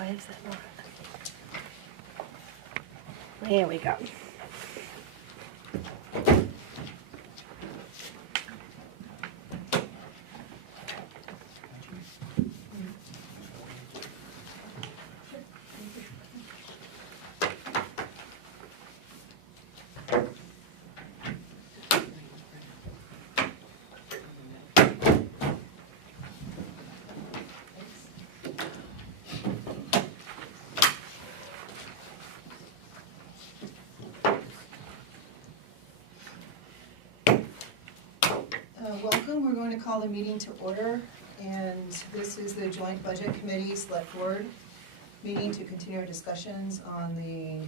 Why is that not? Here we go. Welcome. We're going to call the meeting to order, and this is the Joint Budget Committee Select Board meeting to continue our discussions on the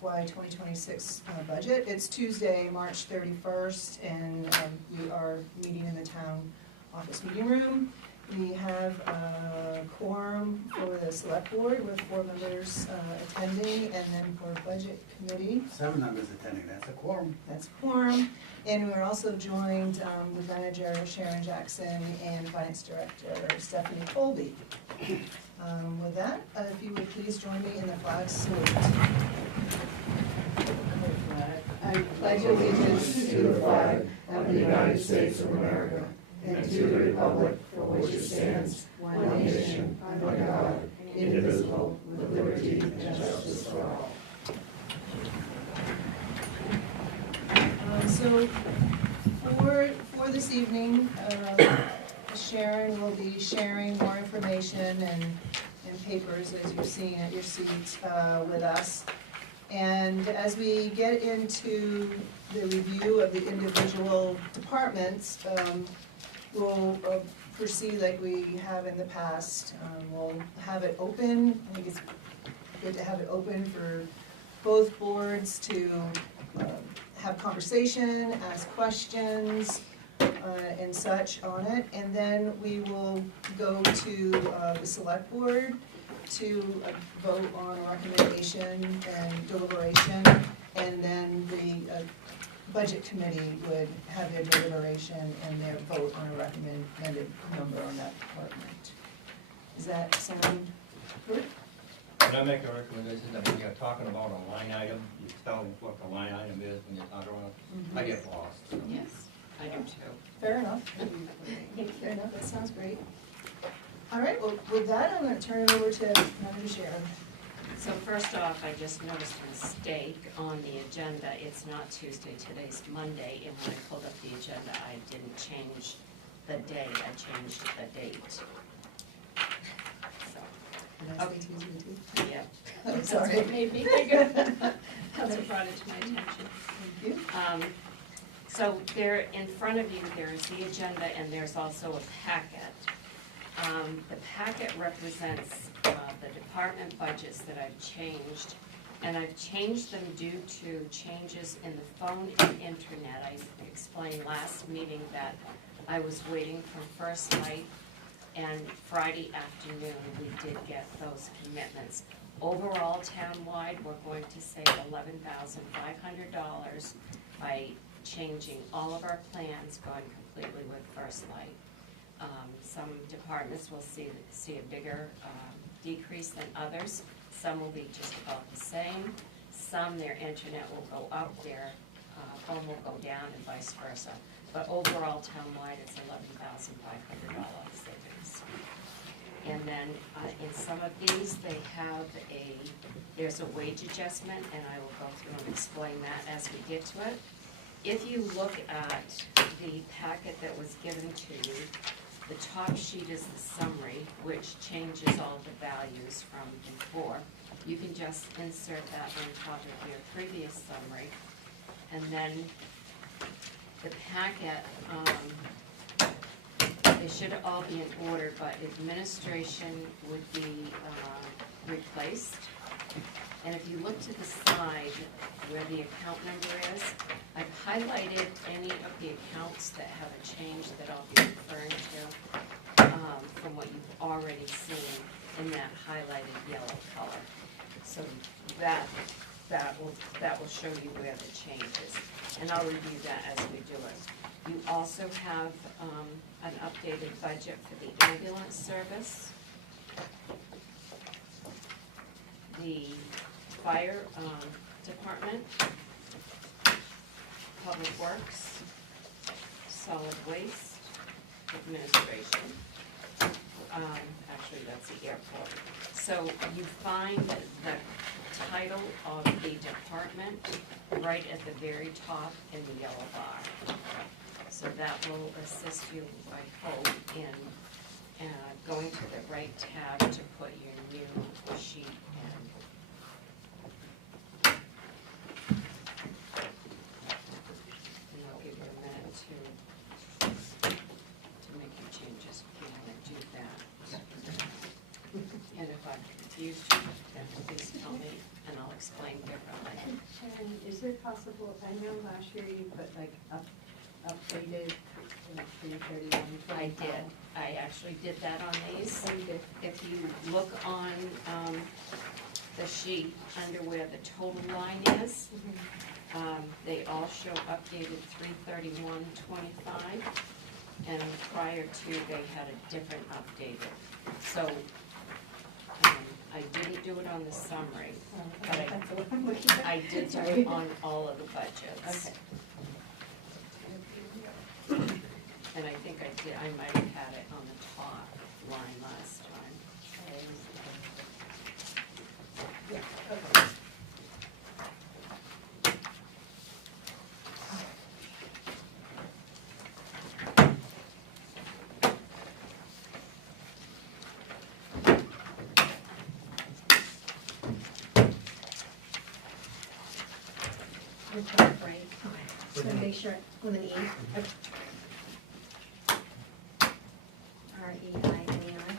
FY 2026 budget. It's Tuesday, March 31st, and we are meeting in the town office meeting room. We have a quorum for the Select Board with 4 members attending, and then for Budget Committee. 7 members attending, that's a quorum. That's quorum. And we're also joined with Manager Sharon Jackson and Finance Director Stephanie Colby. With that, if you would please join me in the flag salute. I pledge allegiance to the flag of the United States of America and to the republic for which it stands, one nation, under God, indivisible, with liberty and justice for all. So for this evening, Sharon will be sharing more information and papers, as you've seen at your seats, with us. And as we get into the review of the individual departments, we'll proceed like we have in the past. We'll have it open. I think it's good to have it open for both boards to have conversation, ask questions, and such on it. And then we will go to the Select Board to vote on a recommendation and deliberation. And then the Budget Committee would have their deliberation and their vote on a recommended number on that department. Does that sound good? Can I make a recommendation that when you're talking about a line item, you tell what the line item is when you're talking about it? I get lost. So. Yes, I do too. Fair enough. Fair enough, that sounds great. All right, well, with that, I'm gonna turn it over to Manager Sharon. So first off, I just noticed a mistake on the agenda. It's not Tuesday, today's Monday, and when I pulled up the agenda, I didn't change the day, I changed the date. So, Did I say Tuesday too? yeah. I'm That's sorry. what made me think of it. That's what brought it to my attention. Thank you. So there, in front of you, there is the agenda, and there's also a packet. The packet represents the department budgets that I've changed, and I've changed them due to changes in the phone and internet. I explained last meeting that I was waiting for First Light, and Friday afternoon we did get those commitments. Overall, townwide, we're going to save $11,500 by changing all of our plans, going completely with First Light. Some departments will see a bigger decrease than others. Some will be just about the same. Some, their internet will go up, their phone will go down, and vice versa. But overall, townwide, it's $11,500 savings. And then in some of these, they have there's a wage adjustment, and I will go through and explain that as we get to it. If you look at the packet that was given to you, the top sheet is the summary, which changes all the values from before. You can just insert that on top of your previous summary. And then the packet, they should all be in order, but administration would be replaced. And if you look to the side where the account number is, I've highlighted any of the accounts that have a change that I'll be referring to from what you've already seen in that highlighted yellow color. So that will show you where the change is. And I'll review that as we do it. You also have an updated budget for the ambulance service. the fire department, public works, solid waste, administration. Actually, that's the airport. So you find the title of the department right at the very top in the yellow bar. So that will assist you, I hope, in going to the right tab to put your new sheet in. And I'll give you a minute to make your changes if you want to do that. And if I've confused you, then please tell me and I'll explain differently. And is it possible, I know last year you put like updated, like 331. I did. I actually did that on these. Oh, you did? If you look on the sheet under where the total line is, they all show updated 331.25, and prior to they had a different updated. So I didn't do it on the summary, but That's what I'm looking at. I did do Sorry. it on all of the budgets. Okay. And I think I might have had it on the top line last time. Yeah, okay. Right, just wanna make sure, with an E. R-E-I-N-E-R.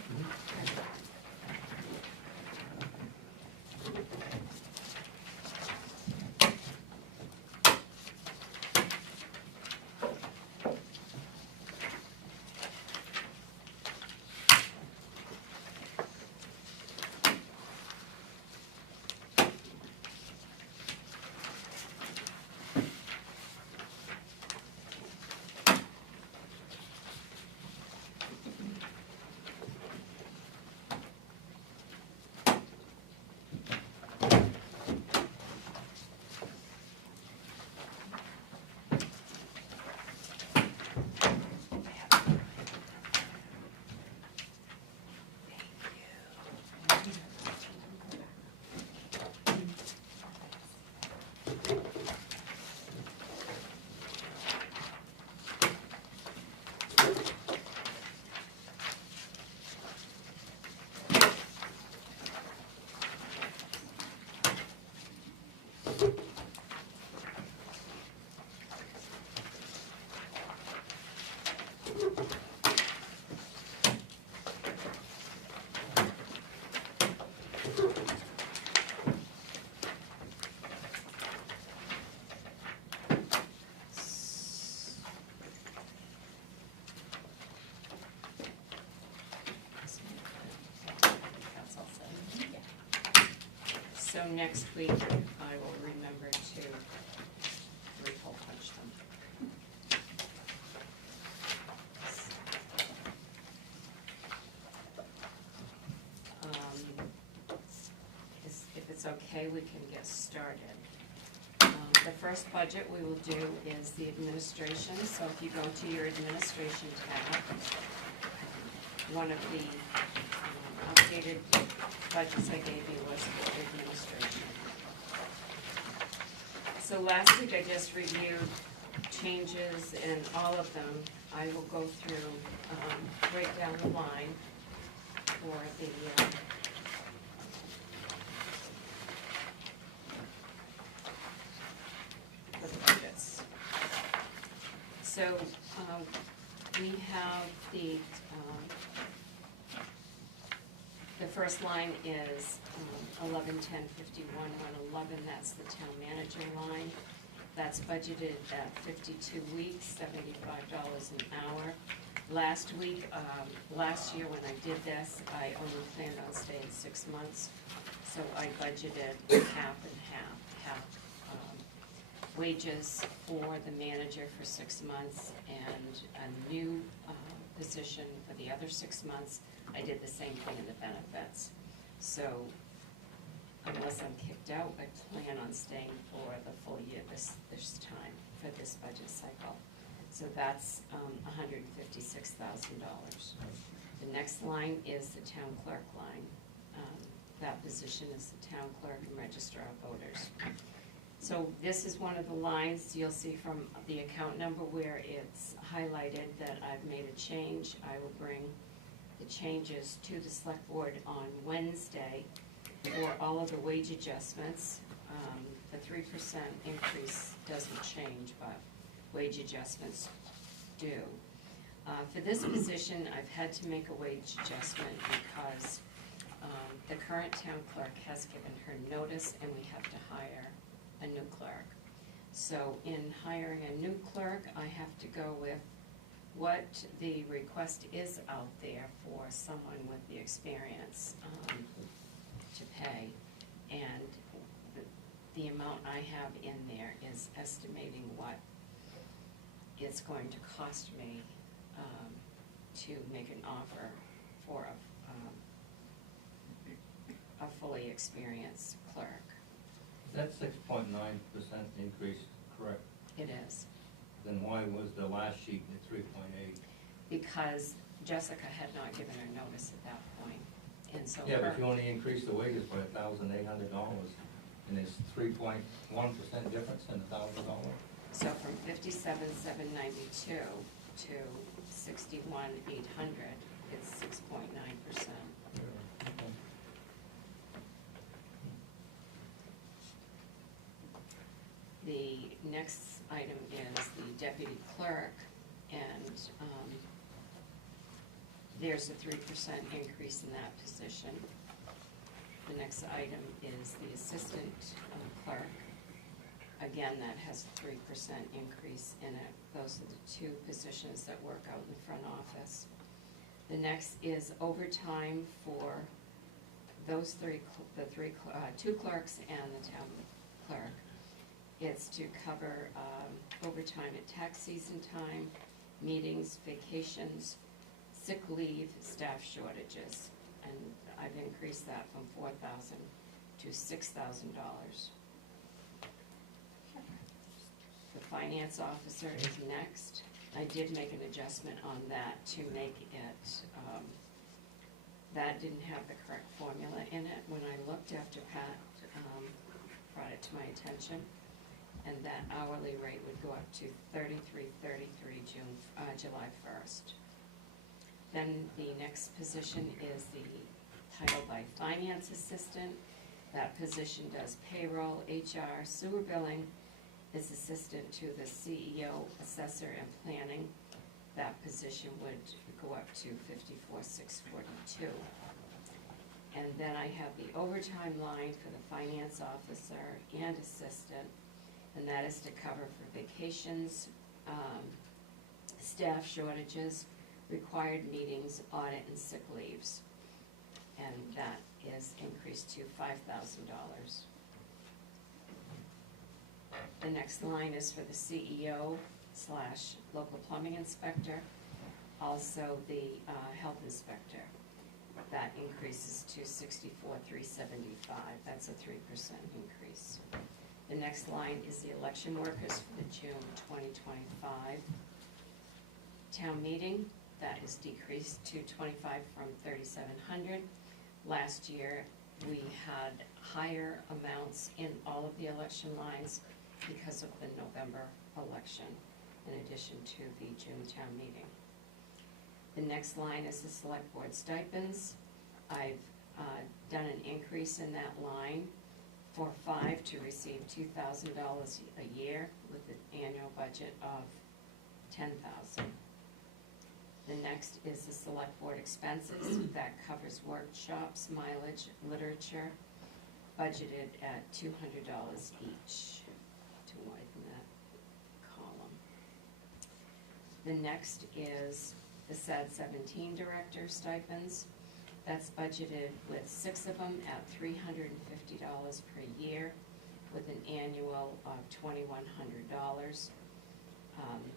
That's all set. So next week, I will remember to three-hole punch them. If it's okay, we can get started. The first budget we will do is the administration, so if you go to your administration tab, one of the updated budgets I gave you was for administration. So last week I just reviewed changes and all of them. I will go through, break down the line for the budgets. So we have the first line is 11-10-51-111, that's the town manager line. That's budgeted at 52 weeks, $75 an hour. Last year when I did this, I only planned on staying 6 months, so I budgeted half and half wages for the manager for 6 months and a new position for the other 6 months. I did the same thing in the benefits. So unless I'm kicked out, I plan on staying for the full year this time, for this budget cycle. So that's $156,000. The next line is the town clerk line. That position is the town clerk and registrar of voters. So this is one of the lines you'll see from the account number where it's highlighted that I've made a change. I will bring the changes to the select board on Wednesday for all of the wage adjustments. The 3% increase doesn't change, but wage adjustments do. For this position, I've had to make a wage adjustment because the current town clerk has given her notice and we have to hire a new clerk. So in hiring a new clerk, I have to go with what the request is out there for someone with the experience to pay. And the amount I have in there is estimating what it's going to cost me to make an offer for a fully experienced clerk. That 6.9% increase correct? It is, Then why was the last sheet at 3.8? because Jessica had not given her notice at that point, and so Yeah, her, but you only increased the wages by $1,800, and there's 3.1% difference in $1,000? so from $57,792 to $61,800, it's 6.9%. The next item is the deputy clerk, and there's a 3% increase in that position. The next item is the assistant clerk. Again, that has a 3% increase in it. Those are the two positions that work out in the front office. The next is overtime for those two clerks and the town clerk. It's to cover overtime at tax season time, meetings, vacations, sick leave, staff shortages. And I've increased that from $4,000 to $6,000. The finance officer is next. I did make an adjustment on that to make it, that didn't have the correct formula in it. When I looked after Pat brought it to my attention, and that hourly rate would go up to $33.33 July 1st. Then the next position is the title by finance assistant. That position does payroll, HR, sewer billing, is assistant to the CEO, assessor, and planning. That position would go up to $54,642. And then I have the overtime line for the finance officer and assistant, and that is to cover for vacations, staff shortages, required meetings, audit, and sick leaves. And that is increased to $5,000. The next line is for the CEO / local plumbing inspector, also the health inspector. That increases to $64,375. That's a 3% increase. The next line is the election workers for the June 2025 town meeting. That is decreased to $25 from $3,700. Last year, we had higher amounts in all of the election lines because of the November election, in addition to the June town meeting. The next line is the select board stipends. I've done an increase in that line for 5 to receive $2,000 a year with an annual budget of $10,000. The next is the select board expenses. That covers workshops, mileage, literature, budgeted at $200 each, to widen that column. The next is the SAD 17 director stipends. That's budgeted with 6 of them at $350 per year, with an annual of $2,100.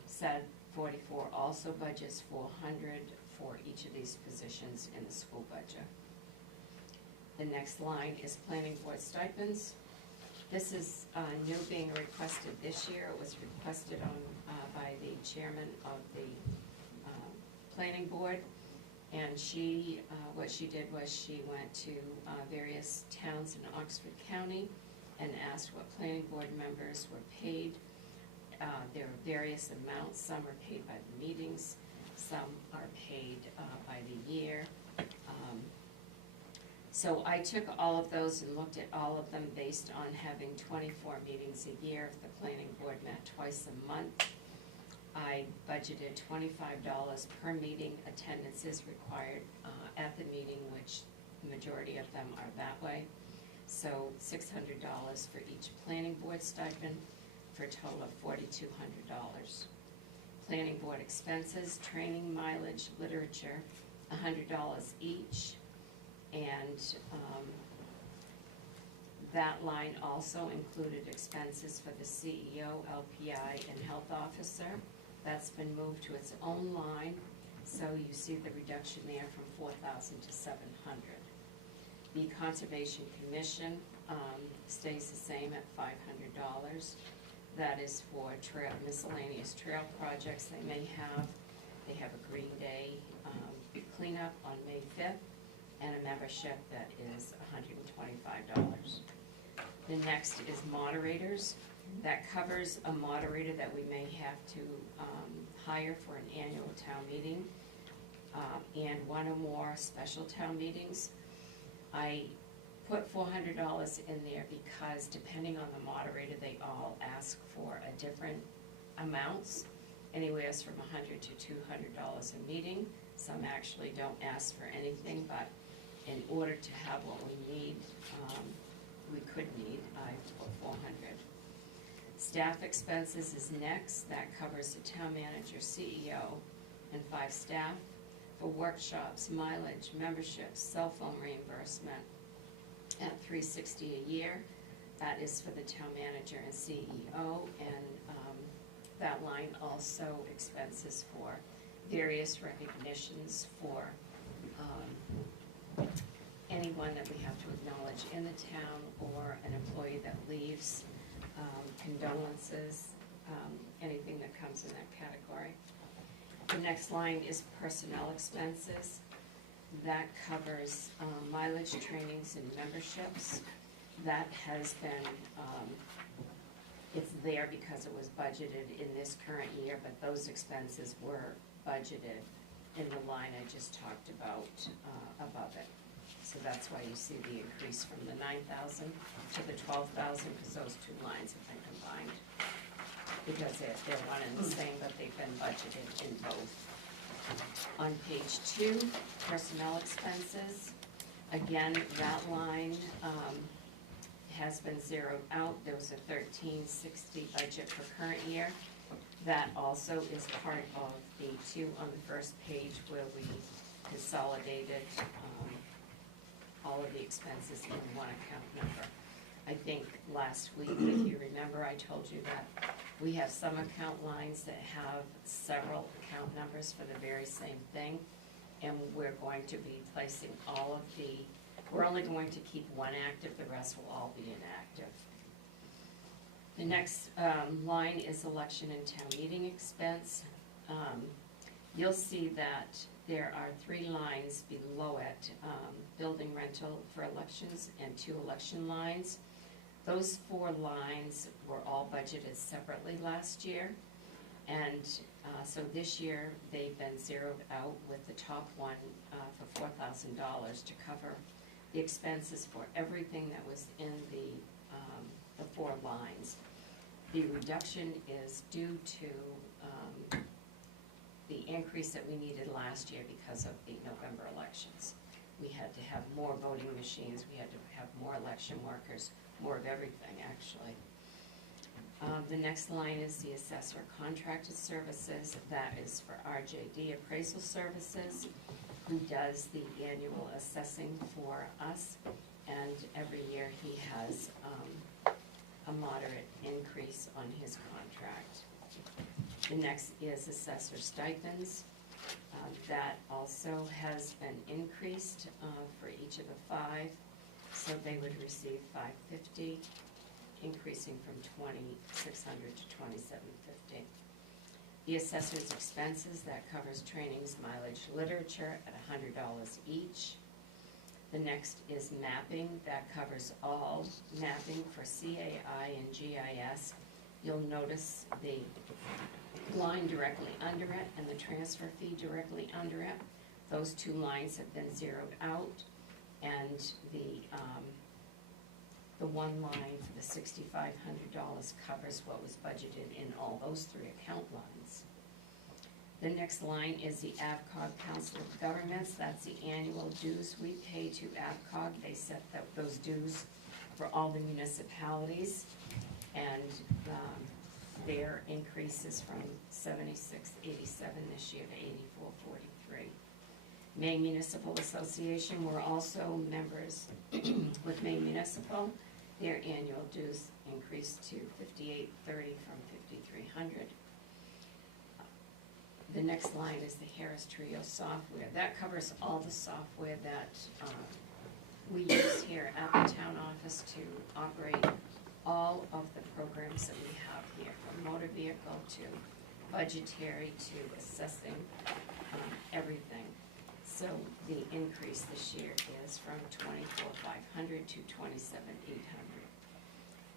SAD 44 also budgets $400 for each of these positions in the school budget. The next line is planning board stipends. This is new, being requested this year. It was requested by the chairman of the planning board. And she, what she did was she went to various towns in Oxford County and asked what planning board members were paid. There are various amounts. Some are paid by the meetings, some are paid by the year. So I took all of those and looked at all of them based on having 24 meetings a year. If the planning board met twice a month, I budgeted $25 per meeting. Attendance is required at the meeting, which the majority of them are that way. So $600 for each planning board stipend, for a total of $4,200. Planning board expenses, training, mileage, literature, $100 each. And that line also included expenses for the CEO, LPI, and health officer. That's been moved to its own line, so you see the reduction there from $4,000 to $700. The Conservation Commission stays the same at $500. That is for trail, miscellaneous trail projects they may have. They have a Green Day cleanup on May 5th, and a membership that is $125. The next is moderators. That covers a moderator that we may have to hire for an annual town meeting and one or more special town meetings. I put $400 in there because depending on the moderator, they all ask for a different amounts, anywhere from $100 to $200 a meeting. Some actually don't ask for anything, but in order to have what we need, we could need, I put 400. Staff expenses is next. That covers the town manager, CEO, and 5 staff. For workshops, mileage, memberships, cell phone reimbursement at $360 a year. That is for the town manager and CEO, and that line also expenses for various recognitions for anyone that we have to acknowledge in the town or an employee that leaves, condolences, anything that comes in that category. The next line is personnel expenses. That covers mileage, trainings, and memberships. That has been, it's there because it was budgeted in this current year, but those expenses were budgeted in the line I just talked about above it. So that's why you see the increase from the 9,000 to the 12,000, because those two lines have been combined. Because they're one and the same, but they've been budgeted in both. On page 2, personnel expenses. Again, that line has been zeroed out. There was a $1,360 budget for current year. That also is part of the 2 on the first page where we consolidated all of the expenses in one account number. I think last week, if you remember, I told you that we have some account lines that have several account numbers for the very same thing, and we're going to be placing all of the, we're only going to keep one active, the rest will all be inactive. The next line is election and town meeting expense. You'll see that there are 3 lines below it, building rental for elections and 2 election lines. Those 4 lines were all budgeted separately last year, and so this year they've been zeroed out with the top one for $4,000 to cover the expenses for everything that was in the 4 lines. The reduction is due to the increase that we needed last year because of the November elections. We had to have more voting machines, we had to have more election workers, more of everything, actually. The next line is the assessor contracted services. That is for RJD Appraisal Services, who does the annual assessing for us, and every year he has a moderate increase on his contract. The next is assessor stipends. That also has been increased for each of the 5. so they would receive $550, increasing from $2,600 to $2,750. The assessor's expenses, that covers trainings, mileage, literature at $100 each. The next is mapping, that covers all mapping for CAI and GIS. You'll notice the line directly under it and the transfer fee directly under it. Those two lines have been zeroed out, and the one line for the $6,500 covers what was budgeted in all those three account lines. The next line is the AvCog Council of Governments. That's the annual dues we pay to AvCog. They set those dues for all the municipalities, and their increase is from $76.87 this year to $84.43. Maine Municipal Association, we're also members with Maine Municipal. Their annual dues increased to $58.30 from $5,300. The next line is the Harris Trio software. That covers all the software that we use here at the town office to operate all of the programs that we have here, from motor vehicle to budgetary to assessing, everything. So the increase this year is from $24,500 to $27,800.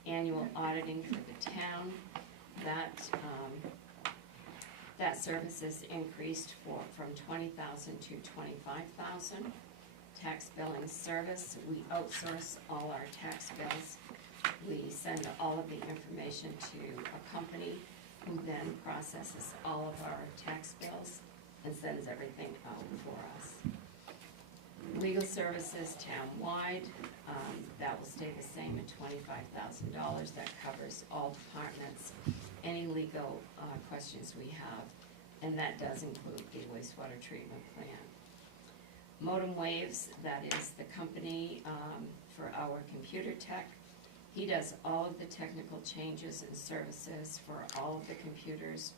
Annual auditing for the town, that service is increased from $20,000 to $25,000. Tax billing service, we outsource all our tax bills. We send all of the information to a company who then processes all of our tax bills and sends everything out for us. Legal services town-wide, that will stay the same at $25,000. That covers all departments, any legal questions we have, and that does include the wastewater treatment plant. Modem Waves, that is the company for our computer tech. He does all of the technical changes and services for all of the computers.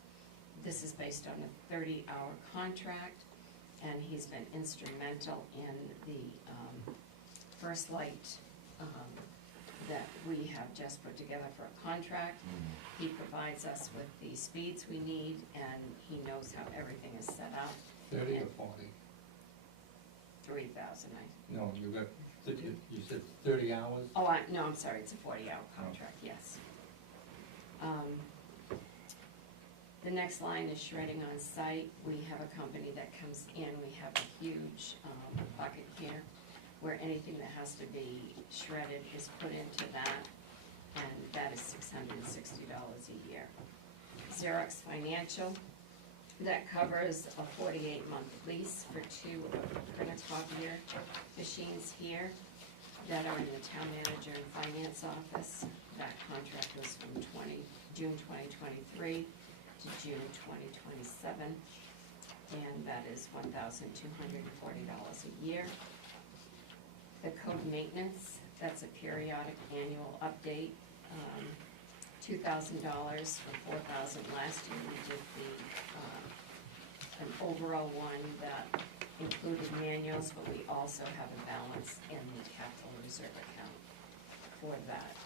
This is based on a 30-hour contract, and he's been instrumental in the First Light that we have just put together for a contract. He provides us with the speeds we need, and he knows how everything is set up. 30 or 40? 3,000, No, you said 30 hours? no, I'm sorry, it's a 40-hour contract, yes. The next line is shredding on site. We have a company that comes in, we have a huge bucket here, where anything that has to be shredded is put into that, and that is $660 a year. Xerox Financial, that covers a 48-month lease for two of the printer copier machines here that are in the town manager and finance office. That contract was from June 2023 to June 2027, and that is $1,240 a year. The code maintenance, that's a periodic annual update, $2,000 from $4,000 last year. We did an overall one that included manuals, but we also have a balance in the capital reserve account for that.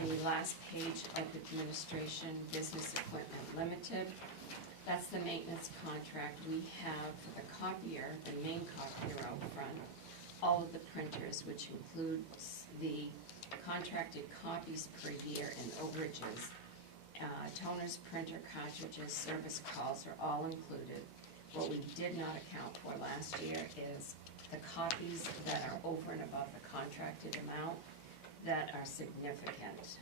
The last page of the administration, Business Equipment Limited, that's the maintenance contract we have for the copier, the main copier out front, all of the printers, which includes the contracted copies per year and overages. Toners, printer cartridges, service calls are all included. What we did not account for last year is the copies that are over and above the contracted amount that are significant.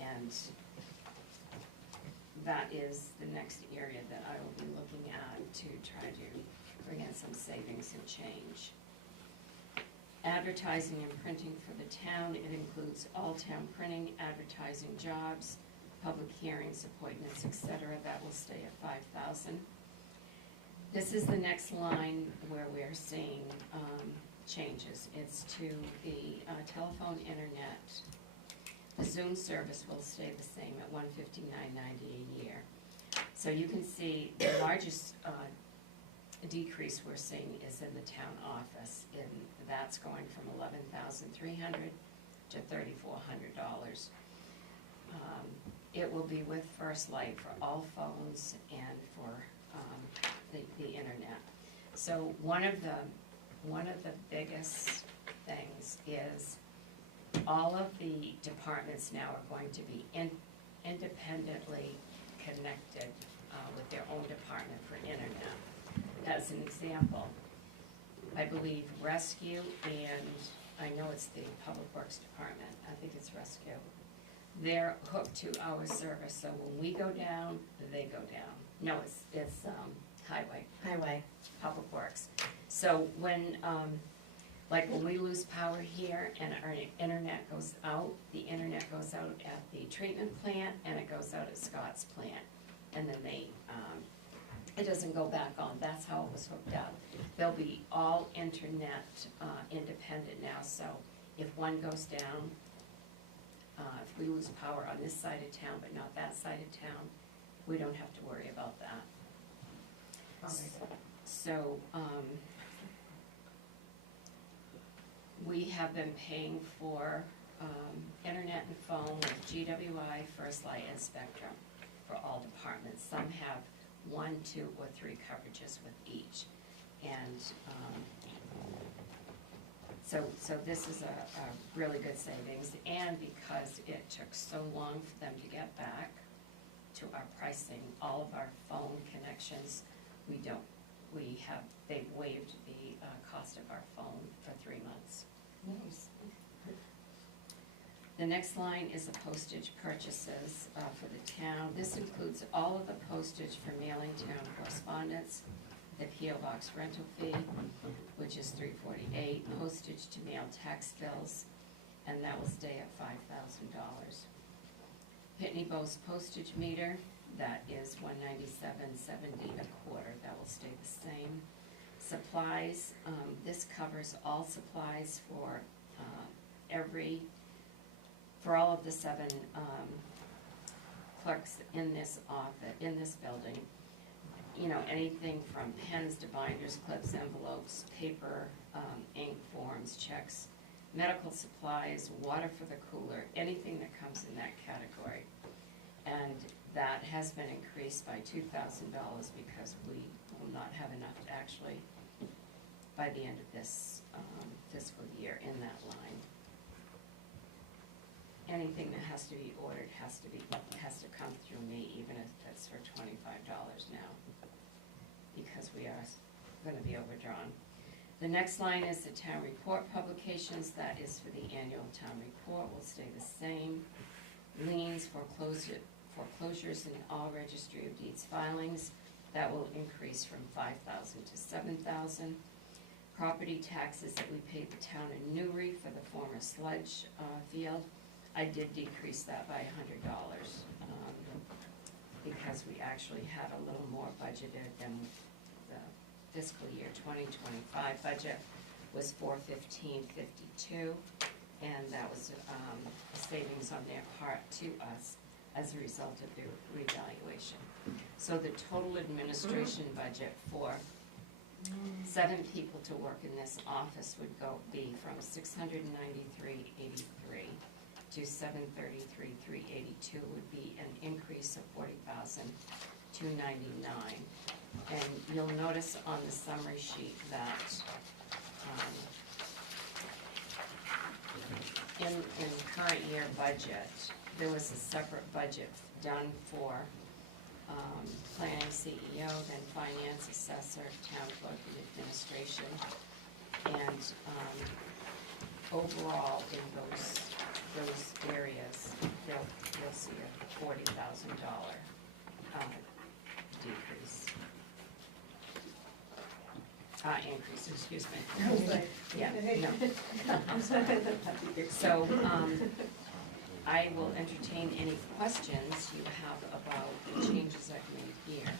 And that is the next area that I will be looking at to try to bring in some savings and change. Advertising and printing for the town, it includes all town printing, advertising jobs, public hearings, appointments, etc. That will stay at $5,000. This is the next line where we're seeing changes. It's to the telephone, internet. The Zoom service will stay the same at $159.90 a year. So you can see the largest decrease we're seeing is in the town office, and that's going from $11,300 to $3,400. It will be with First Light for all phones and for the internet. So one of the biggest things is all of the departments now are going to be independently connected with their own department for internet. As an example, I believe Rescue and I know it's the Public Works Department, I think it's Rescue. They're hooked to our service, so when we go down, they go down. No, it's Highway, Highway. Public Works. So when, like when we lose power here and our internet goes out, the internet goes out at the treatment plant and it goes out at Scott's plant. And then it doesn't go back on, that's how it was hooked up. They'll be all internet independent now, so if one goes down, if we lose power on this side of town but not that side of town, we don't have to worry about that. So, we have been paying for internet and phone with GWI, First Light, and Spectrum for all departments. Some have 1, 2, or 3 coverages with each. And so this is a really good savings, and because it took so long for them to get back to our pricing, all of our phone connections, they've waived the cost of our phone for 3 months. Nice. The next line is the postage purchases for the town. This includes all of the postage for mailing town correspondence, the P.O. Box rental fee, which is $348, postage to mail tax bills, and that will stay at $5,000. Pitney Bowes postage meter, that is $197.70 a quarter, that will stay the same. Supplies, this covers all supplies for for all of the 7 clerks in this office, in this building. You know, anything from pens to binders, clips, envelopes, paper, ink, forms, checks, medical supplies, water for the cooler, anything that comes in that category. And that has been increased by $2,000 because we will not have enough to actually, by the end of this fiscal year, in that line. Anything that has to be ordered has to come through me, even if it's for $25 now, because we are gonna be overdrawn. The next line is the town report publications. That is for the annual town report, will stay the same. Liens, foreclosures and all registry of deeds filings, that will increase from $5,000 to $7,000. Property taxes that we paid the town in Newry for the former sludge field, I did decrease that by $100, because we actually had a little more budgeted than the fiscal year 2025 budget was $415.52, and that was a savings on their part to us as a result of the revaluation. So the total administration budget for 7 people to work in this office would be from $693.83 to $733,382, would be an increase of $40,299. And you'll notice on the summary sheet that in current year budget, there was a separate budget done for planning CEO, then finance, assessor, town clerk, and administration. And overall, in those areas, you'll see a $40,000 decrease. Increase, excuse me. Yeah, no. So, I will entertain any questions you have about the changes I've made here.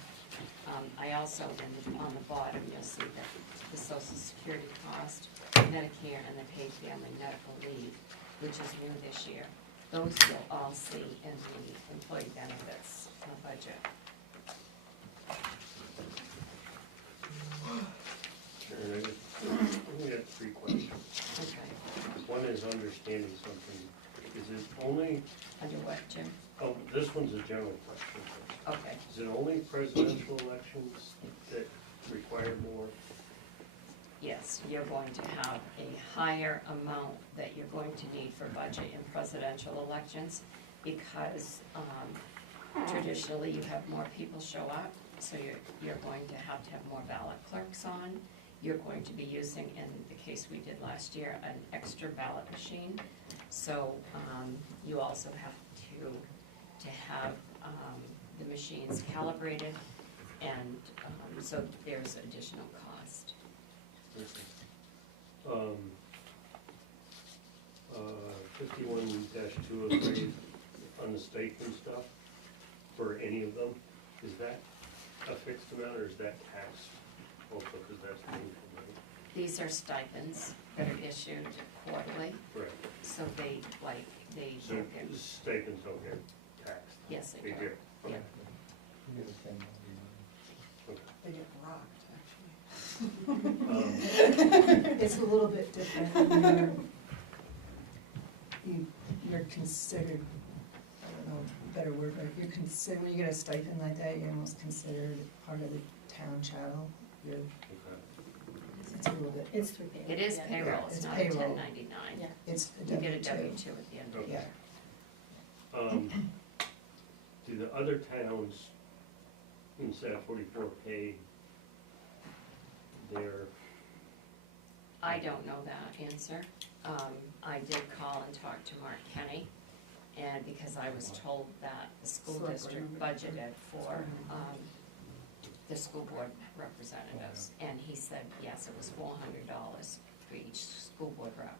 I also, on the bottom, you'll see that the Social Security cost, Medicare, and the paid family medical leave, which is new this year. Those you'll all see in the employee benefits budget. Sharon, I got 3 questions. Okay, One is understanding something. Is it only, under what, Jim? oh, this one's a general question. Okay. Is it only presidential elections that require more? Yes, you're going to have a higher amount that you're going to need for budget in presidential elections because traditionally you have more people show up, so you're going to have more ballot clerks on. You're going to be using, in the case we did last year, an extra ballot machine. So you also have to have the machines calibrated, and so there's additional cost. 51-203 on the stipend stuff for any of them, is that a fixed amount or is that taxed also, because that's meaningful money? These are stipends that are issued quarterly, Right, so they so don't get, stipends don't get taxed? yes, they They do. get, okay. Yeah. They get rocked, It's a little bit different. You're considered, I don't know, a better word, but you're considered, when you get a stipend like that, you're almost considered part of the town chattel. You're, it's a little bit, It's through payroll. It is yeah. payroll, It's it's not a payroll. 1099. Yeah. it's a You get a W-2. W-2 at the end of the Yeah. year. Do the other towns instead of 44 pay their, I don't know that answer. I did call and talk to Mark Kenny, and because I was told that the school Select board district member. budgeted for the school board representatives, and he said, yes, it was $400 for each school board rep.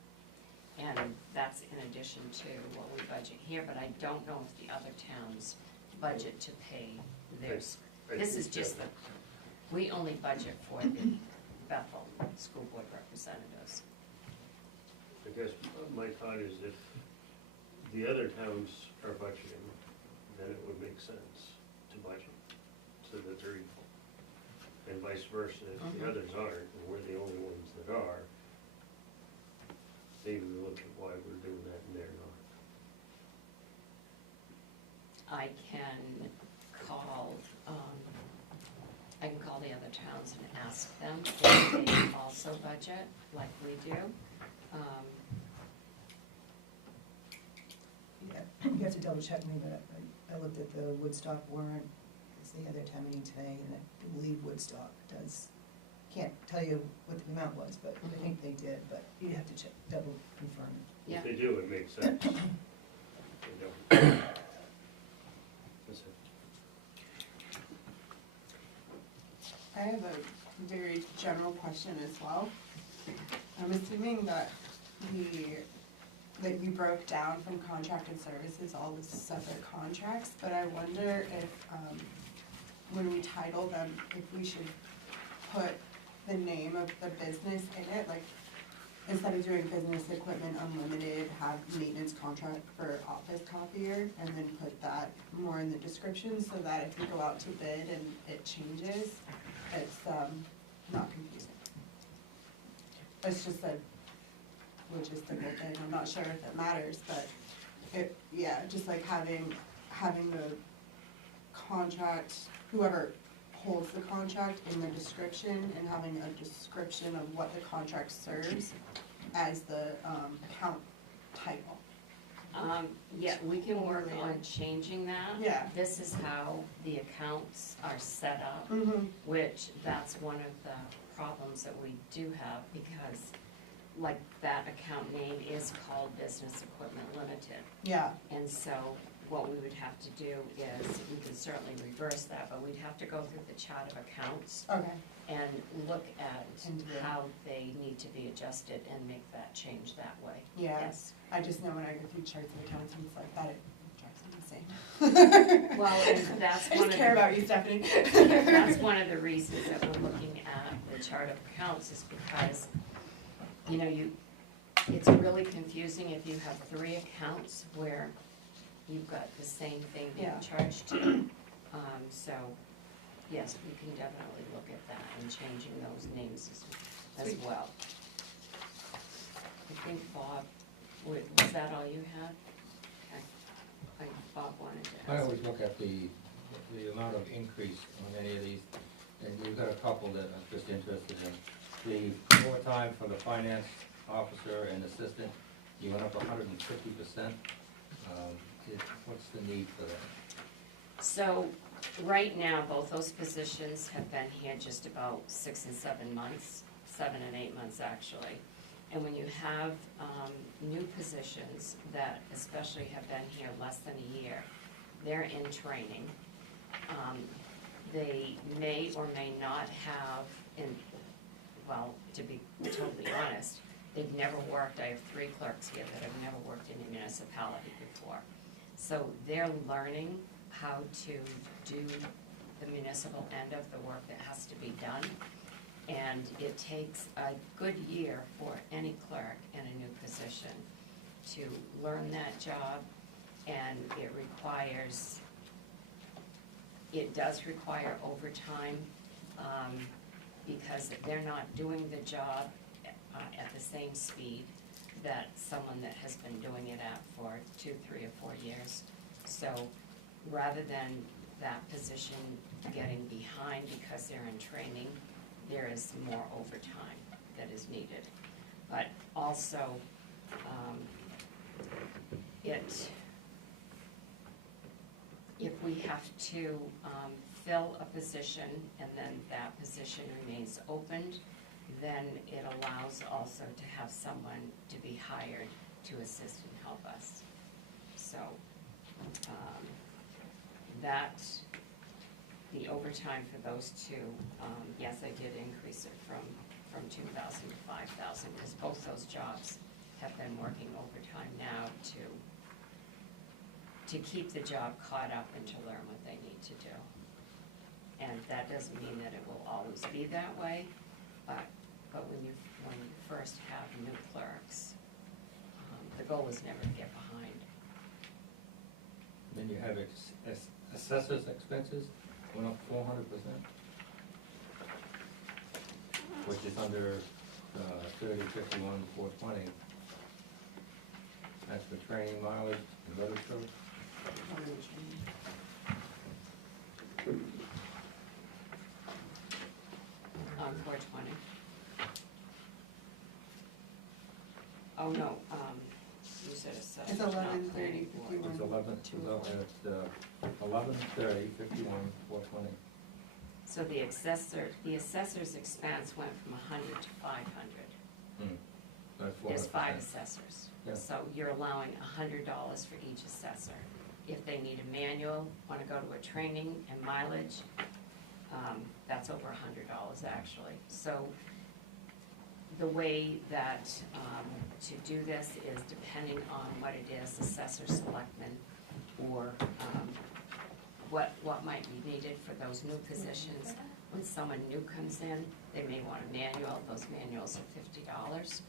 And that's in addition to what we budget here, but I don't know if the other towns budget to pay theirs. I This is think just that- we only budget for the Bethel school board representatives. I guess my thought is if the other towns are budgeting, then it would make sense to budget so that they're equal. And vice versa, if the Mhm. others aren't, and we're the only ones that are, maybe we look at why we're doing that and they're not. I can call, the other towns and ask them if they also budget like we do. Yeah, you have to double check me, but I looked at the Woodstock warrant, it's the other town meeting today, and I believe Woodstock does, can't tell you what the amount was, but I think they did, but you have to check, double confirm it. Yeah. If they do, it makes sense. If they don't. That's it. I have a very general question as well. I'm assuming that that you broke down from contracted services all the separate contracts, but I wonder if, when we title them, if we should put the name of the business in it, like, instead of doing business equipment unlimited, have maintenance contract for office copier, and then put that more in the description, so that if we go out to bid and it changes, it's, not confusing. It's just a logistical thing, I'm not sure if it matters, but it, yeah, just like having the contract, whoever holds the contract in the description, and having a description of what the contract serves as the, account title. Yeah, we can work on changing that. Yeah. This is how the accounts are set up, Mm-hmm. which that's one of the problems that we do have, because like that account name is called Business Equipment Limited. Yeah, And so what we would have to do is, we can certainly reverse that, but we'd have to go through the chart of accounts okay, and look at And do it. how they need to be adjusted and make that change that way. yeah. Yes. I just know when I go through charts of accounts, and it's like that, it drives me insane. Well, and that's I one just of care the, about you, Stephanie. that's one of the reasons that we're looking at the chart of accounts, is because, you know, it's really confusing if you have 3 accounts where you've got the same thing being Yeah. charged to. So, yes, we can definitely look at that and changing those names as as Sweet. well. I think Bob, was that all you had? Okay. I think Bob wanted to I ask. always look at the amount of increase on any of these, and you've got a couple that I'm just interested in. The overtime for the finance officer and assistant, you went up 150%. What's the need for that? So, right now, both those positions have been here just about 6 and 7 months, 7 and 8 months actually. And when you have new positions that especially have been here less than a year, they're in training. They may or may not have, well, to be totally honest, they've never worked, I have 3 clerks here that have never worked in a municipality before. So they're learning how to do the municipal end of the work that has to be done. And it takes a good year for any clerk in a new position to learn that job, and it does require overtime, because they're not doing the job at the same speed that someone that has been doing it at for 2, 3, or 4 years. So rather than that position getting behind because they're in training, there is more overtime that is needed. But also, if we have to fill a position and then that position remains opened, then it allows also to have someone to be hired to assist and help us. So, the overtime for those two, yes, I did increase it from 2,000 to 5,000, because both those jobs have been working overtime now to keep the job caught up and to learn what they need to do. And that doesn't mean that it will always be that way, but when you first have new clerks, the goal is never to get behind. Then you have assessors expenses went up 400%, which is under 30, 51, 420. That's for training mileage and registry. On 420. Oh, no, you said assessors, It's not 11:30, planning board. 51. It's 11:30, 51, 420. So the assessor's expense went from 100 to 500. That's There's 5 400%. assessors. Yeah. So you're allowing $100 for each assessor. If they need a manual, want to go to a training and mileage, that's over $100 actually. So the way that to do this is depending on what it is, assessor, selectmen, or what might be needed for those new positions. When someone new comes in, they may want a manual, those manuals are $50.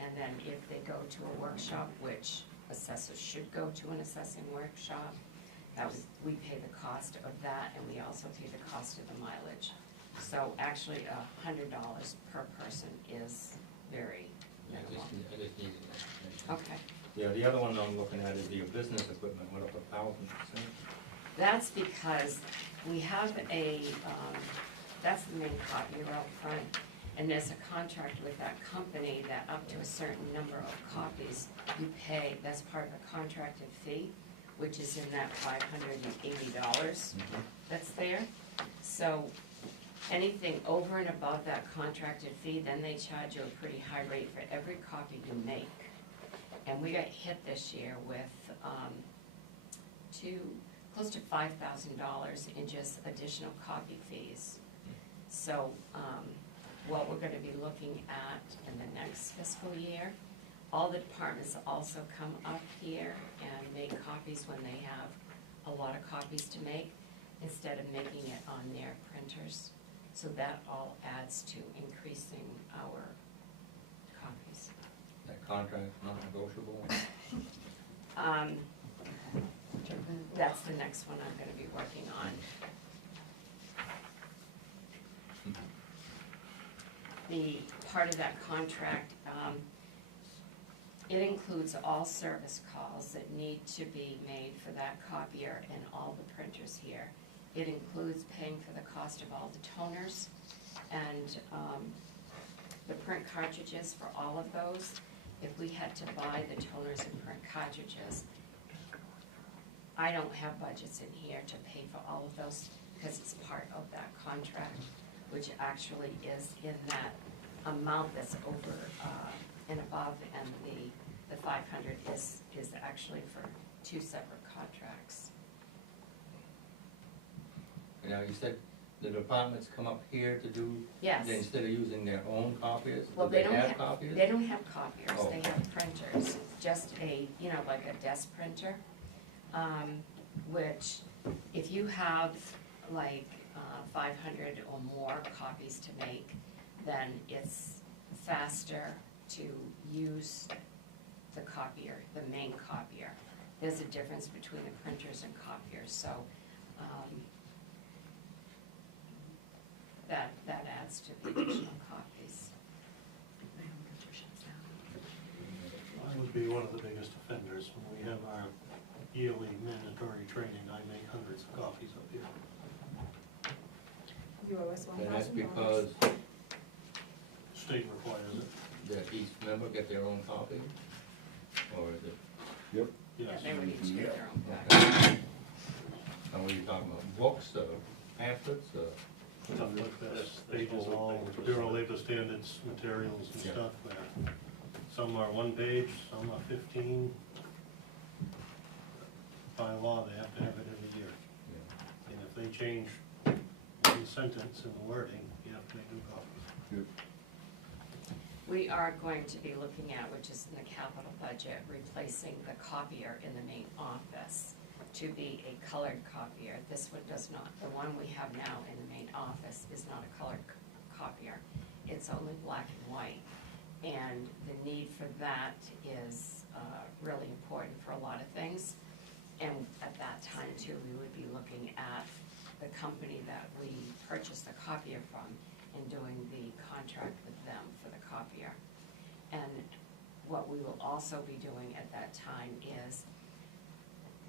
And then if they go to a workshop, which assessors should go to an assessing workshop, we pay the cost of that, and we also pay the cost of the mileage. So actually, $100 per person is very I minimal. just needed that. Okay. Yeah, the other one I'm looking at is your business equipment went up 1,000%. That's because we have that's the main copier out front, and there's a contract with that company that up to a certain number of copies, you pay, that's part of a contracted fee, which is in that $580 that's there. So anything over and above that contracted fee, then they charge you a pretty high rate for every copy you make. And we got hit this year with close to $5,000 in just additional copy fees. So what we're gonna be looking at in the next fiscal year, all the departments also come up here and make copies when they have a lot of copies to make, instead of making it on their printers. So that all adds to increasing our copies. That contract not negotiable. That's the next one I'm gonna be working on. the part of that contract, it includes all service calls that need to be made for that copier and all the printers here. It includes paying for the cost of all the toners and the print cartridges for all of those. If we had to buy the toners and print cartridges, I don't have budgets in here to pay for all of those because it's part of that contract, which actually is in that amount that's over and above, and the 500 is actually for two separate contracts. Now, you said the departments come up here to do, Yes. instead of using their own copiers? Well, Do they don't have copiers? They don't have copiers, Oh. they have printers, just a, like a desk printer, which if you have like 500 or more copies to make, then it's faster to use the copier, the main copier. There's a difference between the printers and copiers, so that adds to the additional copies. I would be one of the biggest offenders. When we have our yearly mandatory training, I make hundreds of copies up here. You owe us And that's $1,000. because State requires it. that each member get their own copy? Or is it? Yeah, Yes. they would each get their own copy. And what are you talking about, books or pamphlets or? Stuff like this. That's Pages the whole all, thing was Bureau like- Labor Standards materials and Yeah. stuff. Some are one page, some are 15. By law, they have to have it every year. Yeah. And if they change one sentence in the wording, you have to make new copies. We are going to be looking at, which is in the capital budget, replacing the copier in the main office to be a colored copier. This one does not. The one we have now in the main office is not a colored copier. It's only black and white. And the need for that is really important for a lot of things. And at that time too, we would be looking at the company that we purchased the copier from and doing the contract with them for the copier. And what we will also be doing at that time is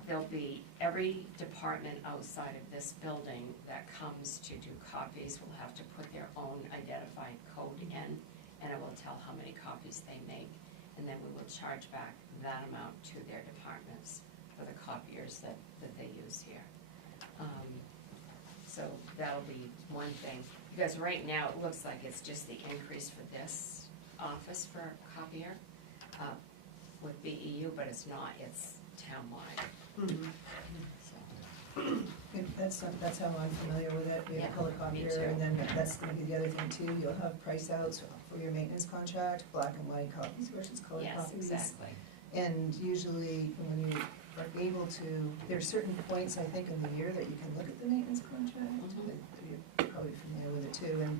there'll be every department outside of this building that comes to do copies will have to put their own identified code in, and it will tell how many copies they make. And then we will charge back that amount to their departments for the copiers that they use here. So that'll be one thing, because right now it looks like it's just the increase for this office for copier with BEU, but it's not, it's townwide. So, That's how I'm familiar with it. We have Yeah, a color me copier, too. and then that's gonna be the other thing too. You'll have price outs for your maintenance contract, black and white copies versus colored yes, copies. exactly. And usually, when you are able to, there are certain points, I think, in the year that you can look at the maintenance contract. Mhm. You're probably familiar with it too, and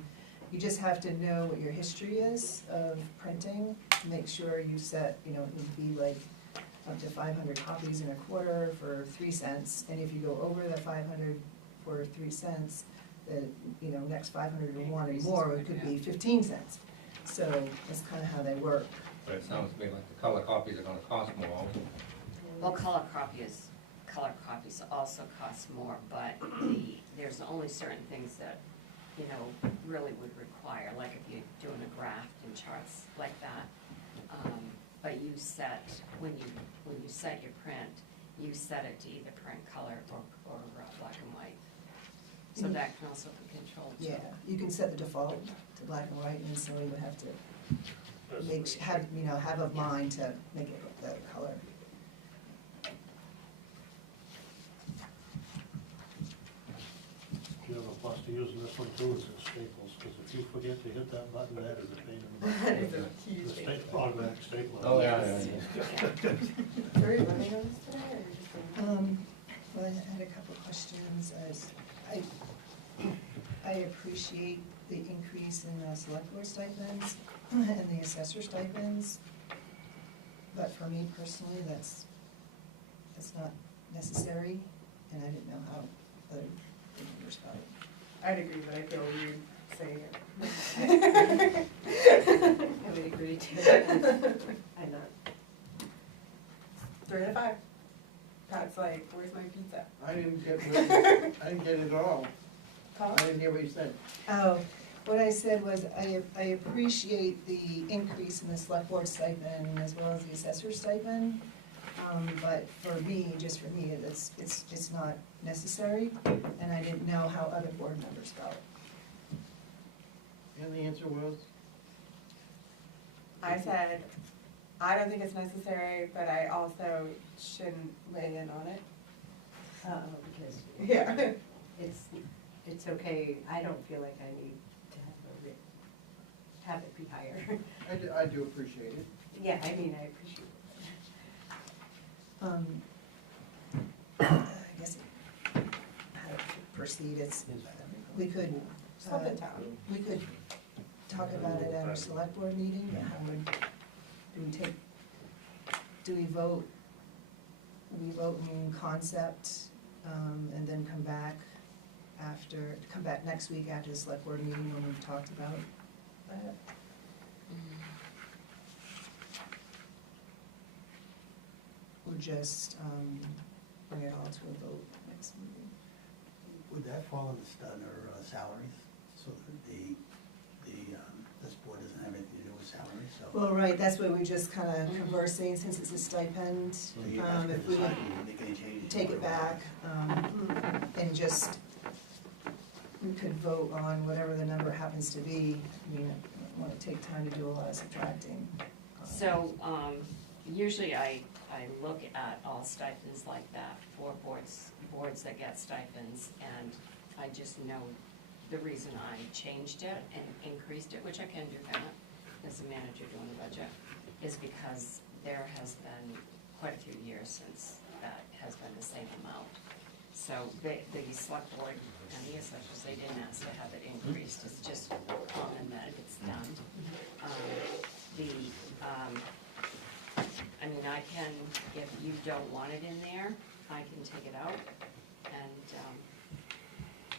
you just have to know what your history is of printing. Make sure you set, it would be like up to 500 copies in a quarter for 3 cents. And if you go over the 500 for 3 cents, the, next 501 and more, it could be 15 cents. So that's kind of how they work. But it sounds to me like the color copies are gonna cost more. Well, color copies also cost more, but there's only certain things that, really would require, like if you're doing a graph and charts like that. But you set, when you set your print, you set it to either print color or black and white. So Mhm. that can also be controlled too. Yeah, you can set the default to black and white, and so you would have to That's have a mind to make it that color. The other plus to using this one too is the staples, because if you forget to hit that button, that is a pain in the butt. That is a huge The thing. automatic stapler. Oh, yeah, Yes. Are we running on this today, or just? Well, I had a couple of questions. I appreciate the increase in the select board stipends and the assessor stipends, but for me personally, that's not necessary, and I didn't know how other people responded. I'd agree, but I feel weird say here. I would agree too. I'm not. 3 to 5. Pat's like, where's my pizza? I didn't get it at all. Paul? I didn't hear what you said. Oh, what I said was, I appreciate the increase in the select board stipend as well as the assessor stipend. But for me, just for me, it's not necessary, and I didn't know how other board members felt. And the answer was? I said, I don't think it's necessary, but I also shouldn't weigh in on it. Because Yeah. it's okay, I don't feel like I need to have it be higher. I do appreciate it. Yeah, I mean, I appreciate I guess how to proceed, we could, Stop it down. we could talk about it at our select board meeting, but how do we vote? We vote in concept, and then come back next week after the select board meeting when we've talked about that. Or just, bring it all to a vote next meeting. Would that fall under salaries, so that this board doesn't have anything to do with salaries, so? Well, right, that's what we just kinda conversing, since it's a stipend, So you guys can if we decide, would you can make any changes. take it back, and just, we could vote on whatever the number happens to be. I mean, I wanna take time to do a lot of subtracting. So, usually I look at all stipends like that for boards that get stipends, and I just know the reason I changed it and increased it, which I can do that as a manager doing the budget, is because there has been quite a few years since that has been the same amount. So the select board and the assessors, they didn't ask to have it increased, it's just common that it's done. I mean, I can, if you don't want it in there, I can take it out, and,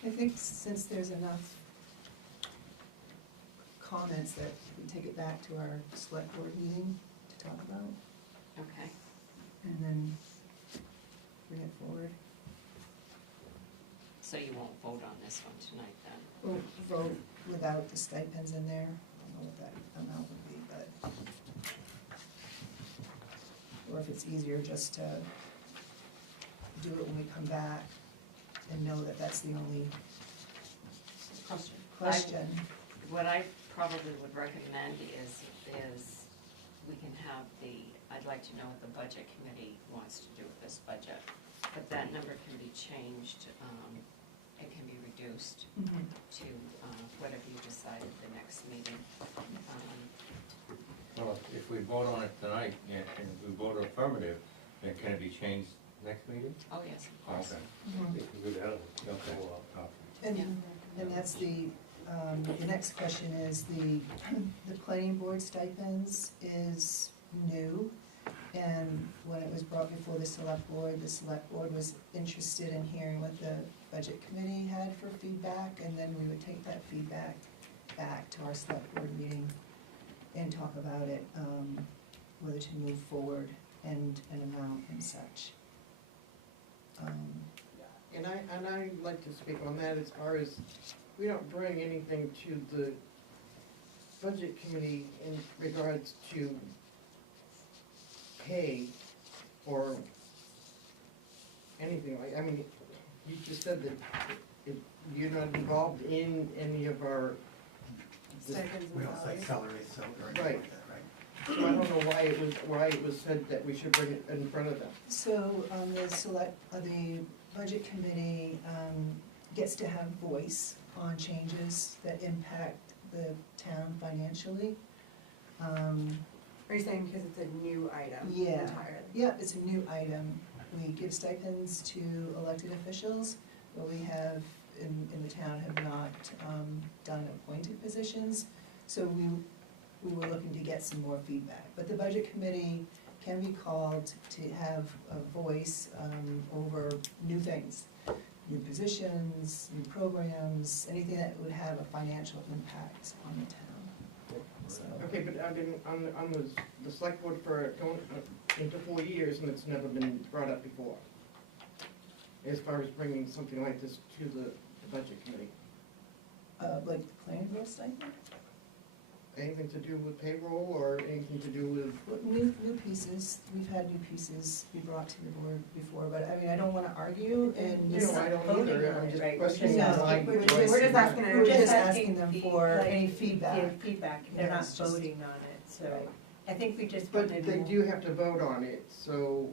I think since there's enough comments that we take it back to our select board meeting to talk about, okay. and then bring it forward. So you won't vote on this one tonight then? We'll vote without the stipends in there, I don't know what that amount would be, but. Or if it's easier just to do it when we come back and know that that's the only question. What I probably would recommend is we can have I'd like to know what the budget committee wants to do with this budget. But that number can be changed, it can be reduced Mhm. to whatever you decide at the next meeting. Well, if we vote on it tonight, and if we vote affirmative, then can it be changed next meeting? Oh, yes, of course. Okay, Mhm. It can go down. okay, Go up. okay. And that's the next question is the planning board stipends is new. And when it was brought before the select board was interested in hearing what the budget committee had for feedback, and then we would take that feedback back to our select board meeting and talk about it, whether to move forward and an amount and such. And I'd like to speak on that as far as, we don't bring anything to the budget committee in regards to pay or anything like, I mean, you just said that you're not involved in any of our, Stipends We and don't say salaries. salaries, so, or anything Right. like that, right? so I don't know why it was said that we should bring it in front of them. So, the budget committee, gets to have voice on changes that impact the town financially. Are you saying because it's a new item Yeah. entirely? Yeah, it's a new item. We give stipends to elected officials, but we have, in the town, have not, done appointed positions. So we were looking to get some more feedback. But the budget committee can be called to have a voice, over new things. new positions, new programs, anything that would have a financial impact on the town. So, Okay, but I've been on the select board for going into 4 years, and it's never been brought up before. As far as bringing something like this to the budget committee. like the planning board stipend? Anything to do with payroll or anything to do with, Well, new pieces, we've had new pieces be brought to the board before, but I mean, I don't wanna argue and. you know, I don't voting either, on I'm it, just right? We're questioning just why. asking- We're why- just asking We're just asking asking them the, for like, any feedback. Feedback, Yeah, they're not it's just- voting on it, so Right. I think we just But wanted they more. do have to vote on it, so,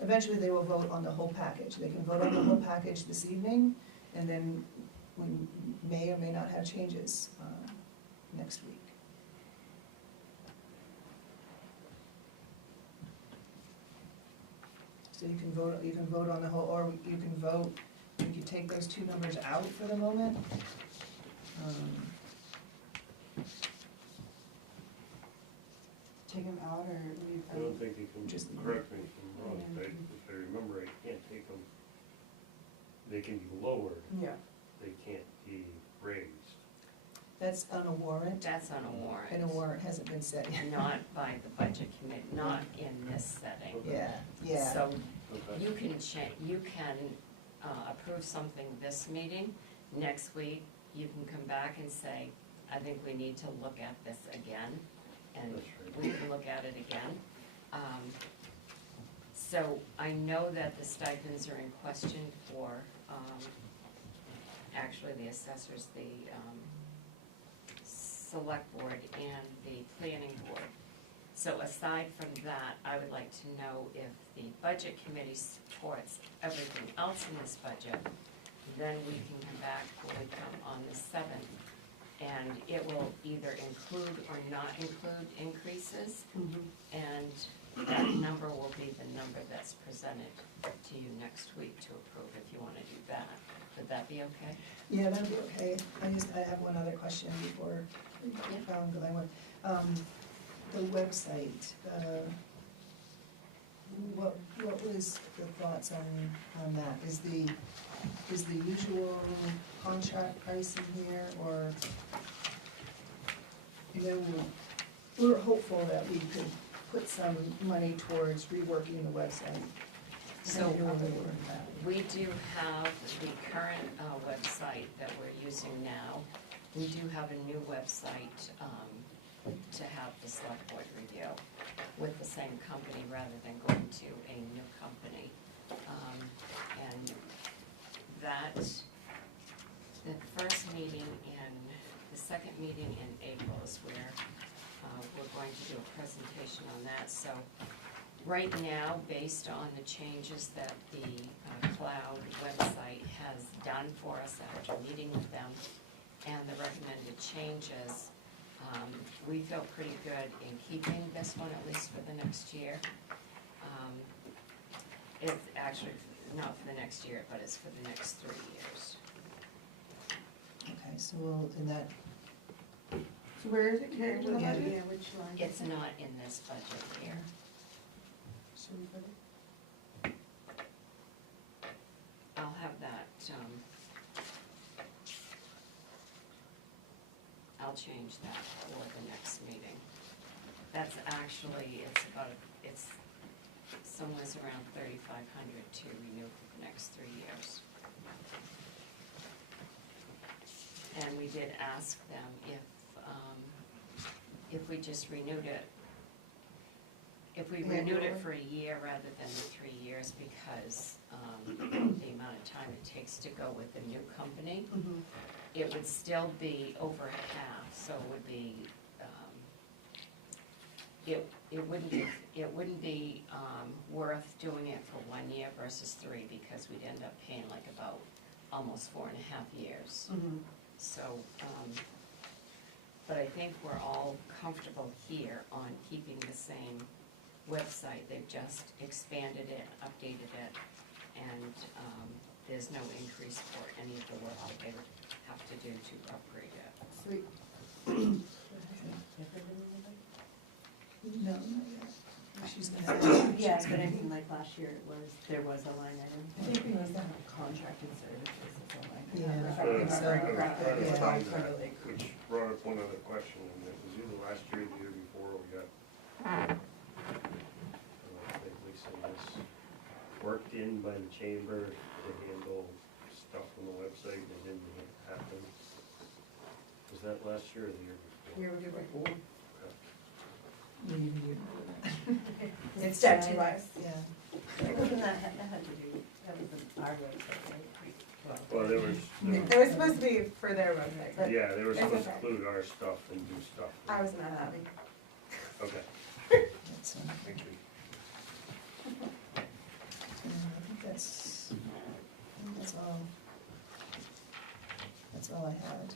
Eventually, they will vote on the whole package. They can vote on the whole package this evening, and then we may or may not have changes next week. So you can vote on the whole, or you can vote, you can take those two numbers out for the moment. Take them out or leave I don't them? think you can, Just- correct me if I'm wrong, but if I remember, I can't take them, they can be lowered, Yeah. they can't be raised. That's on a warrant, That's on a warrant. and a warrant hasn't been set yet. Not by the budget committee, not in this setting. Yeah. So Okay. you can you can approve something this meeting. Next week, you can come back and say, I think we need to look at this again, and That's right. we can look at it again. So I know that the stipends are in question for, actually the assessors, the select board and the planning board. So aside from that, I would like to know if the budget committee supports everything else in this budget, then we can come back when we come on the 7th. And it will either include or not include increases, and that number will be the number that's presented to you next week to approve if you wanna do that. Would that be okay? Yeah, that'll be okay. I have one other question before Glenn went. The website, what was the thoughts on that? Is the usual contract price in here, or, you know, we were hopeful that we could put some money towards reworking the website. So, And doing the work of that. we do have the current website that we're using now. We do have a new website to have the select board review with the same company rather than going to a new company. And that, the first meeting the second meeting in April is where we're going to do a presentation on that. So right now, based on the changes that the cloud website has done for us after meeting with them and the recommended changes, we feel pretty good in keeping this one at least for the next year. It's actually not for the next year, but it's for the next 3 years. Okay, so we'll, in that, So where is it, Karen? Yeah. Yeah, which line? It's not in this budget here. Should we put it? I'll have that, I'll change that for the next meeting. That's actually, it's somewhere around 3,500 to renew for the next 3 years. And we did ask them if we just renewed it, if we renewed it for a year rather than the 3 years, because the amount of time it takes to go with the new company, it would still be over half, so it would be, it wouldn't be worth doing it for 1 year versus 3, because we'd end up paying like about almost 4.5 years. So, but I think we're all comfortable here on keeping the same website. They've just expanded it, updated it, and there's no increase for any of the work that they would have to do to upgrade it. Sweet. no, not yet. she's gonna. Yeah, but I mean, like last year, there was a line item. I think we must have contracted services or something. Yeah, So, I think so. I was trying to Yeah. find that, which brought up one other question, and it was either last year or the year before, we got, Lisa, this worked in by the chamber to handle stuff on the website, and it didn't happen. Was that last year or the year before? Year before. Maybe. It's dead to us. Yeah. Wasn't that had to do, that was our website, right? Well, there was, It was supposed to be for their website, but yeah, they were It's supposed to okay. include our stuff and do stuff. I was not happy. Okay, That's, thank you. I think that's all. That's all I had.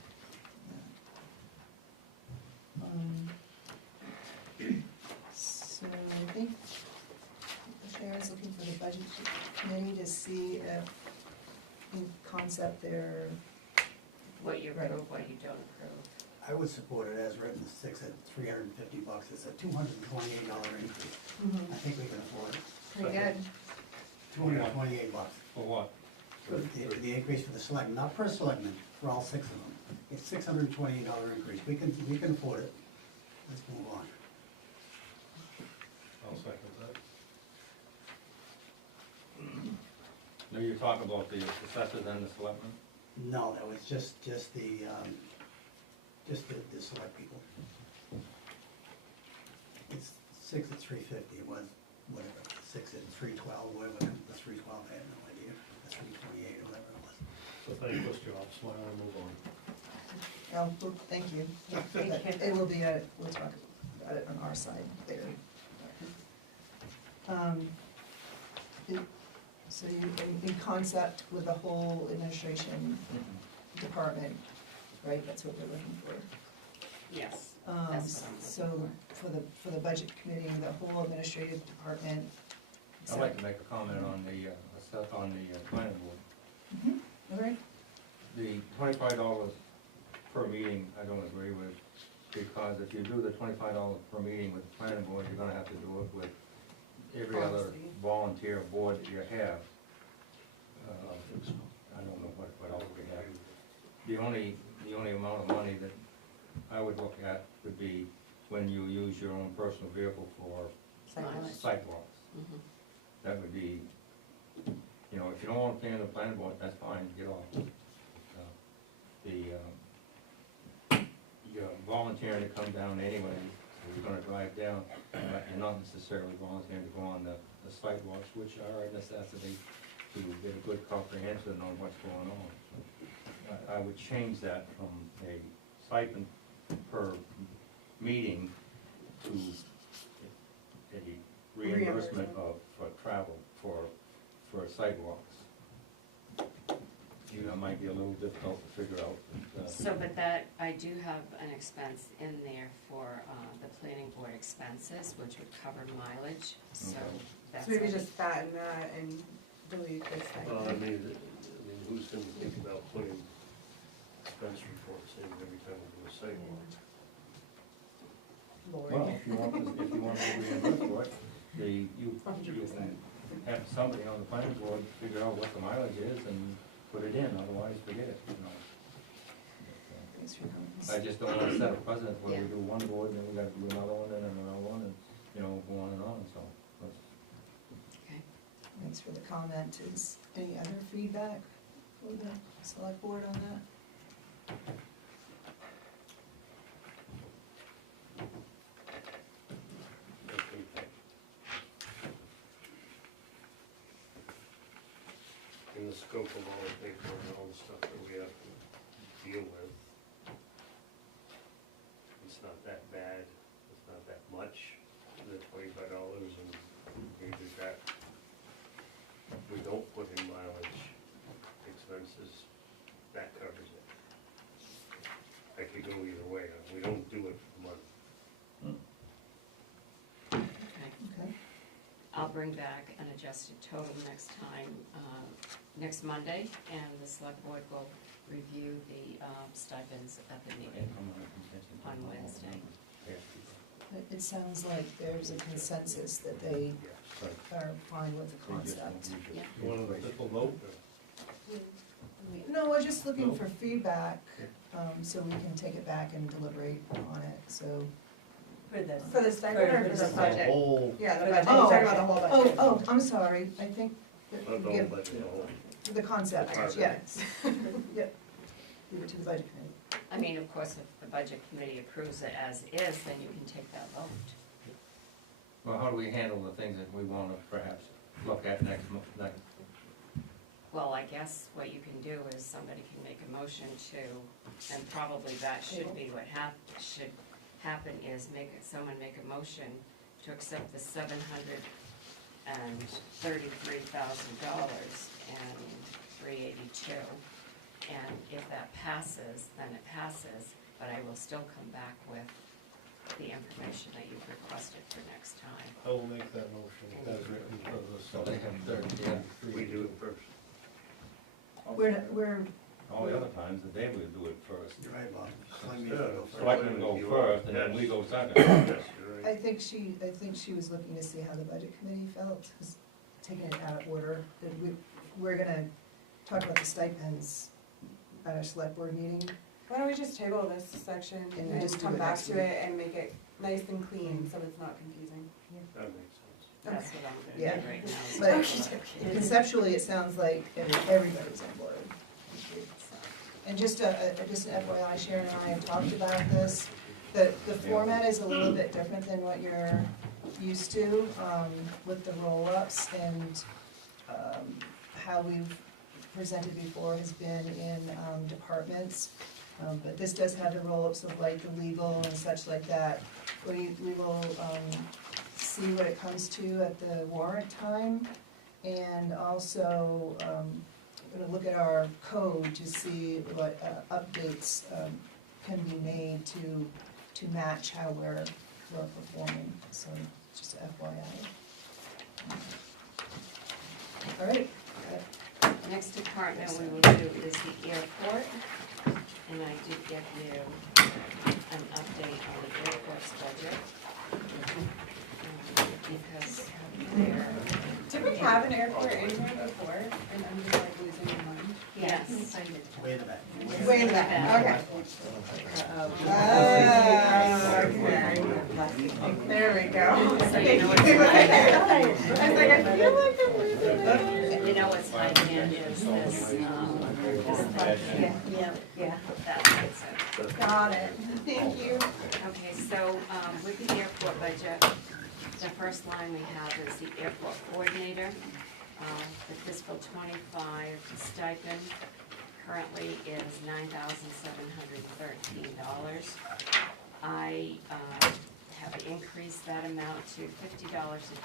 So I think Sharon's looking for the budget committee to see if, in concept, they're, What you Right. approve, what you don't approve. I would support it as written, six at $350, it's a $228 increase. I think we can afford it. Pretty good. $228. For what? The increase for the selectmen, not per selectman, for all six of them. It's $628 increase, we can afford it. Let's move on. I'll second that. No, you're talking about the assessors and the selectmen? No, that was just the select people. It's 6 at 350, it was, whatever, 6 at 312, whatever, the 312, I have no idea, the 328 or whatever it was. So thankless job, so I wanna move on. well, thank you. But it will be we'll talk about it on our side later. So you, in concept with the whole administration department, right, that's what we're looking for. Yes. That's what I'm looking So for the budget committee, the whole administrative department. I'd like to make a comment on the planning board. All right, The $25 per meeting, I don't agree with, because if you do the $25 per meeting with the planning board, you're gonna have to do it with every other Policy. volunteer board that you have. I don't know what else we have. The only amount of money that I would look at would be when you use your own personal vehicle for Mileage. sidewalks. Mhm. That would be, you know, if you don't want to pay the planning board, that's fine, get off. You're volunteering to come down anyway, so you're gonna drive down, but you're not necessarily volunteering to go on the sidewalks, which are a necessity to get a good comprehension on what's going on. I would change that from a stipend per meeting to a reimbursement for travel, for sidewalks. That might be a little difficult to figure out. So, but that, I do have an expense in there for the planning board expenses, which would cover mileage, so Okay. that's. So maybe it. just fatten that and delete this Well, I thing. mean, who's gonna think about putting expense reports in every time we do a sidewalk? Well, if you want to be reimbursed for it, you can have somebody on the planning board figure out what the mileage is and put it in, otherwise forget it, you know. thanks for coming. I just don't want to set a precedent where we Yeah. do one board, and then we gotta do another one, and another one, and, you know, go on and on, so. Okay. Thanks for the comment. Is any other feedback for the select board on that? I think in the scope of all the paperwork and all the stuff that we have to deal with, it's not that bad, it's not that much, the $25, and maybe that, if we don't put in mileage expenses, that covers it. I could go either way, we don't do it for money. Okay. Okay, I'll bring back an adjusted total next time, next Monday, and the select board will review the stipends at the meeting on Wednesday. It it sounds like there's a consensus that they are fine with the concept. Yeah. You want to official vote? No, we're just looking for feedback, so we can take it back and deliberate on it, so. For this. For the stipend or for the budget? Whole, Yeah, the budget, Oh. talking about the whole budget. Oh, I'm sorry, I think, that not the we whole give budget, the whole. the concept, Department. yes. Yep, leave it to the budget committee. I mean, of course, if the budget committee approves it as is, then you can take that vote. Well, how do we handle the things that we wanna perhaps look at next month, Well, I guess what you can do is somebody can make a motion to, and probably that should be what should happen is someone make a motion to accept the $733,000 and $382. And if that passes, then it passes, but I will still come back with the information that you've requested for next time. I will make that motion as written for so they have the. We do it first. We're, all the other times, the day we do it first. You're right, Bob. Let me Yeah. go first. Selectmen go first, and then we go second. Yes, you're I right. think she was looking to see how the budget committee felt, 'cause taking it out of order, that we're gonna talk about the stipends at our select board meeting. Why don't we just table this section And we and just do come it back next to week. it and make it nice and clean, so it's not confusing. That makes sense. That's what I'm gonna Yeah. do right now. is But talk about it. conceptually, it sounds like everybody's on board. And just an FYI, Sharon and I have talked about this. The format is a little bit different than what you're used to, with the roll-ups, and how we've presented before has been in departments. But this does have the roll-ups of like the legal and such like that. We will see what it comes to at the warrant time, and also gonna look at our code to see what updates can be made to match how we're performing, so just FYI. All right, Next department we will do is the airport, and I did give you an update on the airport's budget. Because they're, Did we have an airport in here before, and I'm just like losing my mind? yes. Way in the back. Way in the back, okay. There we go. So you know what's I was hiding, like, I feel like I'm losing. you know what's hiding in is this, this, Yeah. that's it. Got it, thank you. Okay, so, with the airport budget, the first line we have is the airport coordinator. The fiscal '25 stipend currently is $9,713. I have increased that amount to $50 a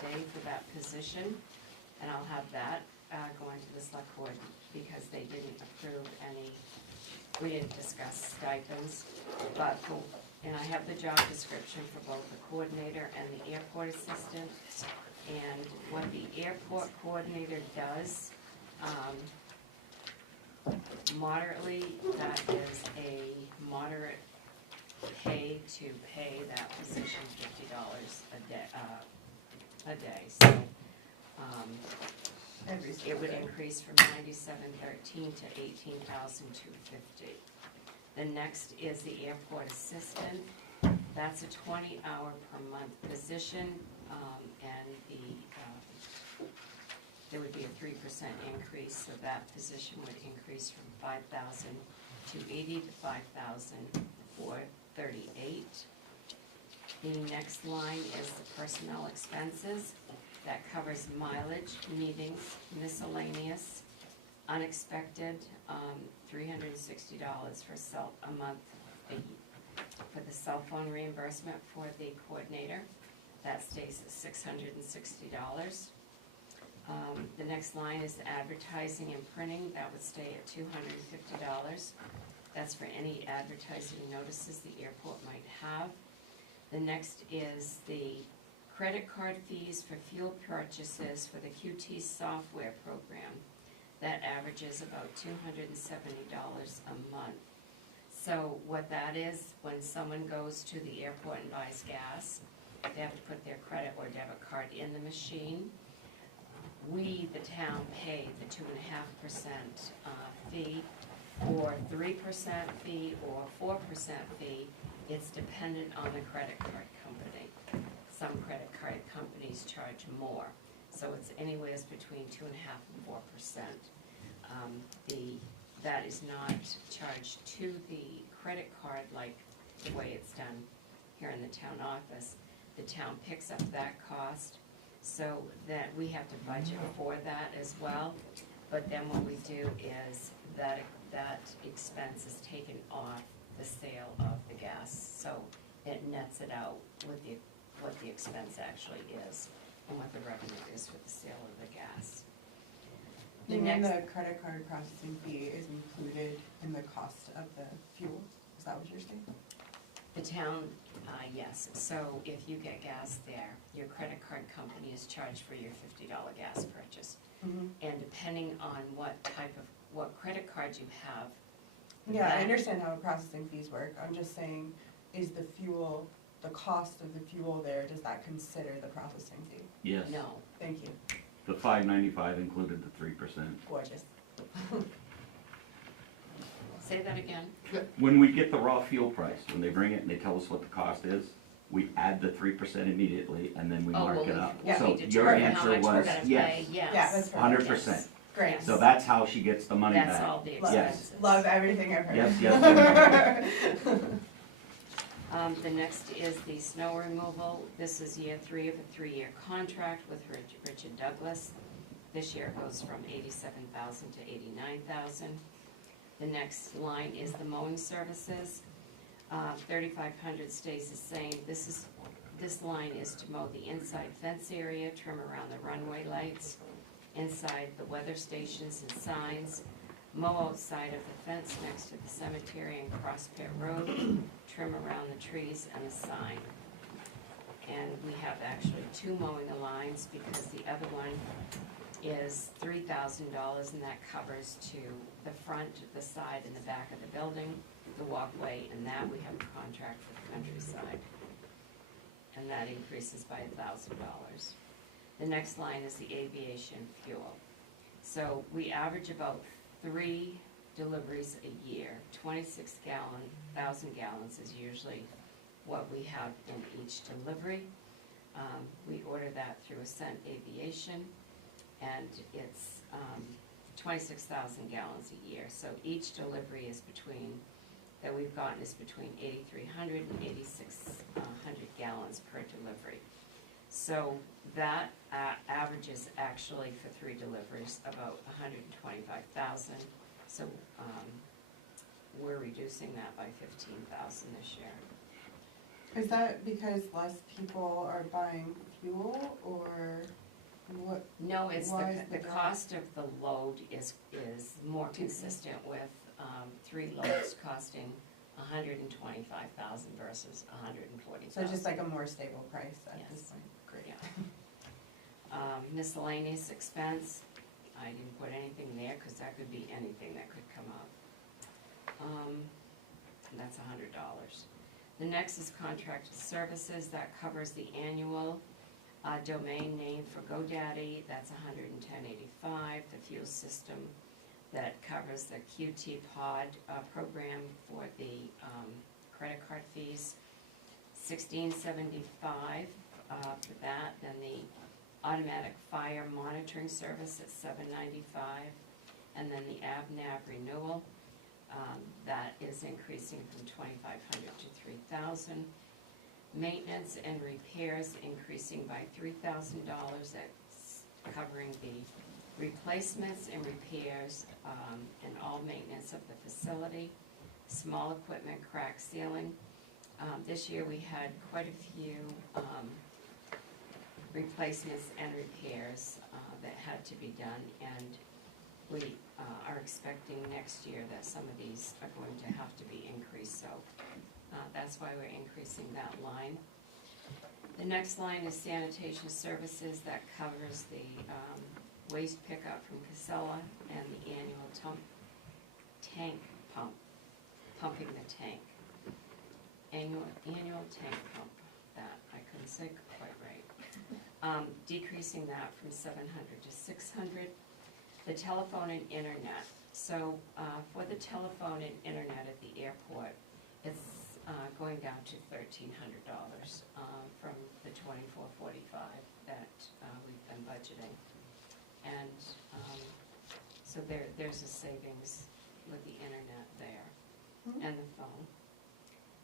day for that position, and I'll have that going to the select board because they didn't approve any, we didn't discuss stipends, but, and I have the job description for both the coordinator and the airport assistant. And what the airport coordinator does, moderately, that is a moderate pay to pay that position $50 a day, so, it would increase from $97.13 to $18,250. The next is the airport assistant. That's a 20-hour per month position, and there would be a 3% increase, so that position would increase from $5,280 to $5,438. The next line is the personnel expenses. That covers mileage, meetings, miscellaneous, unexpected, $360 for a month for the cell phone reimbursement for the coordinator. That stays at $660. The next line is the advertising and printing. That would stay at $250. That's for any advertising notices the airport might have. The next is the credit card fees for fuel purchases for the QT software program. That averages about $270 a month. So what that is, when someone goes to the airport and buys gas, they have to put their credit or debit card in the machine. We, the town, pay the 2.5% fee, or 3% fee, or 4% fee. It's dependent on the credit card company. Some credit card companies charge more, so it's anywhere between 2.5% and 4%. That is not charged to the credit card like the way it's done here in the town office. The town picks up that cost, so that we have to budget for that as well. But then what we do is that expense is taken off the sale of the gas, so it nets it out with what the expense actually is and what the revenue is for the sale of the gas. You mean the credit card processing fee is included in the cost of the fuel? Is that what you're saying? The town, yes, so if you get gas there, your credit card company is charged for your $50 gas purchase. Mm-hmm. And depending on what credit card you have. Yeah, I that- understand how processing fees work. I'm just saying, is the fuel, the cost of the fuel there, does that consider the processing fee? Yes. No, Thank you. The $5.95 included the 3%. Gorgeous. say that again. When we get the raw fuel price, when they bring it and they tell us what the cost is, we add the 3% immediately and then we Oh, mark well, it up. Yeah. So we your determine how answer much we're was gonna yes, pay, yes. Yeah, that's perfect. 100%. Great. Yes. So that's how she gets the money back. That's all the Love- expenses. Love everything I've heard. Yes, The next is the snow removal. This is year 3 of a 3-year contract with Richard Douglas. This year it goes from $87,000 to $89,000. The next line is the mowing services. $3,500 stays the same. This line is to mow the inside fence area, trim around the runway lights, inside the weather stations and signs, mow outside of the fence next to the cemetery and Cross Pit Road, trim around the trees and the sign. And we have actually 2 mowing lines because the other one is $3,000 and that covers to the front, the side, and the back of the building, the walkway, and that we have a contract with the Countryside. And that increases by $1,000. The next line is the aviation fuel. So we average about 3 deliveries a year. 1,000 gallons is usually what we have in each delivery. We order that through Ascent Aviation, and it's 26,000 gallons a year. So each delivery is that we've gotten is between 8,300 and 8,600 gallons per delivery. So that averages actually for 3 deliveries about 125,000. So we're reducing that by 15,000 this year. Is that because less people are buying fuel, or what? No, it's Why is the the cost of the load is more consistent with 3 loads costing 125,000 versus 140,000. So just like a more stable price at this Yes. point? Great. Yeah. Miscellaneous expense, I didn't put anything there because that could be anything that could come up. And that's $100. The next is contracted services, that covers the annual domain name for GoDaddy, that's $110.85. The fuel system, that covers the QT pod program for the credit card fees, $16.75 for that. Then the automatic fire monitoring service at $7.95, and then the ABNAV renewal, that is increasing from $2,500 to $3,000. Maintenance and repairs increasing by $3,000. That's covering the replacements and repairs and all maintenance of the facility. Small equipment, crack sealing. This year we had quite a few replacements and repairs that had to be done, and we are expecting next year that some of these are going to have to be increased, so that's why we're increasing that line. The next line is sanitation services, that covers the waste pickup from Casella and the annual pumping the tank. Annual tank pump, that I couldn't say decreasing that from 700 to 600. The telephone and internet. So for the telephone and internet at the airport, it's going down to $1,300 from the $2,445 that we've been budgeting. And so there's a savings with the internet there and the phone.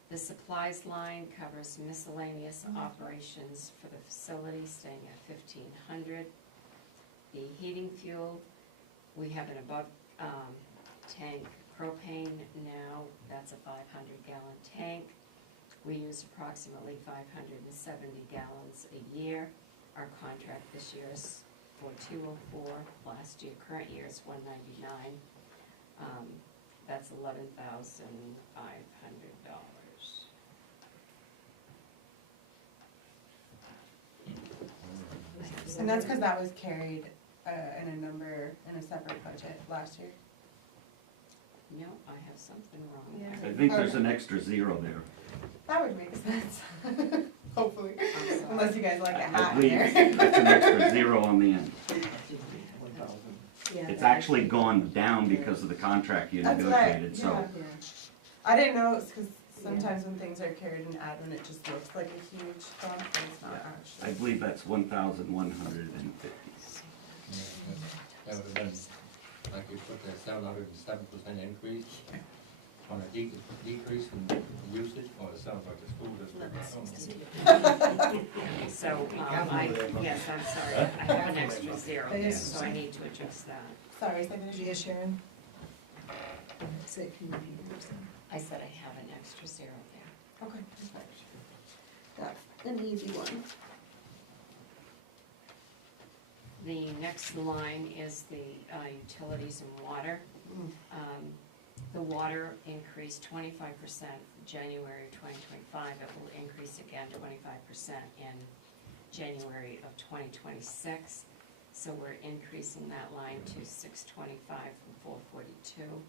The supplies line covers miscellaneous operations for the facility, staying at $1,500. The heating fuel, we have an above tank propane now, that's a 500-gallon tank. We use approximately 570 gallons a year. Our contract this year is for 204, last year, current year is 199. That's $11,500. And that's because that was carried in a number, in a separate budget last year. No, I have something wrong. Yeah. I think there's an extra zero there. That would make sense, hopefully, I'm sorry. unless you guys like a I hat in believe there. that's an extra zero on the end. Yeah. It's actually gone down because of the contract you That's right, negotiated, so. yeah. Yeah. I didn't know, it's because sometimes when things are carried in admin, it just looks like a huge bump, but it's not I actually. believe that's 1,150. That would have been, like you put there, 707% increase on a decrease in usage, or it sounds like a school district. So, yes, I'm sorry, I have an extra zero there, so I need to adjust that. Sorry, say that again. Sharon? So can you repeat what you're saying? I said I have an extra zero there. Okay. That's an easy one. The next line is the utilities and water. The water increased 25% January 2025. It will increase again 25% in January of 2026. So we're increasing that line to 625 from 442.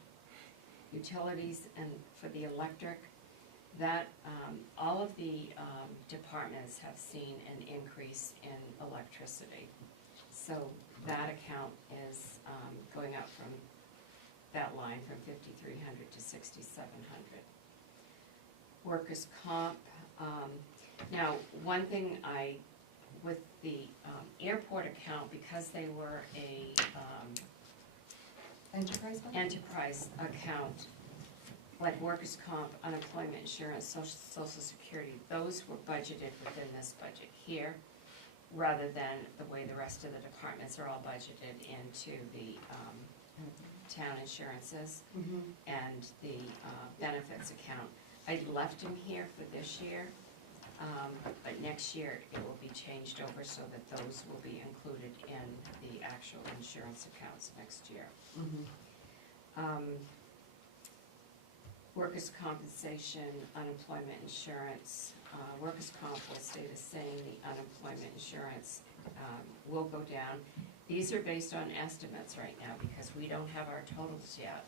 Utilities and for the electric, that all of the departments have seen an increase in electricity. So that account is going up from that line from 5,300 to 6,700. Workers' comp. Now, one thing with the airport account, because they were a Enterprise fund? enterprise account, like workers' comp, unemployment insurance, social security, those were budgeted within this budget here, rather than the way the rest of the departments are all budgeted into the town insurances and the benefits account. I left them here for this year, but next year it will be changed over so that those will be included in the actual insurance accounts next year. Workers' compensation, unemployment insurance, workers' comp will stay the same, the unemployment insurance will go down. These are based on estimates right now because we don't have our totals yet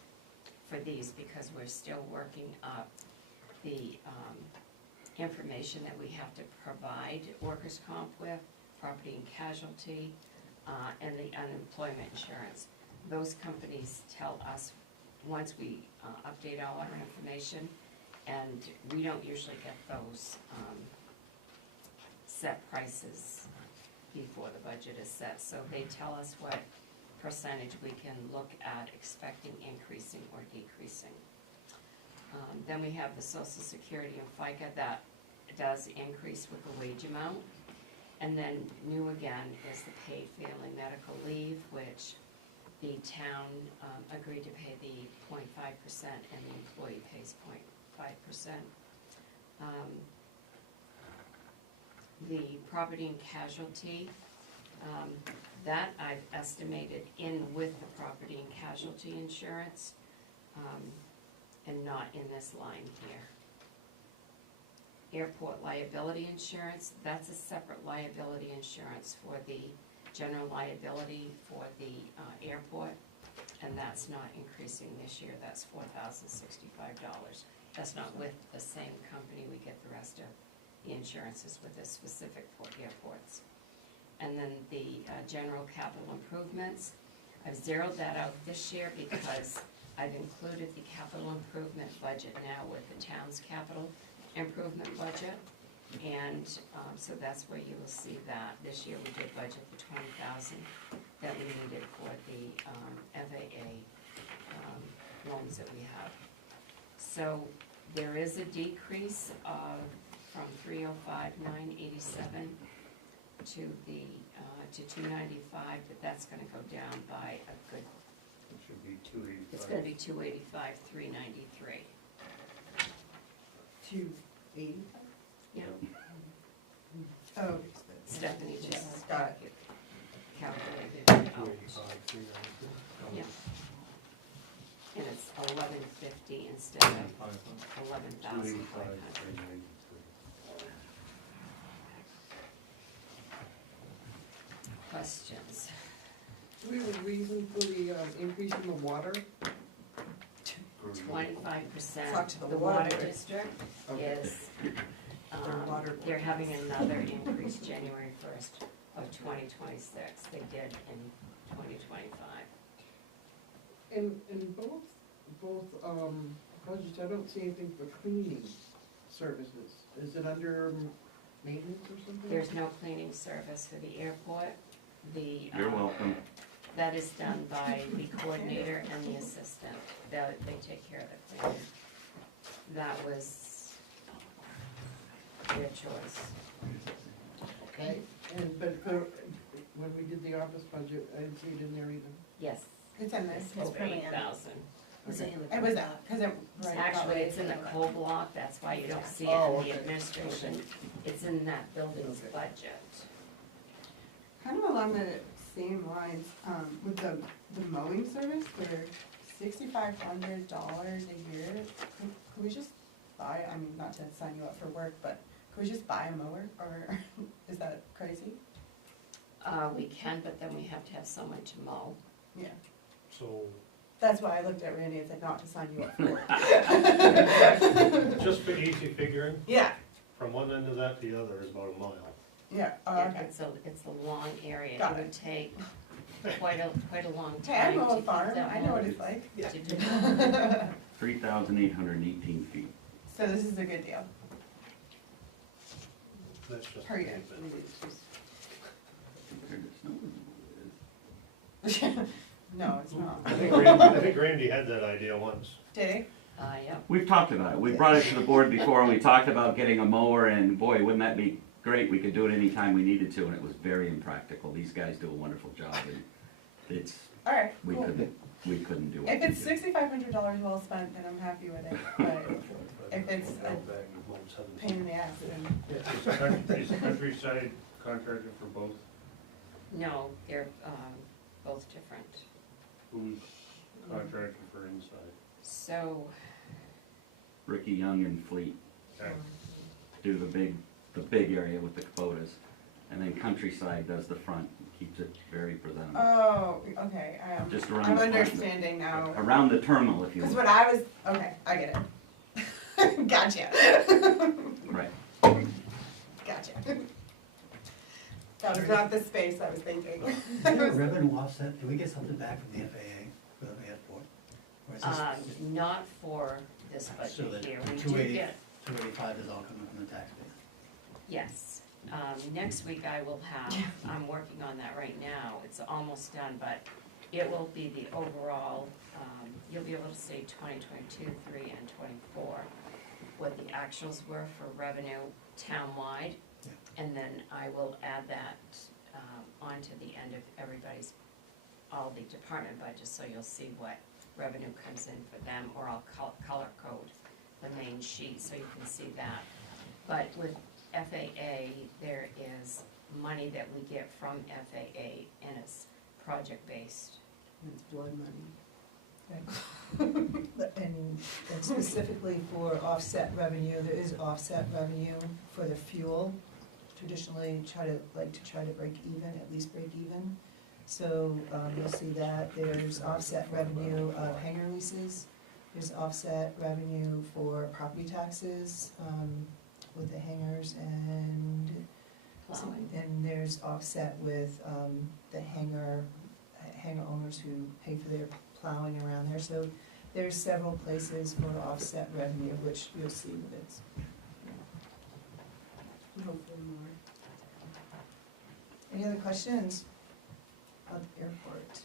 for these because we're still working up the information that we have to provide workers' comp with, property and casualty, and the unemployment insurance. Those companies tell us once we update all our information, and we don't usually get those set prices before the budget is set. So they tell us what percentage we can look at expecting increasing or decreasing. Then we have the Social Security and FICA that does increase with the wage amount. And then new again is the paid family medical leave, which the town agreed to pay the 0.5% and the employee pays 0.5%. The property and casualty, that I've estimated in with the property and casualty insurance, and not in this line here. Airport liability insurance, that's a separate liability insurance for the general liability for the airport, and that's not increasing this year. That's $4,065. That's not with the same company. We get the rest of the insurances with this specific for airports. and then the general capital improvements. I've zeroed that out this year because I've included the capital improvement budget now with the town's capital improvement budget. And so that's where you will see that. This year we did budget for $20,000 that we needed for the FAA loans that we have. So there is a decrease of from 305,987 to the to 295, but that's going to go down by a good. It should be 285. It's going to be 285,393. 280? Yeah. Oh, Stephanie just got it. calculated it 285, out. 392. Yeah. And it's 1150 instead of 11,500. 285,393. Questions? Do we have a reason for the increase in the water? 25%. Talk to the The water water board. district Okay. is, water board. they're having another increase January 1st of 2026. They did in 2025. In both budgets, I don't see anything for cleaning services. Is it under maintenance or something? There's no cleaning service for the airport. The, You're welcome. that is done by the coordinator and the assistant. They take care of the cleaning. That was their choice. Okay, but when we did the office budget, I didn't see it in there either. Yes, It's in this, it's it's over per man. 8,000. Was it in the? It was that, because it. right, Actually, it's in the got coal block, that's why you don't see it Oh, in the okay. administration. It's in that building's Okay. budget. Kind of along the same lines, with the mowing service, for $6,500 a year, could we just buy, I mean, not to sign you up for work, but could we just buy a mower, or is that crazy? We can, but then we have to have someone to mow. Yeah, So, that's why I looked at Randy and said not to sign you up for work. just for easy figuring, Yeah, from one end of that to the other is about a mile. yeah, okay. It's a long area. Got It would take quite a long Hey, I time mow to a keep farm, that I know what mowed. it's like. To do- 3,818 feet. So this is a good deal. That's just. Per year. Compared to snow. No, it's not. I think Randy had that idea once. Did he? Yep. We've talked about it. We brought it to the board before, and we talked about getting a mower, and boy, wouldn't that be great? We could do it anytime we needed to, and it was very impractical. These guys do a wonderful job, and it's, All right, we cool. couldn't do it. If it's $6,500 well spent, then I'm happy with it, but if it's a pain in the ass, then. Is Countryside contracted for both? No, they're both different. Who's contracted for inside? So, Ricky Young and Fleet Okay. do the big area with the Kubotas, and then Countryside does the front, keeps it very presentable. Oh, okay, Just around I'm the front. understanding now. Around the terminal, if you Because will. what I was, okay, I get it. Gotcha. Right. Gotcha. That was not the space I was thinking. Is there a revenue offset? Do we get something back from the FAA for the airport? Or is this not for this so budget the here. We do 280 get, 285 is all coming from the taxpayer? yes. Next week I will have, I'm working on that right now. It's almost done, but it will be the overall, you'll be able to see 2022, 3, and 24, what the actuals were for revenue townwide. Yeah. And then I will add that onto the end of everybody's, all the department budgets, so you'll see what revenue comes in for them, or I'll color code the main sheet so you can see that. But with FAA, there is money that we get from FAA, and it's project-based. It's blood money. And specifically for offset revenue, there is offset revenue for the fuel. Traditionally, try to break even, at least break even. So, you'll see that there's offset revenue of hangar leases, there's offset revenue for property taxes, with the hangars and Plowing. there's offset with, the hangar owners who pay for their plowing around there. So there's several places for offset revenue, which you'll see with it. Hopefully more. Any other questions about the airport?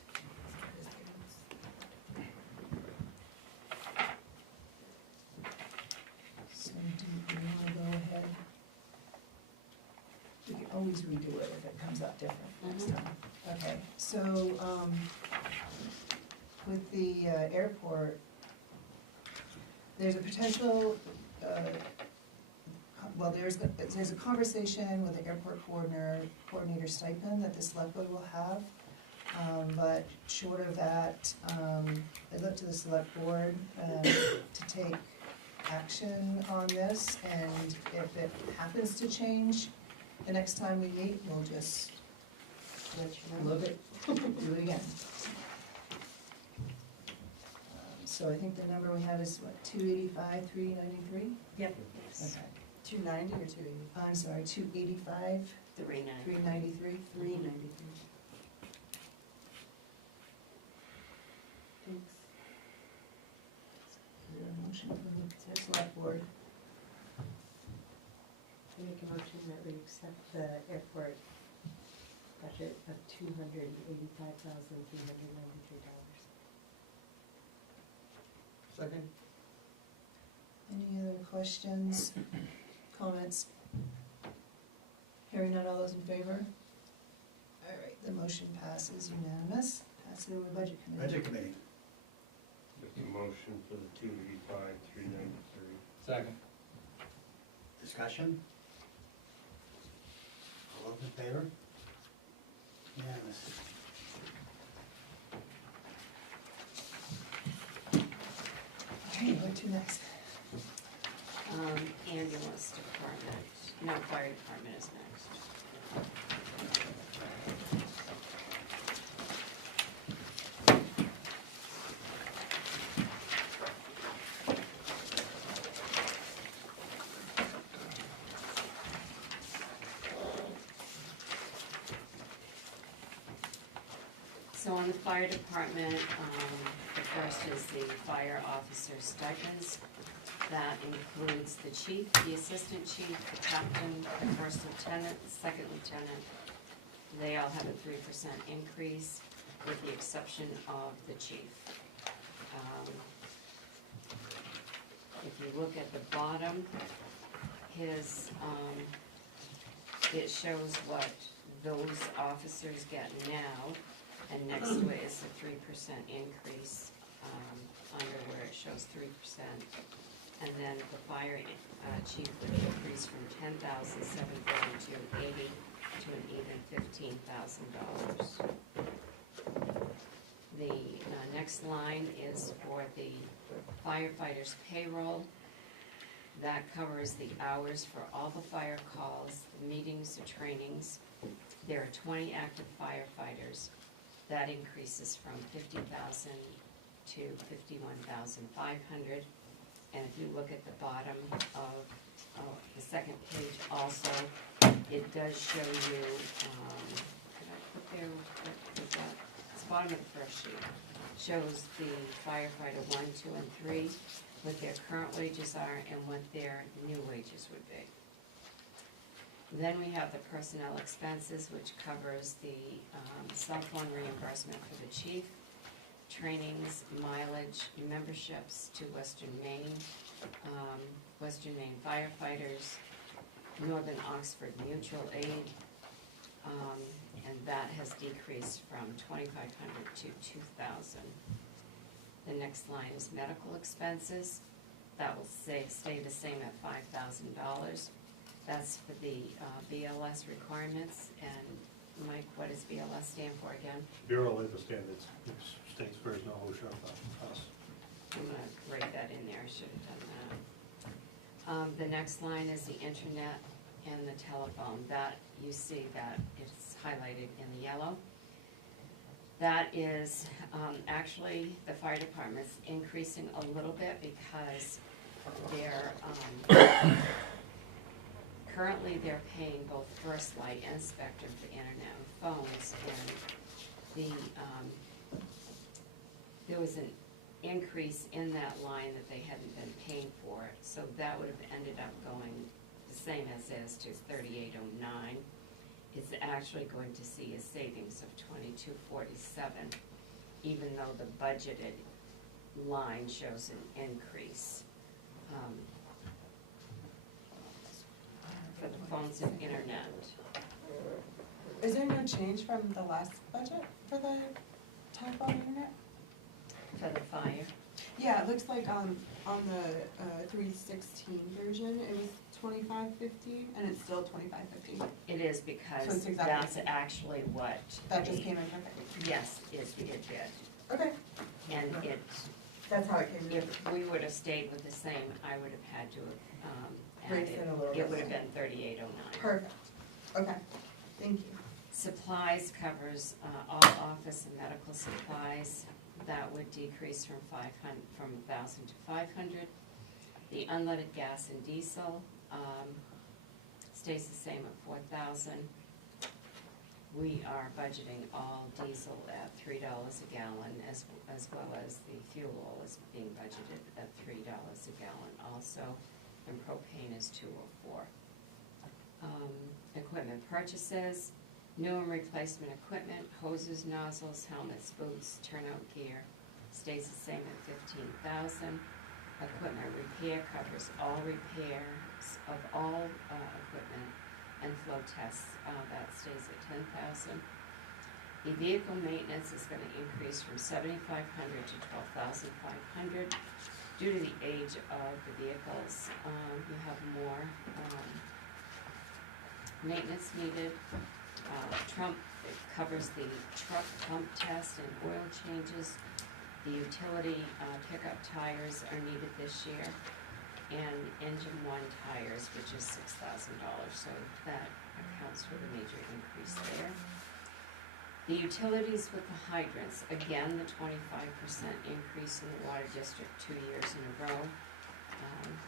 So do you wanna go ahead? We can always redo it if it comes out different next Mhm. time. Okay, so, with the airport, there's a potential, well, there's a conversation with the airport coordinator stipend that the select board will have. But short of that, it's up to the select board, to take action on this. And if it happens to change, the next time we meet, we'll just Let you know. look at, do it again. So I think the number we have is what, 285, 393? Yep. Okay. 290 or 280? I'm sorry, 285, 390. 393? 393. Thanks. Is there a motion from the select board? I make a motion that we accept the airport budget of $285,393. Second. Any other questions, comments? Hearing none, all those in favor? All right, the motion passes unanimous. Pass it over to Budget Committee. Budget Committee, Make a motion for the 285, 393. Second. discussion? All those in favor? Unanimous. Okay, what to next? Ambulance department, no, fire department is next. So on the fire department, the first is the fire officer stipends. That includes the chief, the assistant chief, the captain, the first lieutenant, the second lieutenant. They all have a 3% increase, with the exception of the chief. If you look at the bottom, his, it shows what those officers get now, and next to it is a 3% increase, under where it shows 3%. And then the fire chief would increase from $10,732.80 to an even $15,000. The next line is for the firefighters' payroll. That covers the hours for all the fire calls, the meetings, the trainings. There are 20 active firefighters. That increases from $50,000 to $51,500. And if you look at the bottom of the second page also, it does show you, could I put there, what was that? It's the bottom of the first sheet. Shows the firefighter 1, 2, and 3, what their current wages are and what their new wages would be. Then we have the personnel expenses, which covers the cell phone reimbursement for the chief, trainings, mileage, memberships to Western Maine firefighters, Northern Oxford Mutual Aid, and that has decreased from $2,500 to $2,000. The next line is medical expenses. That will stay the same at $5,000. That's for the BLS requirements. And Mike, what does BLS stand for again? Bureau of Labor Standards, which states version of OSHA us. I'm gonna write that in there, I should have done that. The next line is the internet and the telephone. That, you see that it's highlighted in the yellow. That is, actually, the fire department's increasing a little bit because their Currently, they're paying both First Light and Spectrum for internet and phones, and there was an increase in that line that they hadn't been paying for, so that would have ended up going the same as is to 3809. It's actually going to see a savings of 2247, even though the budgeted line shows an increase. For the phones and internet. Is there no change from the last budget for the telephone internet? For the fire. Yeah, it looks like on the 316 version, it was 2550, and it's still 2550. It is So because it's exactly that's the same. actually what. That just the- came in perfect. Yes, it did. Okay, And it, that's how it came in. if we would have stayed with the same, I would have had to have Raised added, it a little it bit would have more. been 3809. Perfect. Okay, thank you. Supplies covers all office and medical supplies. That would decrease from 1,000 to 500. The unleaded gas and diesel stays the same at 4,000. We are budgeting all diesel at $3 a gallon, as well as the fuel oil is being budgeted at $3 a gallon also, and propane is $2.04. Equipment purchases, new and replacement equipment, hoses, nozzles, helmets, boots, turnout gear, stays the same at 15,000. Equipment repair covers all repairs of all equipment and flow tests, that stays at 10,000. The vehicle maintenance is gonna increase from 7,500 to 12,500. Due to the age of the vehicles, you have more maintenance needed. It covers the truck pump test and oil changes. The utility pickup tires are needed this year, and engine one tires, which is $6,000, so that accounts for the major increase there. The utilities with the hydrants, again, the 25% increase in the water district 2 years in a row.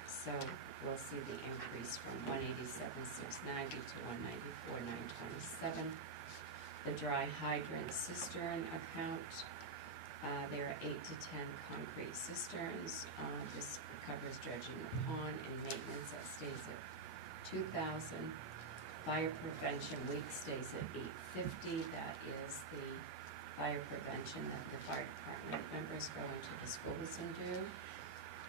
So we'll see the increase from 187,690 to 194,927. The dry hydrant cistern account, there are 8 to 10 concrete cisterns. This covers dredging the pond and maintenance, that stays at 2,000. Fire prevention week stays at 850. That is the fire prevention that the fire department members go into the schools and do.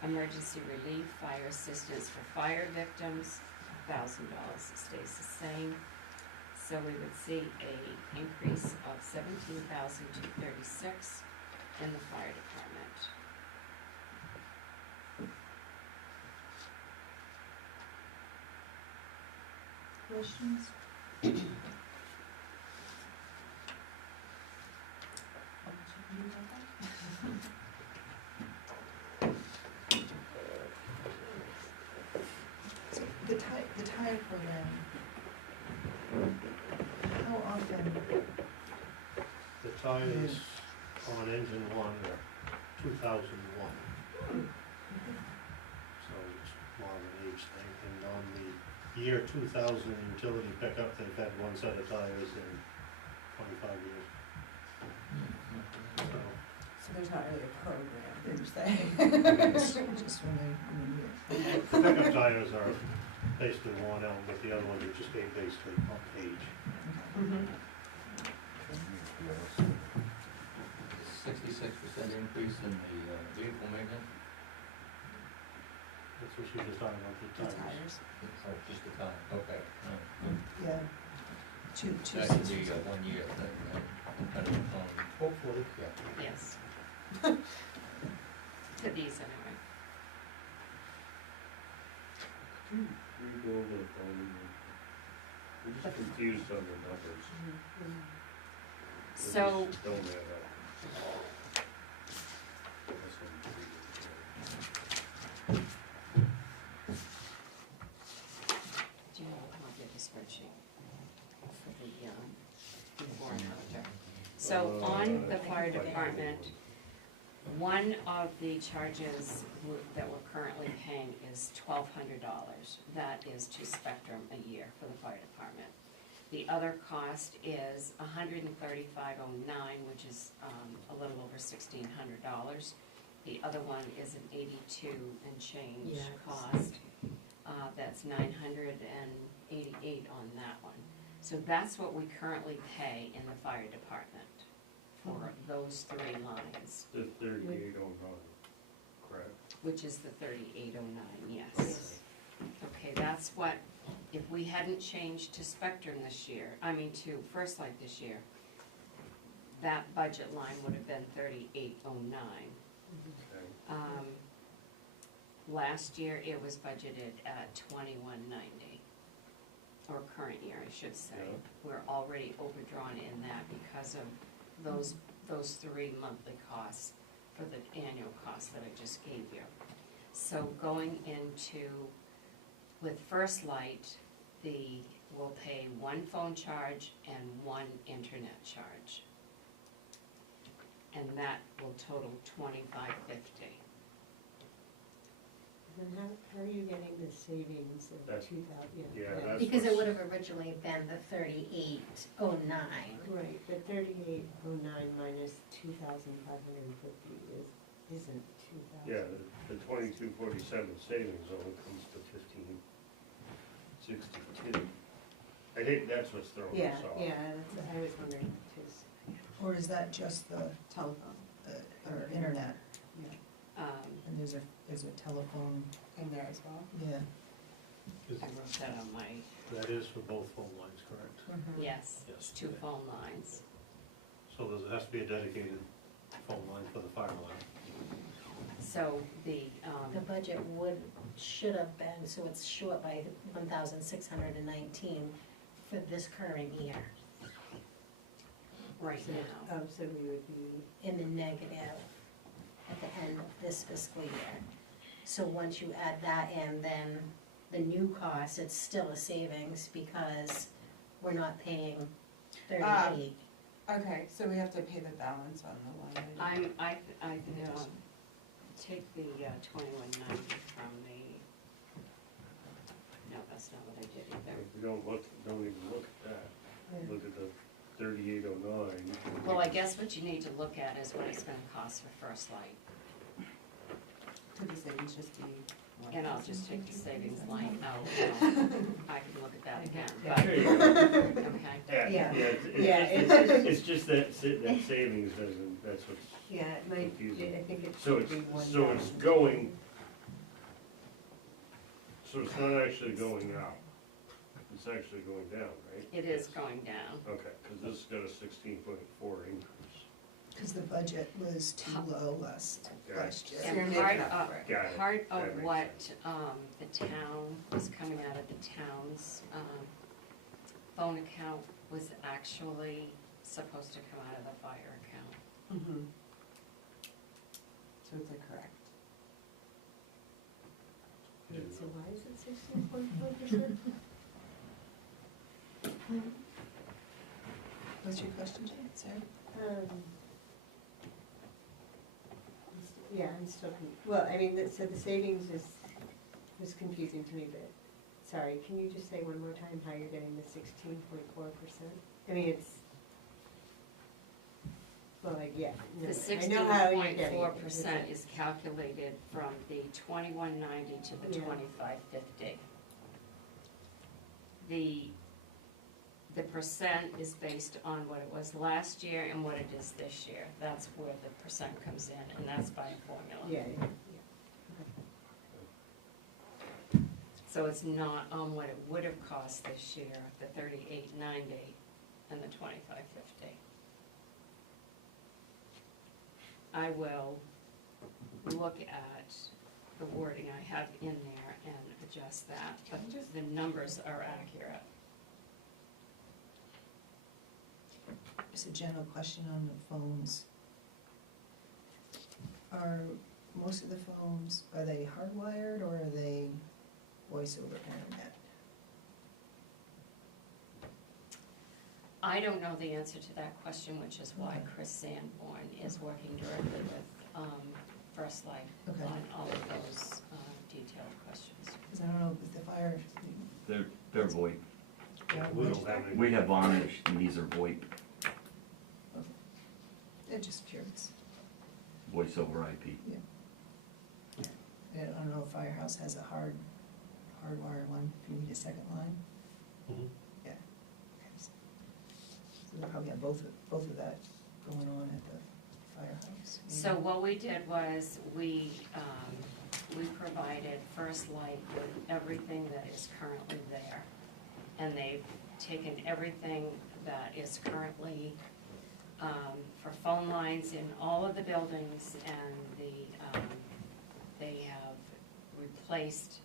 Emergency relief, fire assistance for fire victims, $1,000, it stays the same. So we would see a increase of 17,236 in the fire department. Questions? So the tire program, how often? The tires on engine one are 2001. So it's more of an age thing, and on the year 2000 utility pickup, they've had one set of tires in 25 years. So, So there's not really a program, you're saying? Just when they need it. the pickup tires are basically worn out, but the other ones are just basically on age. Mhm. 66% increase in the vehicle maintenance, That's what she was talking about, the The tires. tires, oh, just the time, okay. Yeah. Two That could be systems. a 1 year thing, right? Depending on, Hopefully. yeah. Yes. To these anyway. We go over the phone, we're just confused on the numbers. They So, just don't add up. That's what I'm do you have a copy of the spreadsheet for the before and after? So on the fire department, One of the charges that we're currently paying is $1,200. That is to Spectrum a year for the fire department. The other cost is $135.09, which is a little over $1,600. The other one is an 82 and change Yes. cost. That's 988 on that one. So that's what we currently pay in the fire department for those three lines, The 3809, correct? which is the 3809, yes. Okay, that's what, if we hadn't changed to Spectrum this year, to First Light this year, that budget line would have been 3809. Okay. Last year, it was budgeted at 2190, or current year, I should say. Yeah. We're already overdrawn in that because of those three monthly costs for the annual cost that I just gave you. So going into, with First Light, we'll pay one phone charge and one internet charge. And that will total $25.50. Then how are you getting the savings of That's- 2,000? Yeah, that's Because it what's- would have originally been the 3809. Right, but 3809 minus 2,550 isn't 2,000. Yeah, the 2247 savings only comes to 1562. I think that's what's throwing Yeah, us off. I was wondering too. Or is that just the Telephone or internet? Um, And there's a telephone, in there as well. yeah. I wrote that on my, That is for both phone lines, correct? yes, Yes. two phone lines. So there has to be a dedicated phone line for the fire line. So The budget should have been, so it's short by 1,619 for this current year, right So- now, Oh, so we would be, in the negative at the end of this fiscal year. So once you add that in, then the new cost, it's still a savings because we're not paying 38. Okay, so we have to pay the balance on the line item. I take the 2190 from the, no, that's not what I did either. If we don't even look at that, look at the 3809. Well, I guess what you need to look at is what it's gonna cost for First Light. Could the savings just be? And I'll just take the savings line out, I can look at that again, There you go. but, okay. Yeah, Yeah. it's just that savings doesn't, that's what's, yeah, it might, Confusing. I think it so should be 1,000. so it's going, so it's not actually going up, it's actually going down, right? It is going down. Okay, because this has got a 16.4 increase. Because the budget was too low last year. So you're And making part up of, for it. Got it. part That of makes what, sense. the town was coming out of the town's, phone account was actually supposed to come out of the fire account. Mhm. So it's correct. Wait, so why is it 16.4%? What's your question, Jane? Sarah? Yeah, I'm still, well, I mean, so the savings was confusing to me, but, sorry, can you just say one more time how you're getting the 16.4%? I mean, it's, well, like, yeah, no, The I know how you're getting it. 16.4% is calculated from the 2190 to the Yeah. 2550. The percent is based on what it was last year and what it is this year. That's where the percent comes in, and that's by a formula. Yeah, yeah, So it's not on what it would have cost this year, the 3890 and the 2550. I will look at the wording I have in there and adjust that, but the numbers are accurate. Just a general question on the phones. Are most of the phones, are they hardwired or are they voice over internet? I don't know the answer to that question, which is why Chris Sanborn is working directly with First Light Okay. on all of those detailed questions. Because I don't know if the fire, They're VoIP. yeah, We don't have any. We have Vonage, and these are VoIP, they're just curious. voice over IP. I don't know if Firehouse has a hardwired one, if you need a second line. Mhm. Yeah. Okay. So they probably have both of that going on at the firehouse. So what we did was, we provided First Light with everything that is currently there. And they've taken everything that is currently, for phone lines in all of the buildings, and they have replaced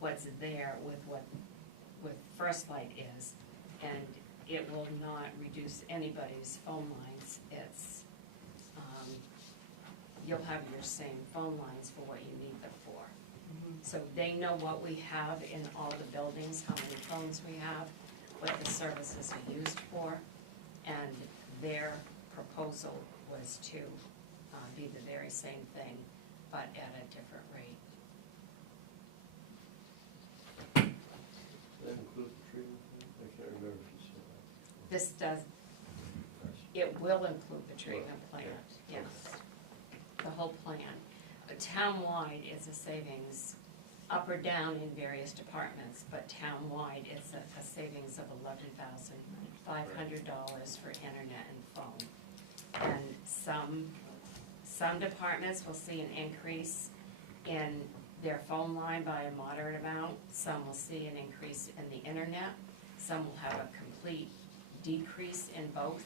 what's there with First Light is. And it will not reduce anybody's phone lines. It's, you'll have your same phone lines for what you need them for. So they know what we have in all the buildings, how many phones we have, what the services are used for, and their proposal was to be the very same thing, but at a different rate. That include the treatment plan? I can't remember if you said that. This does, it will include the treatment plan, yes, the whole plan. Townwide is a savings, up or down in various departments, but townwide is a savings of $11,500 for internet and phone. And some departments will see an increase in their phone line by a moderate amount, some will see an increase in the internet, some will have a complete decrease in both.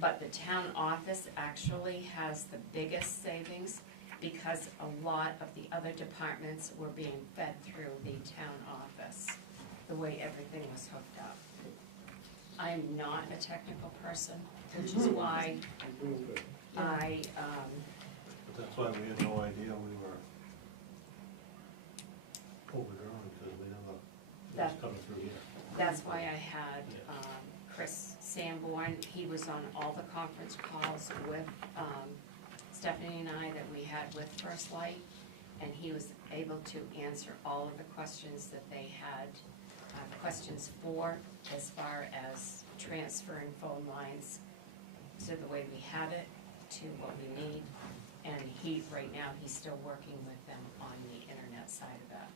But the town office actually has the biggest savings, because a lot of the other departments were being fed through the town office, the way everything was hooked up. I'm not a technical person, which is why I, But that's why we had no idea we were overdrawn, because we never, it was coming through here. that's why I had Chris Sanborn. He was on all the conference calls with Stephanie and I that we had with First Light, and he was able to answer all of the questions that they had, questions for, as far as transferring phone lines to the way we have it, to what we need. And right now, he's still working with them on the internet side of it.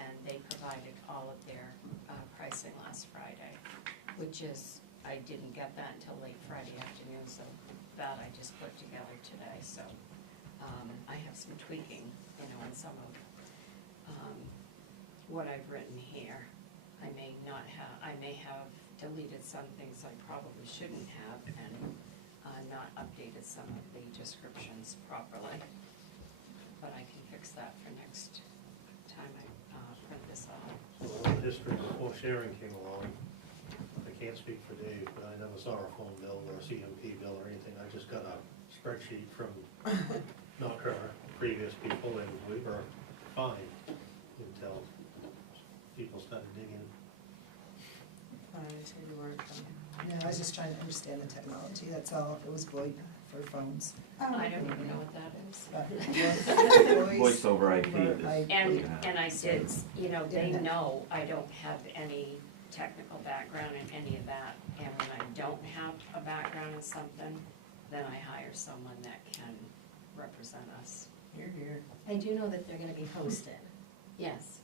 And they provided all of their pricing last Friday, which is, I didn't get that until late Friday afternoon, so that I just put together today, so I have some tweaking, on some of what I've written here. I may have deleted some things I probably shouldn't have, and not updated some of the descriptions properly. But I can fix that for next time I print this off. So a little history before Sharon came along, I can't speak for Dave, but I never saw a phone bill or a CMP bill or anything. I just got a spreadsheet from not her, previous people, and we were fine until people started digging. Yeah, I was just trying to understand the technology, that's all. It was VoIP for phones. I don't even know what that is. Voice over IP is. And I did, they know I don't have any technical background in any of that. And when I don't have a background in something, then I hire someone that can represent us. Here, here. I do know that they're gonna be hosted. Yes.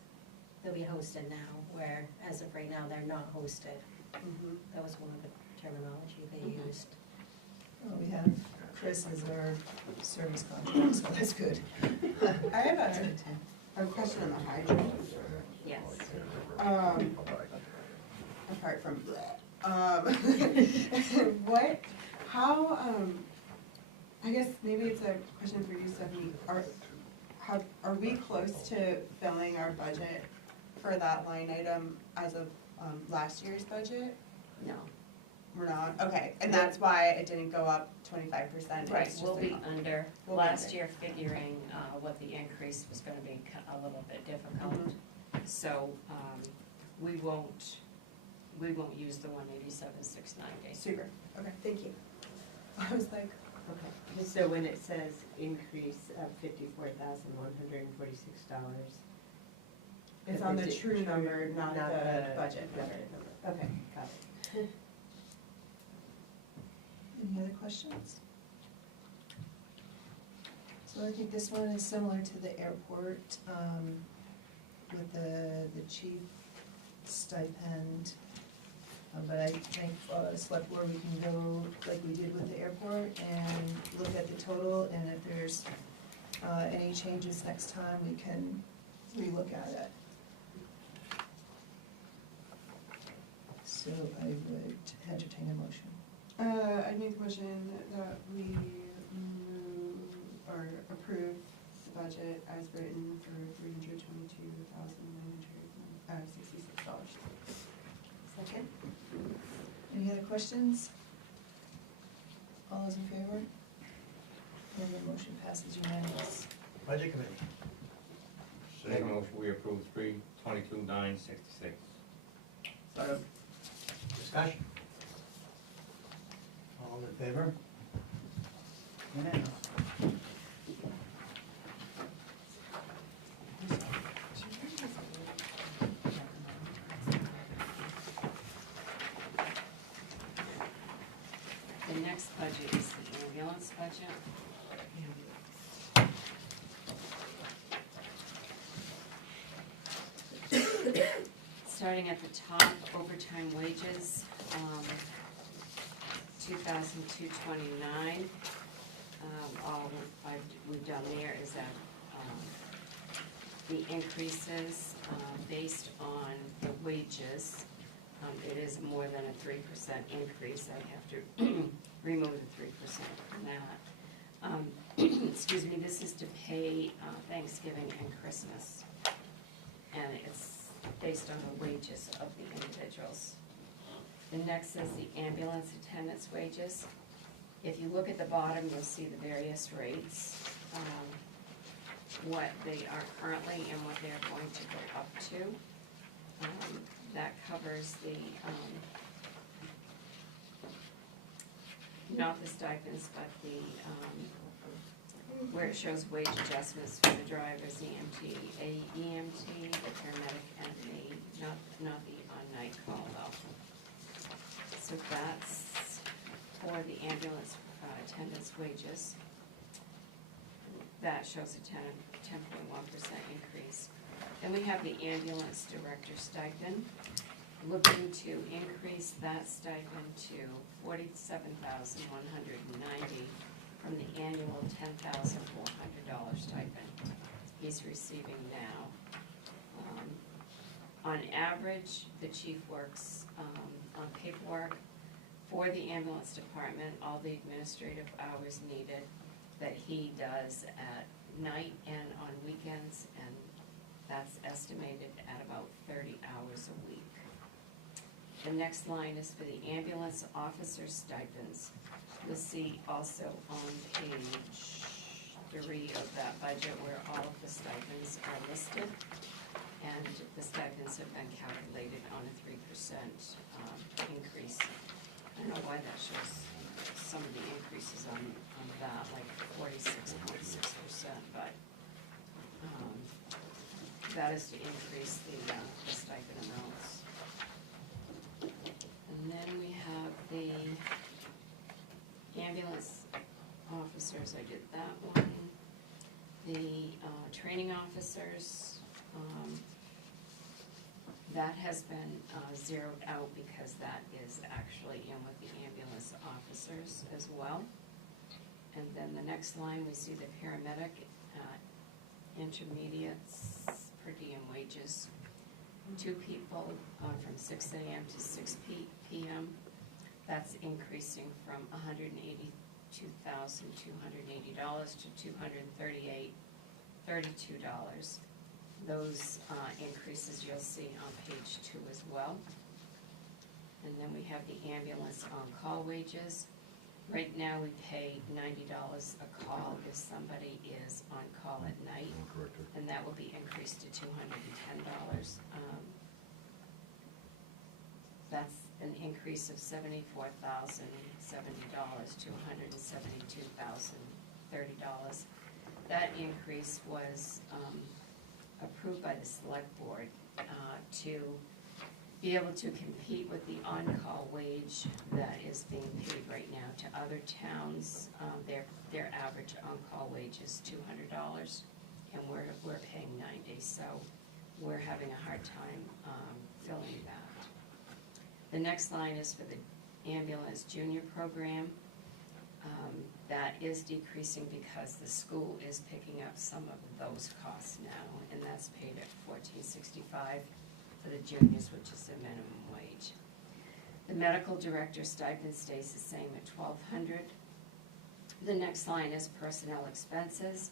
They'll be hosted now, where as of right now, they're not hosted. That was one of the terminology they used. Well, we have Chris as our service contact, so that's good. I have a question on the hydrant. Yes. Apart from I guess maybe it's a question for you, Stephanie. Are we close to filling our budget for that line item as of last year's budget? No. We're not? Okay, and that's why it didn't go up 25%? Right, we'll be under. We'll be Last under. year, figuring what the increase was gonna be a little bit difficult. So, we won't use the 187,690. Super, okay, thank you. I was like, Okay, just so when it says increase of $54,146. It's on the true number, not the budget number. Okay, got it. Any other questions? So I think this one is similar to the airport, with the chief stipend. But I think, select board, we can go like we did with the airport and look at the total, and if there's, any changes next time, we can relook at it. So I would entertain a motion. I make a motion that we move or approve the budget as written for $322,966. Second? Any other questions? All those in favor? And the motion passes unanimous. Budget committee. Make a motion, we approve 322,966. Discussion? All in favor? Unanimous. The next budget is the ambulance budget. Starting at the top, overtime wages, 2,229. All we've done there is that the increases based on the wages, it is more than a 3% increase. I have to remove the 3% from that. Excuse me, this is to pay Thanksgiving and Christmas. And it's based on the wages of the individuals. The next is the ambulance attendants wages. If you look at the bottom, you'll see the various rates, what they are currently and what they're going to go up to. That covers the, not the stipends, but the, where it shows wage adjustments for the drivers, EMT, EMT, the paramedic, and not the on-night call though. So that's for the ambulance attendants wages. That shows a 10.1% increase. Then we have the ambulance director stipend, looking to increase that stipend to $47,190 from the annual $10,400 stipend he's receiving now. On average, the chief works on paperwork for the ambulance department, all the administrative hours needed that he does at night and on weekends, and that's estimated at about 30 hours a week. The next line is for the ambulance officer stipends. You'll see also on page 3 of that budget where all of the stipends are listed, and the stipends have been calculated on a 3% increase. I don't know why that shows some of the increases on that, like 46.6%, but that is to increase the stipend amounts. And then we have the ambulance officers, I did that one. The training officers, that has been zeroed out because that is actually in with the ambulance officers as well. And then the next line, we see the paramedic, intermediates, per diem wages. 2 people from 6 a.m. to 6 p.m. That's increasing from $182,280 to $238,32. Those increases you'll see on page 2 as well. And then we have the ambulance on-call wages. Right now, we pay $90 a call if somebody is on call at night, and that will be increased to $210. an increase of $74,070 to $172,030. That increase was approved by the select board to be able to compete with the on-call wage that is being paid right now to other towns. Their average on-call wage is $200, and we're paying $90, so we're having a hard time filling that. The next line is for the ambulance junior program. That is decreasing because the school is picking up some of those costs now, and that's paid at $14.65 for the juniors, which is the minimum wage. The medical director stipend stays the same at $1,200. The next line is personnel expenses.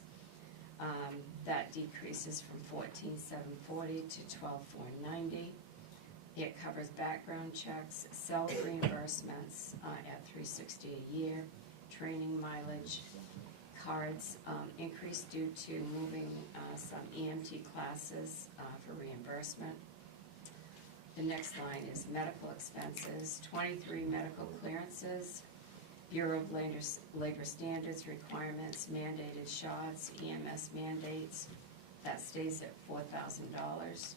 That decreases from $14,740 to $12,490. It covers background checks, self-reimbursements at $360 a year, training mileage, cards increased due to moving some EMT classes for reimbursement. The next line is medical expenses, 23 medical clearances, Bureau of Labor Standards requirements, mandated shots, EMS mandates, that stays at $4,000.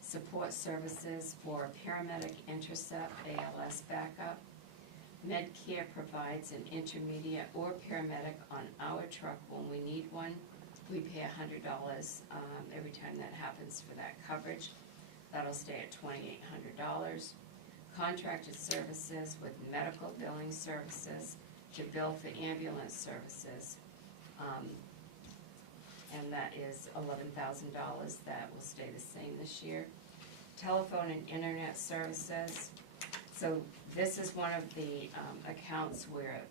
Support services for paramedic intercept, ALS backup. Medcare provides an intermediate or paramedic on our truck when we need one. We pay $100 every time that happens for that coverage. That'll stay at $2,800. Contracted services with medical billing services to bill for ambulance services. And that is $11,000. That will stay the same this year. Telephone and internet services. So this is one of the accounts where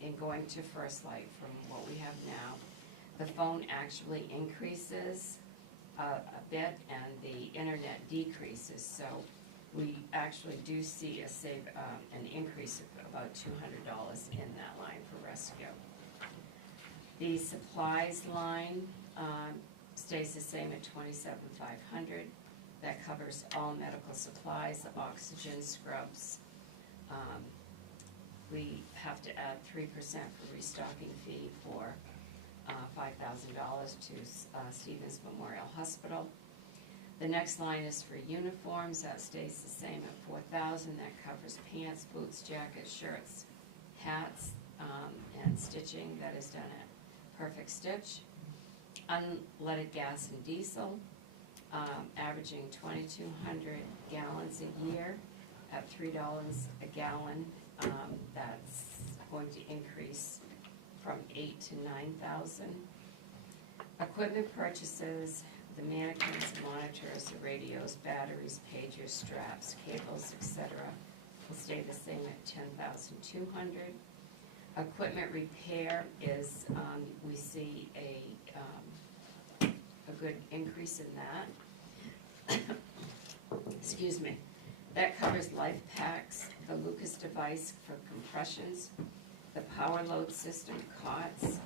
in going to First Light from what we have now, the phone actually increases a bit and the internet decreases. So we actually do see an increase of about $200 in that line for rescue. The supplies line stays the same at $27,500. That covers all medical supplies, oxygen, scrubs. We have to add 3% for restocking fee for $5,000 to Stevens Memorial Hospital. The next line is for uniforms. That stays the same at $4,000. That covers pants, boots, jackets, shirts, hats, and stitching that is done at Perfect Stitch. Unleaded gas and diesel, averaging 2,200 gallons a year at $3 a gallon. That's going to increase from 8 to 9,000. Equipment purchases, the mannequins, monitors, the radios, batteries, pagers, straps, cables, etc. will stay the same at 10,200. Equipment repair is, we see a good increase in that. Excuse me. That covers life packs, the Lucas device for compressions, the power load system cots,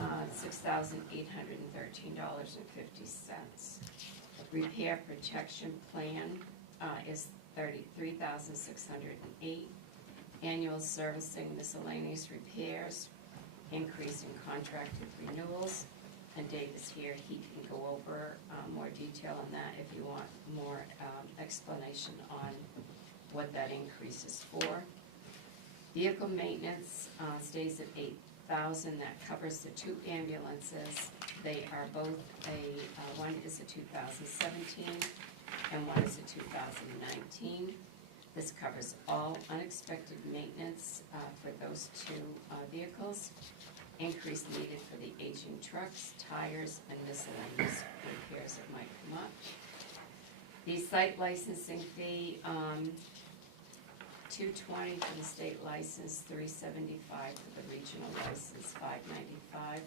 $6,813.50. Repair protection plan is $33,608. Annual servicing, miscellaneous repairs, increase in contracted renewals. And Dave is here, he can go over more detail on that if you want more explanation on what that increase is for. Vehicle maintenance stays at $8,000. That covers the 2 ambulances. They are both one is a 2017 and one is a 2019. This covers all unexpected maintenance for those 2 vehicles. Increase needed for the aging trucks, tires, and miscellaneous repairs that might come up. The site licensing fee, $220 for the state license, $375 for the regional license, $595.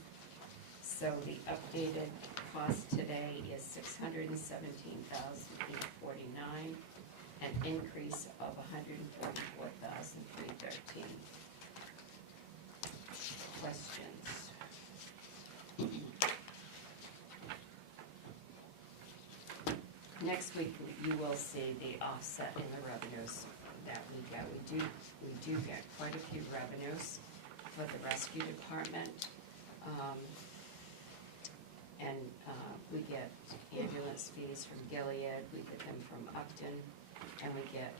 So the updated cost today is $617,849, an increase of $144,313. Questions? next week, you will see the offset in the revenues that we get. We do get quite a few revenues for the rescue department. And we get ambulance fees from Gilead, we get them from Upton, and we get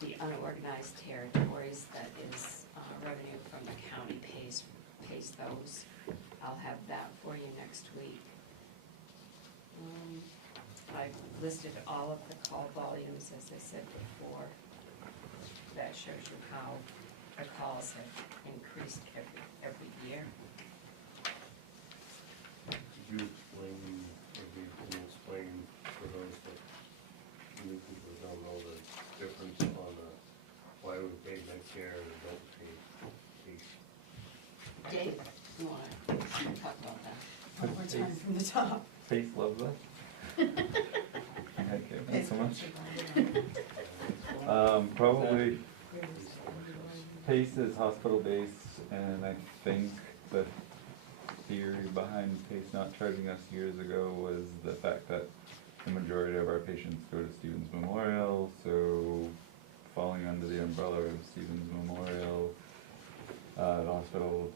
the unorganized territories, that is revenue from the county pays those. I'll have that for you next week. I've listed all of the call volumes, as I said before. That shows you how the calls have increased every year. Could you explain, or you can explain for those that new people don't know the difference on why we pay Medicare and don't pay fees? Dave, you want to talk about that? One more time from the top. Faith loves us. Okay, thanks so much. Probably PACE is hospital-based, and I think the theory behind PACE not charging us years ago was the fact that the majority of our patients go to Stevens Memorial, so falling under the umbrella of Stevens Memorial, the hospital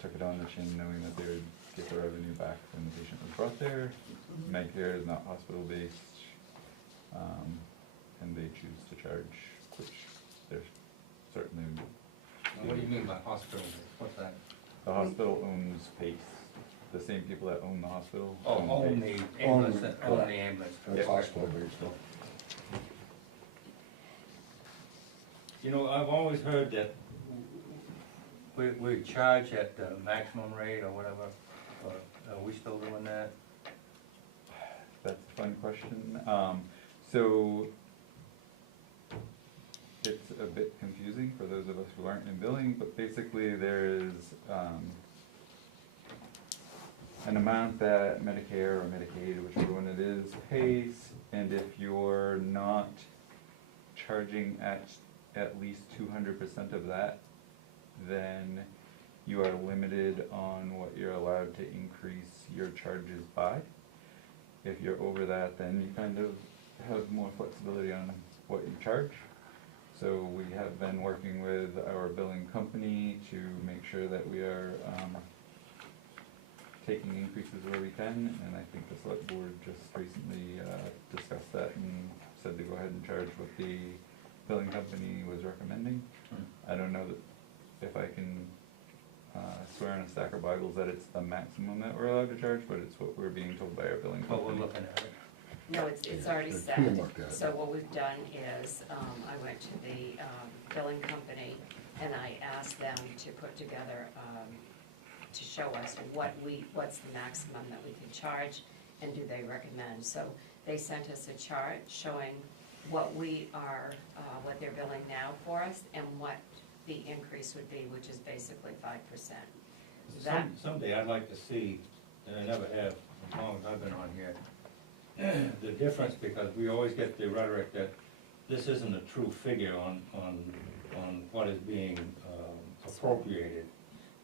took it on the chin knowing that they would get the revenue back when the patient was brought there. Medicare is not hospital-based, and they choose to charge, which they're certainly. What do you mean by hospital? What's that? The hospital owns PACE. The same people that own the hospital. Oh, own PACE. the ambulance, own the ambulance. It's hospital-based though. You know, I've always heard that we charge at the maximum rate or whatever. Are we still doing that? That's a fun question. So it's a bit confusing for those of us who aren't in billing, but basically there is an amount that Medicare or Medicaid, whichever one it is, pays, and if you're not charging at least 200% of that, then you are limited on what you're allowed to increase your charges by. If you're over that, then you kind of have more flexibility on what you charge. So we have been working with our billing company to make sure that we are taking increases where we can, and I think the select board just recently discussed that and said to go ahead and charge what the billing company was recommending. I don't know that if I can swear on a stack of Bibles that it's the maximum that we're allowed to charge, but it's what we're being told by our billing company. But we're looking at it. No, it's already set. So what we've done is, I went to the billing company and I asked them to put together, to show us what's the maximum that we can charge and do they recommend. So they sent us a chart showing what we are, what they're billing now for us and what the increase would be, which is basically 5%. Someday I'd like to see, and I never have, as long as I've been on here, the difference, because we always get the rhetoric that this isn't a true figure on what is being appropriated,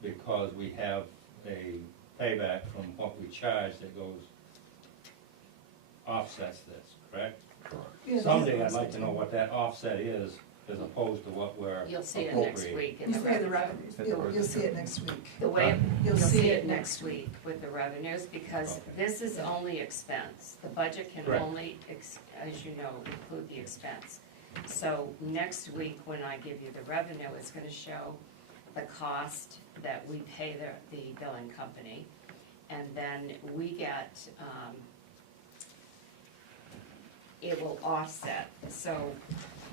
because we have a payback from what we charge that goes, offsets this, correct? Yeah, Someday I'd like to know what that offset is, as opposed to what we're You'll see it next appropriating. week in You the say the revenue. revenues, you'll see it next week. The way, You'll see it next week with the revenues, because Okay. this is only expense. The budget can Correct. only, as you know, include the expense. So next week, when I give you the revenue, it's gonna show the cost that we pay the billing company. And then we get, it will offset. So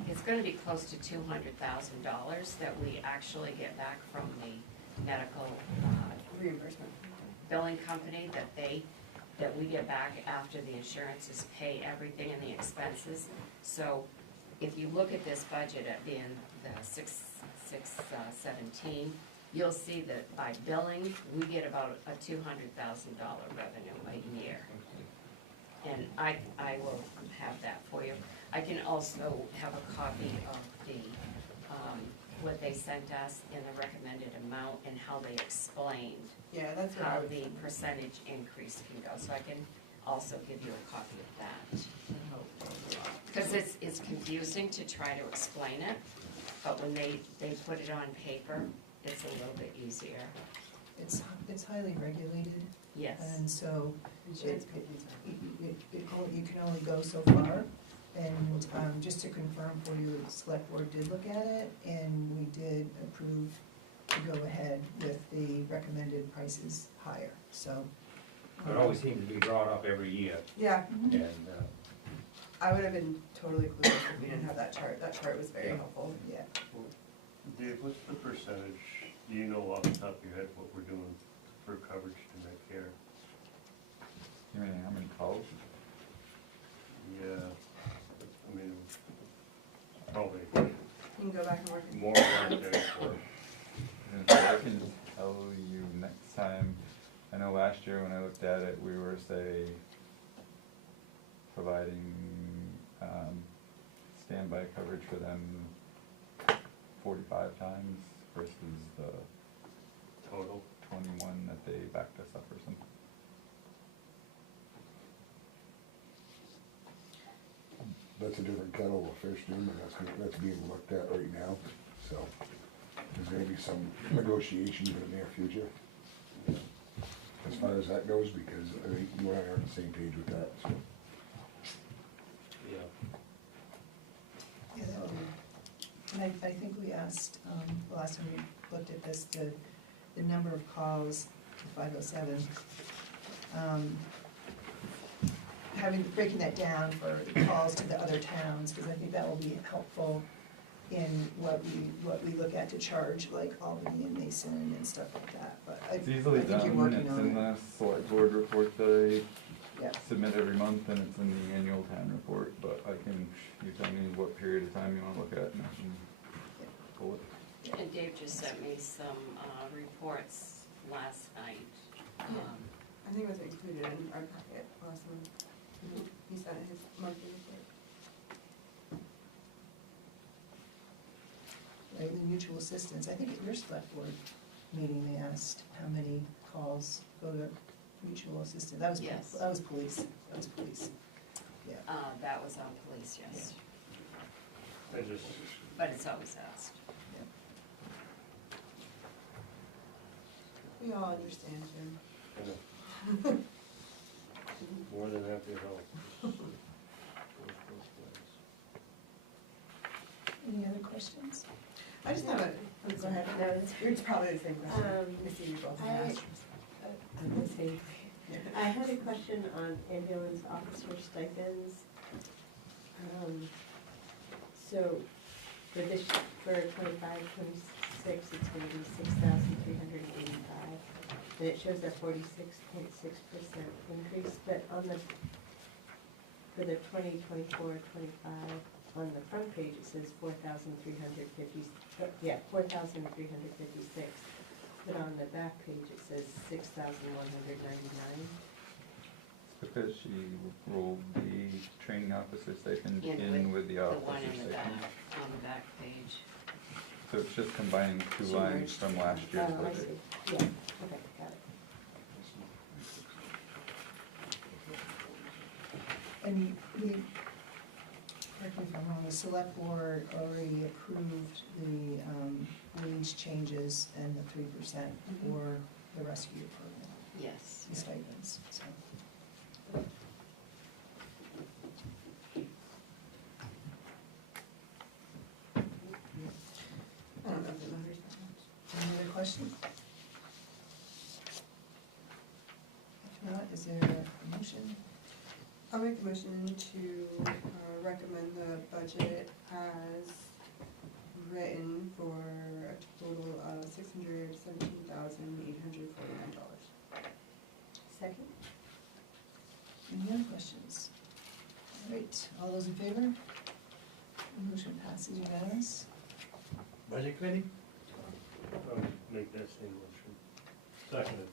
it's gonna be close to $200,000 that we actually get back from the medical Reimbursement. billing company, that we get back after the insurances pay everything and the expenses. So if you look at this budget at being the 617, you'll see that by billing, we get about a $200,000 revenue a year. And I will have that for you. I can also have a copy of the, what they sent us in the recommended amount and how they explained Yeah, that's what I how was. the percentage increase can go. So also give you a copy of that. Because it's confusing to try to explain it, but when they put it on paper, it's a little bit easier. It's highly regulated, Yes. and so Insurance companies are. you can only go so far. And just to confirm for you, the select board did look at it, and we did approve to go ahead with the recommended prices higher, so. It always seems to be brought up every year, Yeah, and, I would have been totally clueless if we didn't have that chart. That chart was very helpful. Yeah, Dave, what's the percentage, do you know off the top of your head what we're doing for coverage to Medicare? You mean how many calls? Yeah, I mean, probably You can go back and work. more than that for. And so I can tell you next time, I know last year when I looked at it, we were, say, providing, standby coverage for them 45 times versus the Total. 21 that they backed us up or something. That's a different kettle of fish, Jim, and that's being looked at right now, so there's gonna be some negotiations in the near future as far as that goes, because I think you and I are on the same page with that, so. Yeah. yeah, that would be, and I think we asked, the last time we looked at this, the number of calls to 507. Breaking that down for the calls to the other towns, because I think that will be helpful in what we look at to charge, like Albany and Mason and stuff like that, but I It's easily think you're done, working it's on in it. the select board report that Yeah. I submit every month, and it's in the annual town report, but I can, you tell me what period of time you wanna look at, and I can pull it. And Dave just sent me some reports last night. I think it was included in our packet last month. He sent his monthly report. Right, the mutual assistance, I think at your select board meeting, they asked how many calls go to mutual assistance, that was, Yes. that was police, yeah. That was on police, yes, I just, but it's always asked. We all understand, Jim. kind of, more than happy to help. Goes both ways. Any other questions? I just have a, go ahead. No, it's- It's probably the same question. I see you both have asked. I'm gonna say, I had a question on ambulance officer stipends. So for this, for 25, 26, it's gonna be 6,385. And it shows a 46.6% increase, but on the, for the 2024-25, on the front page, it says 4,350, 4,356. But on the back page, it says 6,199. Because she rolled the training officer stipend In in with the The one officer in the back, stipend. on the back page. So it's just combining two She lines merged. from last year's Oh, I budget. see, yeah, okay, got it. And we, correct me if I'm wrong, the select board already approved the wage changes and the 3% for the rescue program, Yes. the stipends, so. I don't know if it matters that much. Any other questions? If not, is there a motion? I'll make the motion to recommend the budget as written for a total of $617,849. Second? Any other questions? All right, all those in favor? The motion passes unanimous. Budget committee? Make that same motion. Seconded.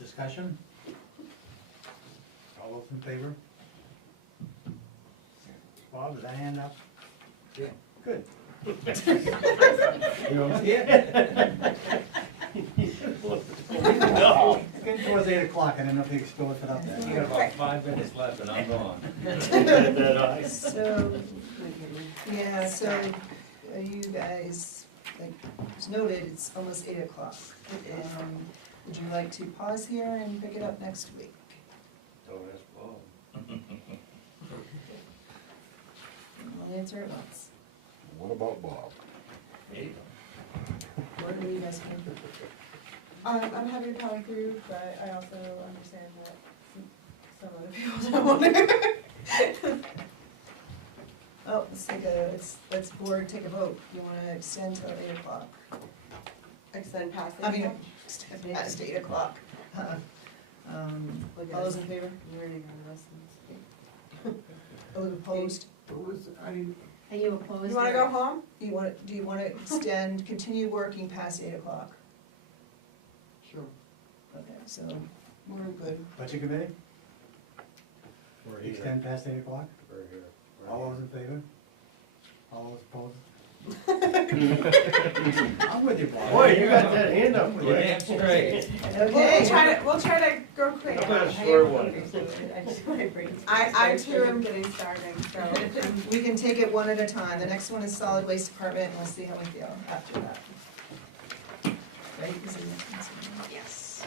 Discussion? All those in favor? Bob, is that hand up? Yeah. Good. You don't see it? No. It's getting towards 8 o'clock, I don't know if you can still it up We there. got about 5 minutes left and I'm gone. That I. So, yeah, so you guys, like, it's noted, it's almost 8 o'clock. Would you like to pause here and pick it up next week? Don't ask Bob. I'll answer it once. What about Bob? What do you guys think? I'm happy to power through, but I also understand that some other people don't want to. Oh, let's board take a vote. You wanna extend till 8 o'clock? Extend past I mean, it. extend past 8 o'clock. All those in favor? Learning our lessons. All opposed? Are you opposed? You wanna go home? Do you wanna extend, continue working past 8 o'clock? Sure. Okay, so, We're good. Budget committee, We're here. extend past 8 o'clock, We're here. all those in favor? All those opposed? I'm with you, Bob. Boy, you got that hand up Damn quick. straight. okay. We'll try to go quick. How about a short one? I just want to bring. I too am getting started, so. We can take it one at a time. The next one is solid waste department, and we'll see how we feel after that. Right? Is it- Yes.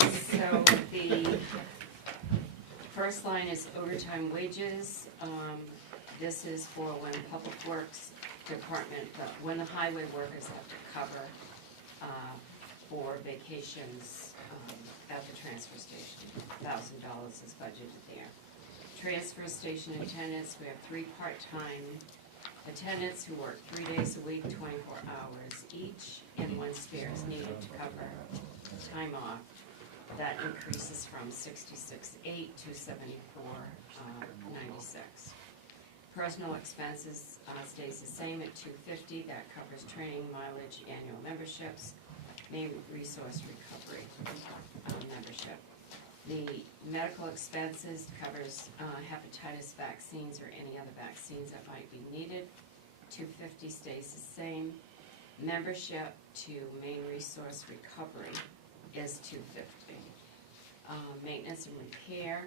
So the first line is overtime wages. This is for when Public Works Department, when the highway workers have to cover for vacations at the transfer station. $1,000 is budgeted there. Transfer station attendants, we have 3 part-time attendants who work 3 days a week, 24 hours each, and 1 spare is needed to cover time off. That increases from 66.8 to 74.96. Personal expenses stays the same at $250. That covers training, mileage, annual memberships, main resource recovery membership. The medical expenses covers hepatitis vaccines or any other vaccines that might be needed. $250 stays the same. Membership to main resource recovery is $250. Maintenance and repair,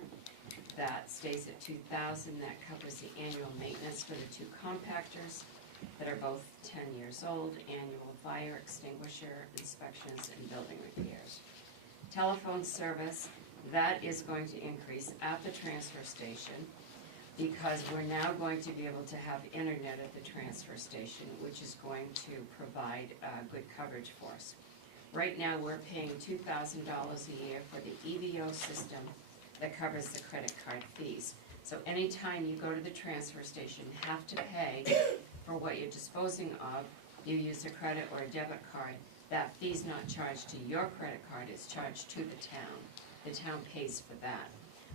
that stays at $2,000. That covers the annual maintenance for the 2 compactors that are both 10 years old, annual fire extinguisher inspections, and building repairs. Telephone service, that is going to increase at the transfer station because we're now going to be able to have internet at the transfer station, which is going to provide good coverage for us. Right now, we're paying $2,000 a year for the EVO system that covers the credit card fees. So anytime you go to the transfer station, you have to pay for what you're disposing of. You use a credit or a debit card. That fee's not charged to your credit card, it's charged to the town. The town pays for that.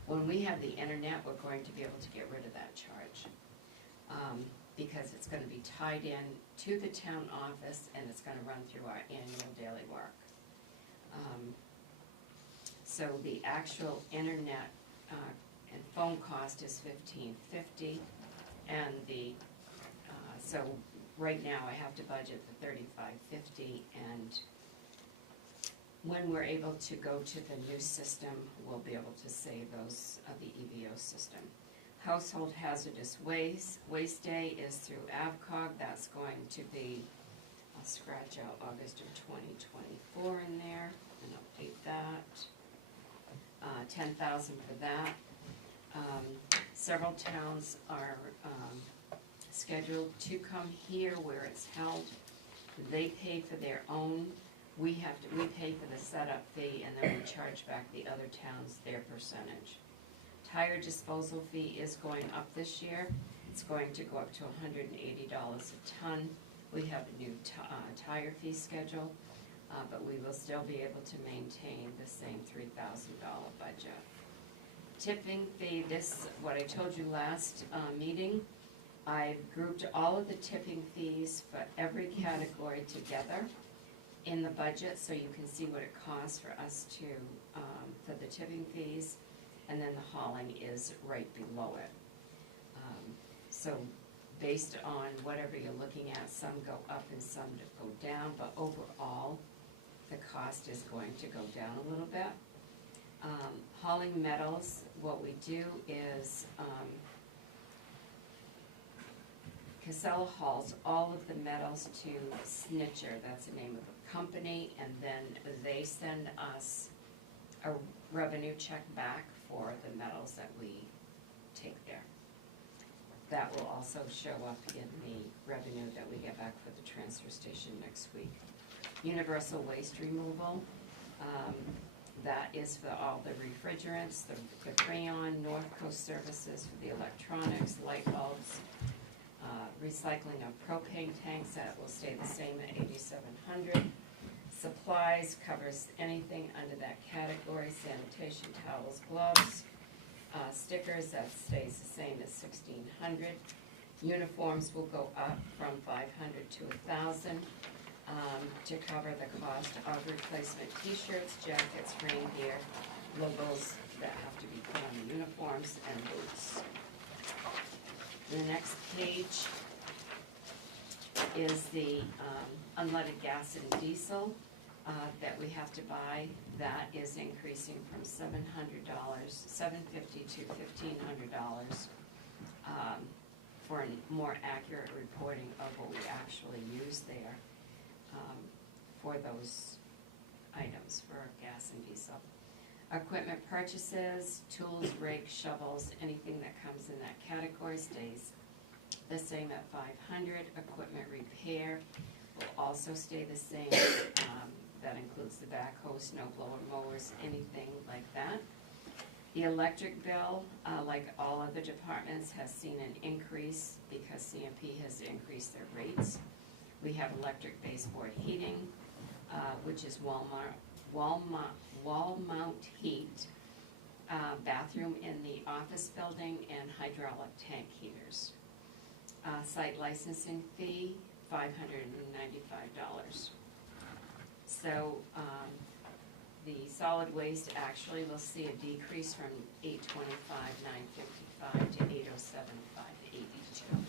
When we have the internet, we're going to be able to get rid of that charge. Because it's gonna be tied in to the town office and it's gonna run through our annual daily work. So the actual internet and phone cost is $15.50, and the, so right now I have to budget for $35.50, and when we're able to go to the new system, we'll be able to save those, the EVO system. Household hazardous waste day is through AvCog. That's going to be, I'll scratch out August of 2024 in there and update that. 10,000 for that. Several towns are scheduled to come here where it's held. They pay for their own. We pay for the setup fee, and then we charge back the other towns their percentage. Tire disposal fee is going up this year. It's going to go up to $180 a ton. We have a new tire fee schedule, but we will still be able to maintain the same $3,000 budget. Tipping fee, this, what I told you last meeting, I've grouped all of the tipping fees for every category together in the budget, so you can see what it costs for us to, for the tipping fees, and then the hauling is right below it. So based on whatever you're looking at, some go up and some go down, but overall, the cost is going to go down a little bit. Hauling metals, what we do is, Casella hauls all of the metals to Snitcher, that's the name of the company, and then they send us a revenue check back for the metals that we take there. That will also show up in the revenue that we get back for the transfer station next week. Universal waste removal, that is for all the refrigerants, the Crayon, North Coast Services for the electronics, light bulbs, recycling of propane tanks, that will stay the same at $8,700. Supplies covers anything under that category, sanitation, towels, gloves, stickers, that stays the same as $1,600. Uniforms will go up from $500 to $1,000 to cover the cost of replacement T-shirts, jackets, rain gear, logos that have to be put on the uniforms, and boots. The next page is the unleaded gas and diesel that we have to buy. That is increasing from $750 to $1,500 for a more accurate reporting of what we actually use there for those items for gas and diesel. Equipment purchases, tools, rakes, shovels, anything that comes in that category stays the same at $500. Equipment repair will also stay the same. That includes the backhoe, snow blower, mowers, anything like that. The electric bill, like all other departments, has seen an increase because CMP has increased their rates. We have electric baseboard heating, which is wall mount heat, bathroom in the office building, and hydraulic tank heaters. Site licensing fee, $595. So the solid waste actually will see a decrease from $825,955 to $807,582.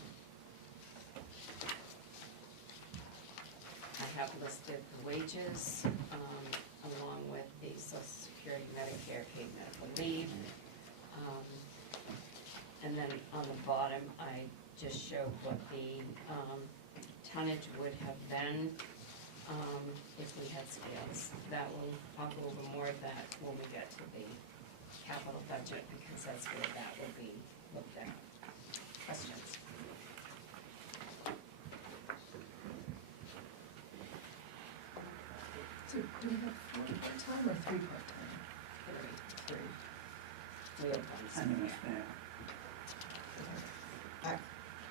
I have listed the wages along with the Social Security, Medicare, paid medical leave. And then on the bottom, I just showed what the tonnage would have been if we had scales. That will, I'll go over more of that when we get to the capital budget, because that's where that will be looked at. Questions? So do we have 4 part-time or 3 part-time? Three. We have one somewhere.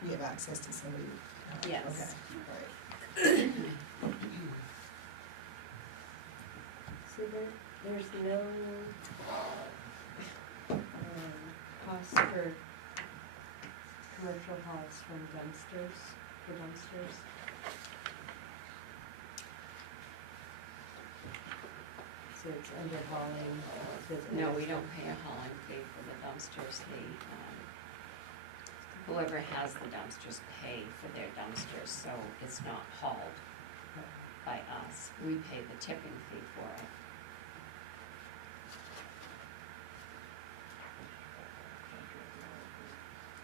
We have access to somebody? Yes. Okay, all right. So there's no, cost for commercial hauls from dumpsters, for dumpsters? So it's under hauling, so it's No, under- we don't pay a hauling fee for the dumpsters. Whoever has the dumpsters pay for their dumpsters, so it's not hauled by us. We pay the tipping fee for it.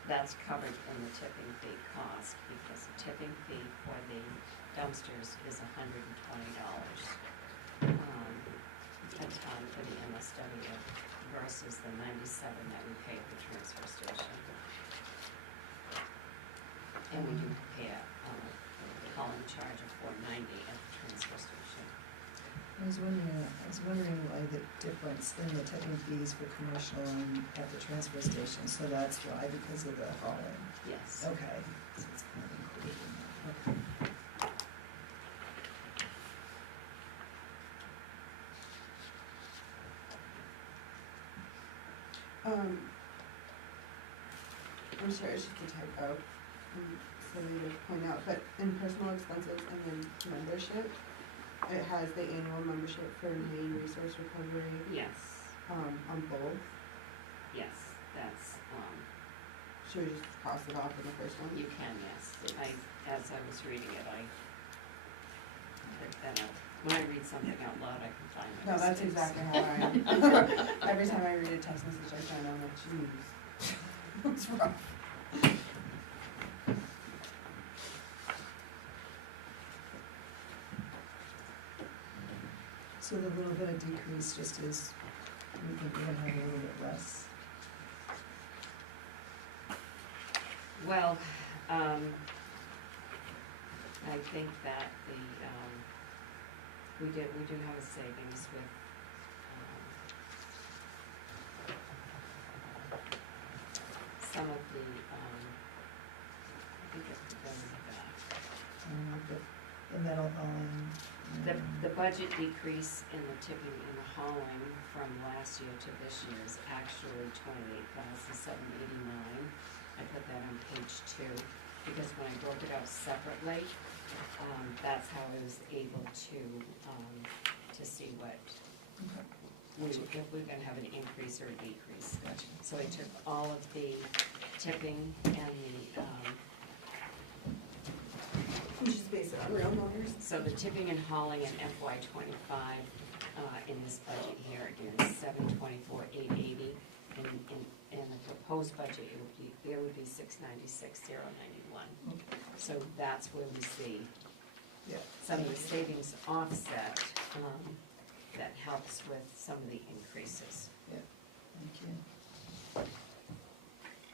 That's covered in the tipping fee cost, because the tipping fee for the dumpsters is $120 a ton for the MSW versus the $97 that we pay at the transfer station. And we do pay a hauling charge of $490 at the transfer station. I was wondering why the difference in the tipping fees for commercial and at the transfer station, so that's why, because of the hauling? Yes. Okay, so it's kind of included in that, okay. I'm sure it's just a typo, silly to point out, but in personal expenses and then membership, it has the annual membership for Maine Resource Recovery, Yes, on both. yes, that's, Should we just cross it off in the first one? You can, yes. As I was reading it, I picked that up. When I read something out loud, I can find my No, that's mistakes. exactly how I am. Every time I read a text message I send, I'm like, jeez, what's wrong? So the little bit of decrease just is, we think we're gonna have a little bit less. Well, I think that we do have a savings with, some of the, I think it's The metal hauling. the budget decrease in the tipping and the hauling from last year to this year is actually $28,789. I put that on page 2, because when I broke it out separately, that's how I was able to see what, if we're gonna have an increase or a decrease. So I took all of the tipping and the, We should base it on real numbers. so the tipping and hauling in FY '25, in this budget here is $724,880, and in the proposed budget, it would be $696,091. So that's where we see Yeah. some of the savings offset, that helps with some of the increases. Thank you.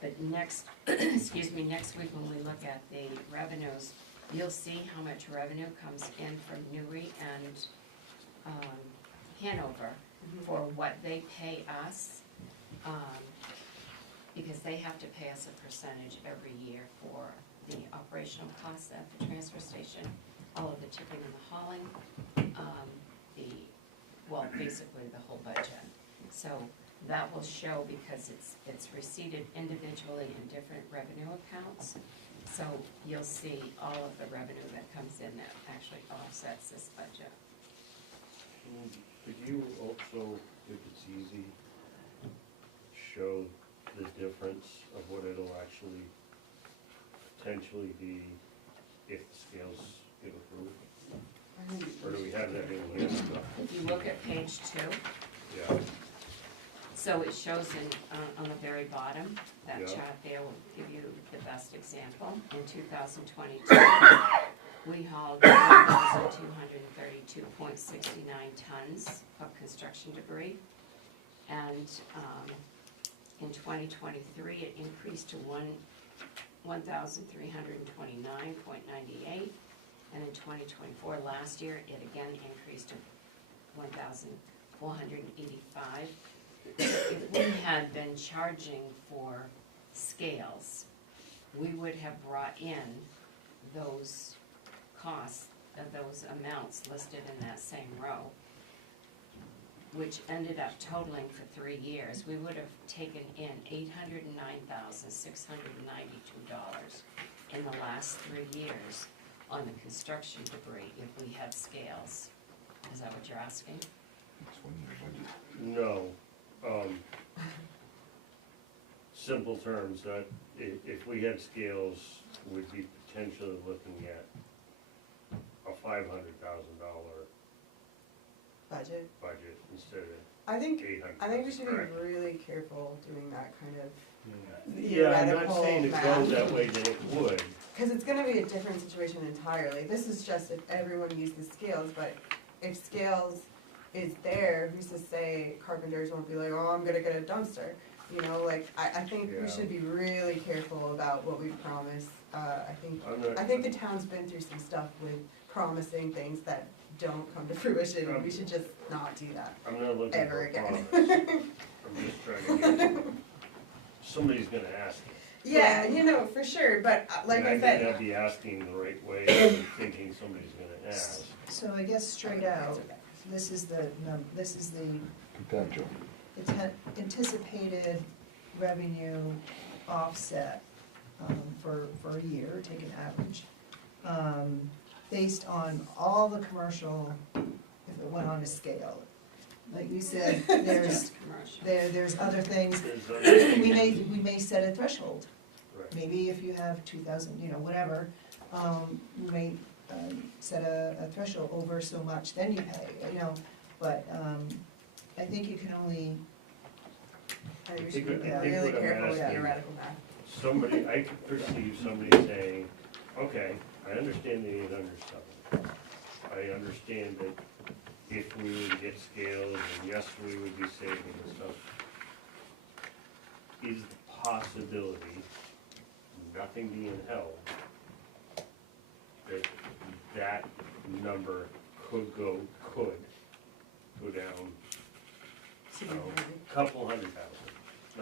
But next, excuse me, next week when we look at the revenues, you'll see how much revenue comes in from Newry and Hanover for what they pay us, because they have to pay us a percentage every year for the operational costs at the transfer station, all of the tipping and the hauling, basically the whole budget. So that will show, because it's receipted individually in different revenue accounts. So you'll see all of the revenue that comes in that actually offsets this budget. Could you also, if it's easy, show the difference of what it'll actually potentially be if the scales get approved? Or do we have that in here? If you look at page 2, Yeah, so it shows on the very bottom, that Yeah. chart there will give you the best example. In 2022, we hauled 1,232.69 tons of construction debris. And in 2023, it increased to 1,329.98. And in 2024, last year, it again increased to 1,485. If we had been charging for scales, we would have brought in those costs, those amounts listed in that same row, which ended up totaling for 3 years. We would have taken in $809,692 in the last 3 years on the construction debris if we had scales. Is that what you're asking? no. Simple terms, that if we had scales, we'd be potentially looking at a $500,000 Budget. budget instead of I think $800,000. we should be really careful doing that kind of Yeah, I'm not theoretical saying it math. goes that way, that it would. Because it's gonna be a different situation entirely. This is just if everyone uses scales, but if scales is there, who's to say carpenters won't be like, oh, I'm gonna get a dumpster? You know, like, I think Yeah. we should be really careful about what we promise. I I'm think the town's been through some stuff with promising things that don't come to fruition, and we should just not do that. I'm not looking Ever for a again. promise. I'm just trying to get, somebody's gonna ask it. Yeah, you know, for sure, but like And I I may said, not be asking the right way, and thinking somebody's gonna ask. So I guess straight out, this is the Potential. anticipated revenue offset for a year, take an average, based on all the commercial, if it went on a scale. Like you said, there's Commercial. there's other things, There's other we things. may set a threshold. Right. Maybe if you have 2,000, whatever, you may set a threshold over so much, then you pay, but I think you can only, I think we should be I think really what I'm careful with asking- theoretical math. Somebody, I could perceive somebody saying, okay, I understand the 807. I understand that if we were to get scales, and yes, we would be saving and stuff. Is the possibility, nothing being held, that that number could go down, a couple $100,000?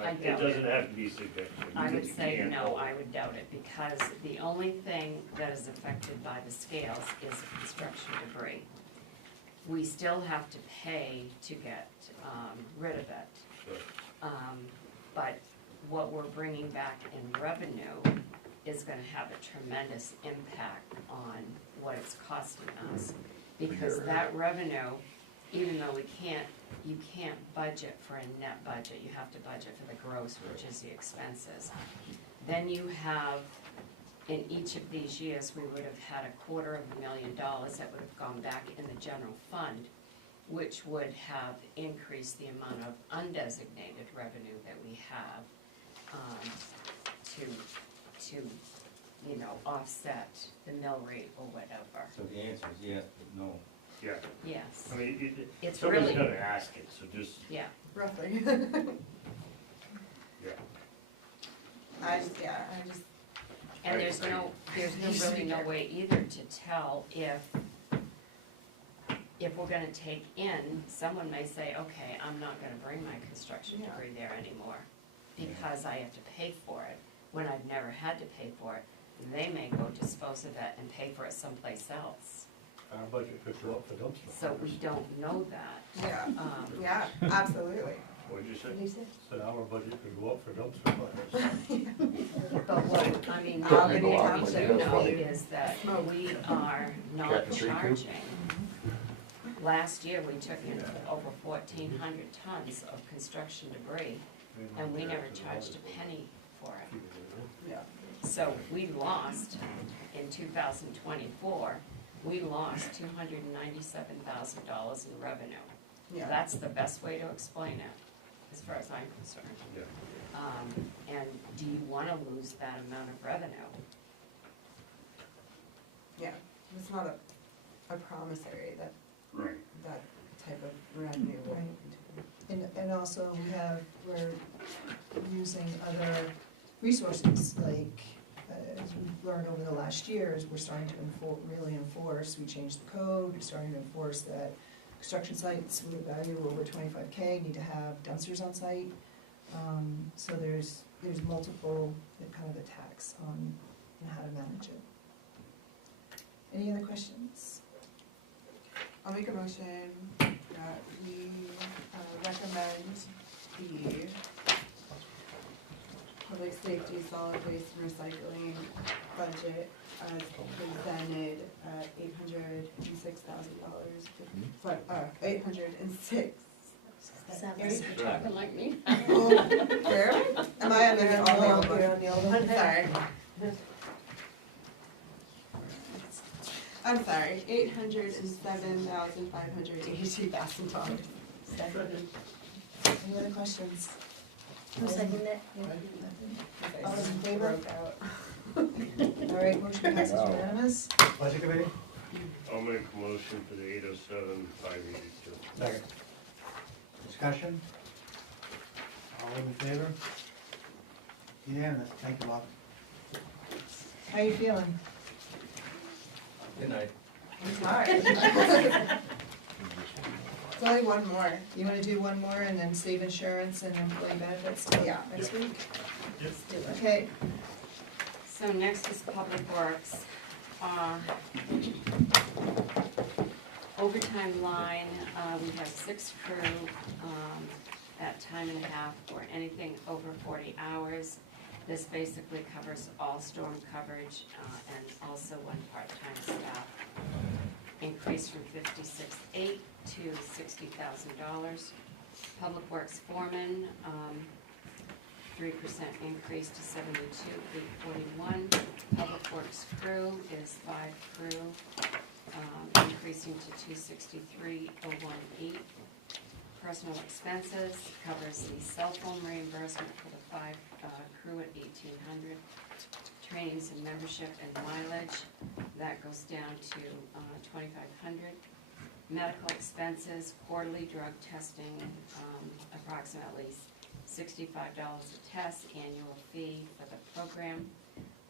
I It doubt doesn't it. have to be significant. I would You say can't no, hold it. I would doubt it, because the only thing that is affected by the scales is the construction debris. We still have to pay to get rid of it. Sure. But what we're bringing back in revenue is gonna have a tremendous impact on what it's costing us. Because that revenue, even though you can't budget for a net budget, you have to budget for the gross, which is the expenses. Then you have, in each of these years, we would have had $250,000 that would have gone back in the general fund, which would have increased the amount of undesignated revenue that we have to offset the mill rate or whatever. So the answer is yes, but no. Yeah, Yes, I mean, it's somebody's really, gonna ask it, so just, yeah. Roughly. yeah. I just, And there's really no way either to tell if we're gonna take in, someone may say, okay, I'm not gonna bring my construction Yeah. debris there anymore because I have to pay for it, when I've never had to pay for it. They may go dispose of it and pay for it someplace else. Our budget could go up for dumpster So we fires. don't know that. yeah, Um, absolutely. What'd you say? What do you say? Said our budget could go up for dumpster fires. But what, I mean, How what many we times do do know you- is that we are not Cat and tree coop? charging. Last year, we took in over 1,400 tons of construction debris, and we never charged a penny for it. Yeah. So we lost, in 2024, we lost $297,000 in revenue. Yeah. That's the best way to explain it, as far as I'm concerned. Yeah. And do you wanna lose that amount of revenue? Yeah, it's not a promissory that Right. that type of revenue will. Right. And also we're using other resources, like, as we've learned over the last years, we're starting to really enforce, we changed the code, we're starting to enforce that construction sites with a value over 25K need to have dumpsters on site. So there's multiple kind of attacks on how to manage it. Any other questions? I'll make a motion that we recommend the public safety, solid waste and recycling budget as presented at $806,000. But, $806. Seven. Talking like me. Where? Am I on the old one? You're on the old one? Sorry. I'm sorry, $807,582,000. Any other questions? Who seconded it? All those in favor? Broke out. All right, motion passes Wow. unanimous. Budget committee? I'll make a motion for the 807,582. Second. Discussion? All in favor? Unanimous, thank you, Bob. How you feeling? Good night. It's hard. It's only one more. You wanna do one more and then save insurance and employee benefits till Yeah. next week? Let's do it. Okay, So next is Public Works. Overtime line, we have 6 crew, at time and a half or anything over 40 hours. This basically covers all storm coverage, and also one part-time staff. Increase from $56,800 to $60,000. Public Works foreman, 3% increase to 72,841. Public Works crew is 5 crew, increasing to 263,018. Personal expenses covers the cell phone reimbursement for the 5 crew at 1,800. Trainings and membership and mileage, that goes down to 2,500. Medical expenses, quarterly drug testing, approximately $65 a test, annual fee for the program,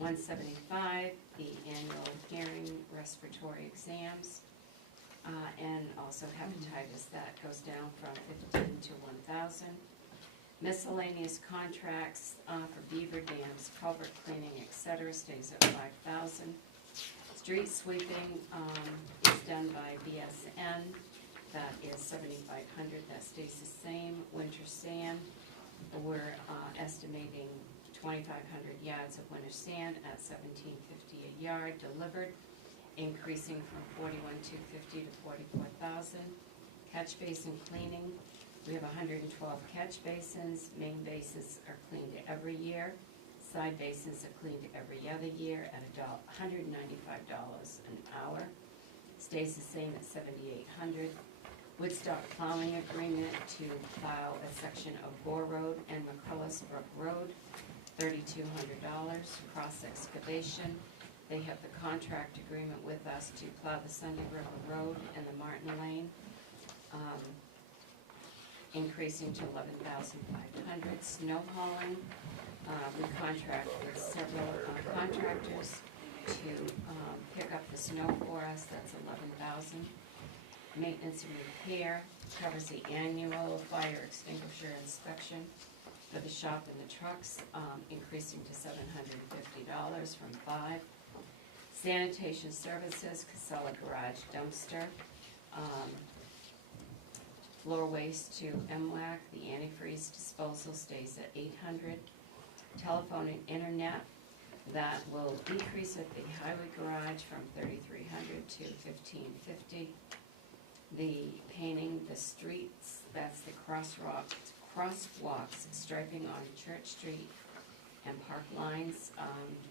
$175, the annual hearing respiratory exams, and also hepatitis, that goes down from 15 to 1,000. Miscellaneous contracts for beaver dams, culvert cleaning, etc. stays at 5,000. Street sweeping is done by BSN, that is 7,500, that stays the same. Winter sand, we're estimating 2,500 yards of winter sand at $17.50 a yard delivered, increasing from $41,250 to $44,000. Catch basin cleaning, we have 112 catch basins. Main basins are cleaned every year. Side basins are cleaned every other year at $195 an hour. Stays the same at $7,800. Woodstock plowing agreement to plow a section of Gore Road and McCullough Brook Road, $3,200. Cross excavation, they have the contract agreement with us to plow the Sunday River Road and the Martin Lane, increasing to $11,500. Snow hauling, we contract with several contractors to pick up the snow for us, that's $11,000. Maintenance and repair covers the annual fire extinguisher inspection for the shop and the trucks, increasing to $750 from $5,000. Sanitation services, Casella Garage dumpster, floor waste to MWAC, the antifreeze disposal stays at $800. Telephone and internet, that will decrease at the highway garage from $3,300 to $1,550. The painting the streets, that's the crosswalks, striping on Church Street and park lines,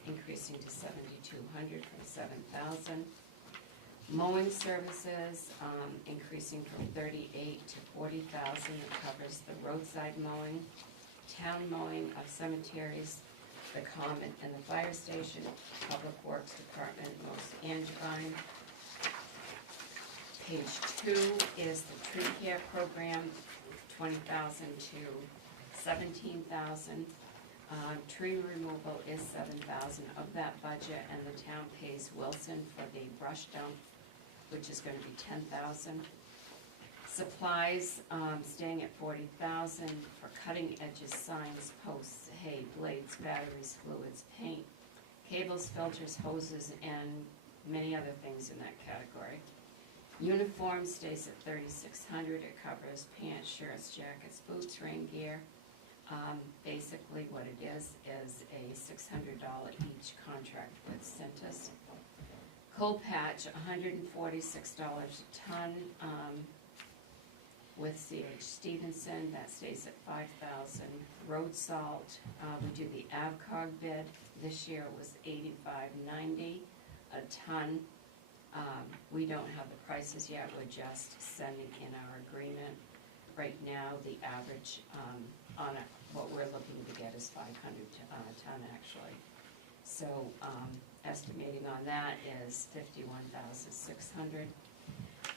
increasing to $7,200 from $7,000. Mowing services, increasing from $38,000 to $40,000. It covers the roadside mowing, town mowing of cemeteries, the common and the fire station, Public Works Department mows Angevine. Page 2 is the tree care program, $20,000 to $17,000. Tree removal is $7,000 of that budget, and the town pays Wilson for the brush dump, which is going to be $10,000. Supplies, staying at $40,000 for cutting edges, signs, posts, hay, blades, batteries, fluids, paint, cables, filters, hoses, and many other things in that category. Uniform stays at $3,600. It covers pants, shirts, jackets, boots, rain gear. Basically what it is a $600 each contract with Cintas. Coal patch, $146 a ton with C.H. Stevenson, that stays at $5,000. Road salt, we do the AvCog bid. This year it was $85.90 a ton. We don't have the prices yet, we're just sending in our agreement. Right now, the average on it, what we're looking to get is $500 a ton actually. So estimating on that is $51,600.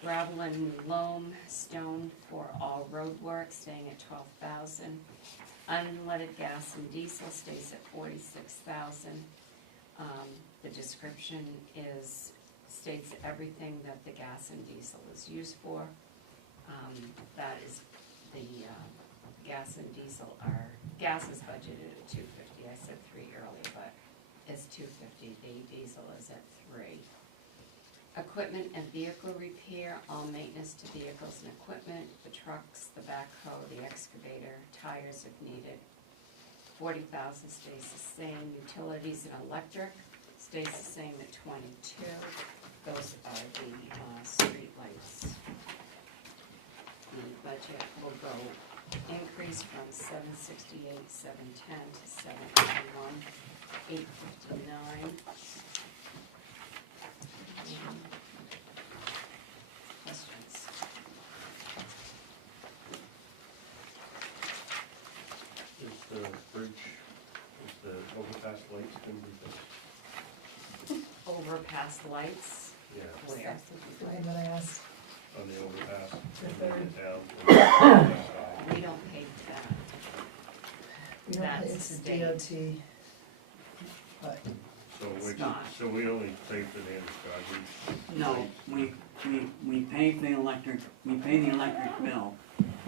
Gravel and loam, stone for all road work, staying at $12,000. Unleaded gas and diesel stays at $46,000. The description states everything that the gas and diesel is used for. That is the gas and diesel gas is budgeted at $250. I said $3 earlier, but it's $250. The diesel is at $3. Equipment and vehicle repair, all maintenance to vehicles and equipment, the trucks, the backhoe, the excavator, tires if needed. $40,000 stays the same. Utilities and electric stays the same at $22. Those are the street lights. The budget will go increase from 768, 710 to 781, 859. Questions? Is the bridge, is the overpass lights gonna be fixed? Overpass lights, Yeah, where? And then I asked, on the overpass. The and third. down. We don't pay that. we don't, That's it's a state. DOT, but So It's not. so we only pay for the Scotty. No, we pay for the electric, we pay the electric bill.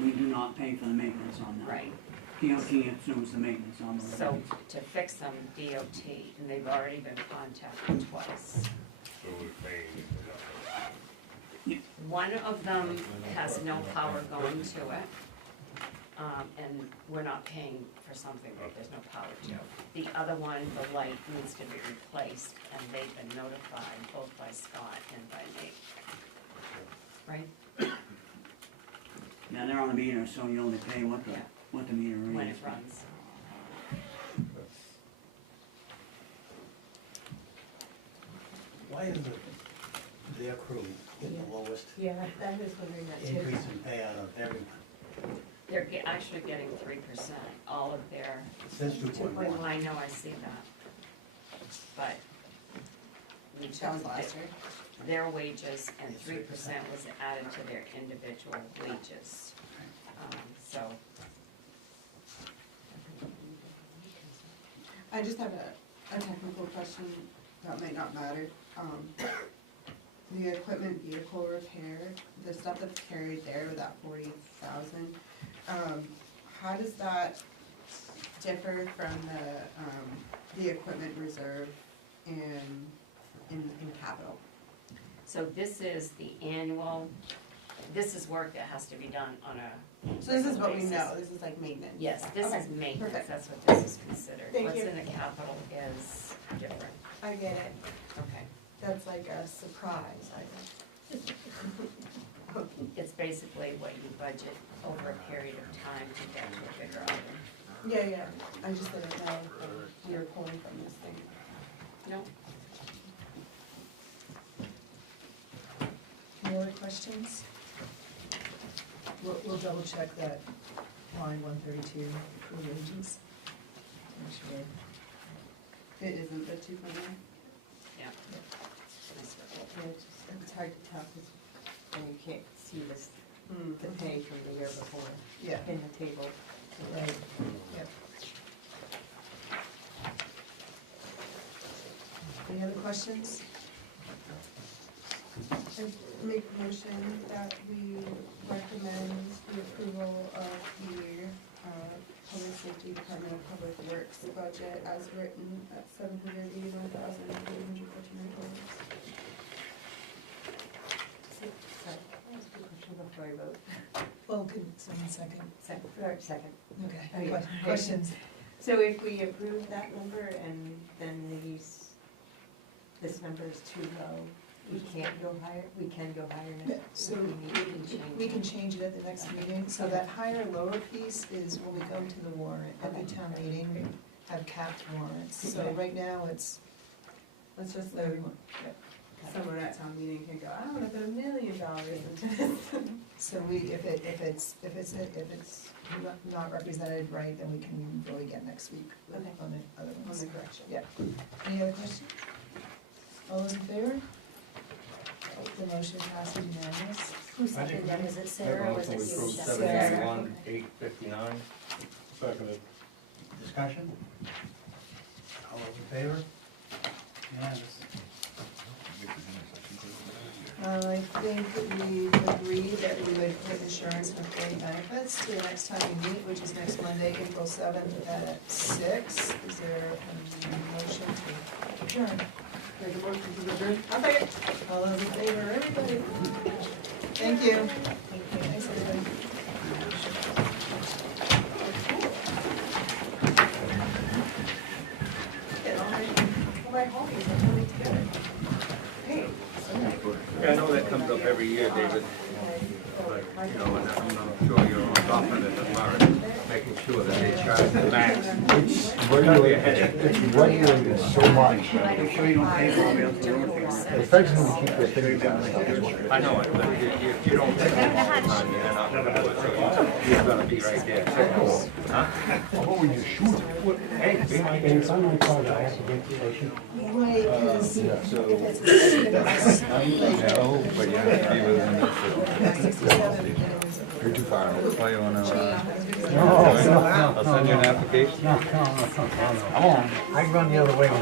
We do not pay for the maintenance on that. Right. DOT assumes the maintenance on the So roads. to fix them, DOT, and they've already been contacted twice. So we're paying for nothing. One of them has no power going to it, and we're not paying for something that there's no power to. The other one, the light needs to be replaced, and they've been notified both by Scott and by me. Right? Yeah, they're on the meter, so you only pay what the meter reads. When it runs. Why is their crew get the lowest Yeah, I was wondering that too. increase in pay out of everyone? They're actually getting 3%, all of their, It says 2.1. I know, I see that. But we That was took last year. their wages and 3% was added to their individual wages. So, I just have a technical question that might not matter. The equipment vehicle repair, the stuff that's carried there with that 40,000, how does that differ from the equipment reserve in capital? so this is the annual, this is work that has to be done on a. So this is what we basis. know, this is like maintenance? Yes, this Okay, is maintenance, perfect. that's what this is considered. Thank What's you. in the capital is different, I get it, okay. that's like a surprise, I think. It's basically what you budget over a period of time to get to a bigger item. Yeah, I just didn't know if we were pulling from this thing. No, any other questions? We'll double check that line 132 for wages. Make sure. It isn't the 2.9? yeah. Yeah, it's hard to tell because when you can't see this, the pay from the year before Yeah, in the table. right, yep. Any other questions? I make a motion that we recommend the approval of the Public Safety Department of Public Works budget as written at $781,814. Sorry, can I ask a question before I vote? Well, could someone second? Second. Okay, Oh, yeah. questions? So if we approve that number and then this number is too low, we can't go higher, we can go higher Yeah, next? so we can change it at the next meeting. So that higher lower piece is when we go to the warrant, every town meeting have capped warrants. So Okay. right now it's Let's just so everyone. someone at town meeting can go, I wanna put $1 million into this. So if it's not represented right, then we can vote again next week Okay. on the other On ones. the correction. Yeah. Any other questions? All those in favor? The motion passes unanimous. Who seconded that? Was it Sarah or was it you? Motion to approve Sarah. 781,859. Seconded. Discussion? All those in favor? Unanimous. I think we agreed that we would put insurance and employee benefits to the next time we meet, which is next Monday, April 7th at 6. Is there a motion to adjourn? Make a motion to adjourn? I'll take it. All those in favor, everybody? Thank you. Thanks, everybody. All my hobbies are coming together. Hey. I know that comes up every year, David. but, you know, and I'm sure you're on top of it as far as making sure that they charge the max. It's regulated so much. Make sure you don't pay for all the other road The feds need to keep their fingers on it. I know it, but if you don't take it all the time, you're not gonna do it, so you're gonna be right there. Huh? How about we just shoot it? Hey, And it's on my card, I have to get the station. Right, because Yeah, if so, it's it's- no, but you have to be within the 67. You're too far out. Why you wanna, No, I'll send you an application. No, come on. I run the other way when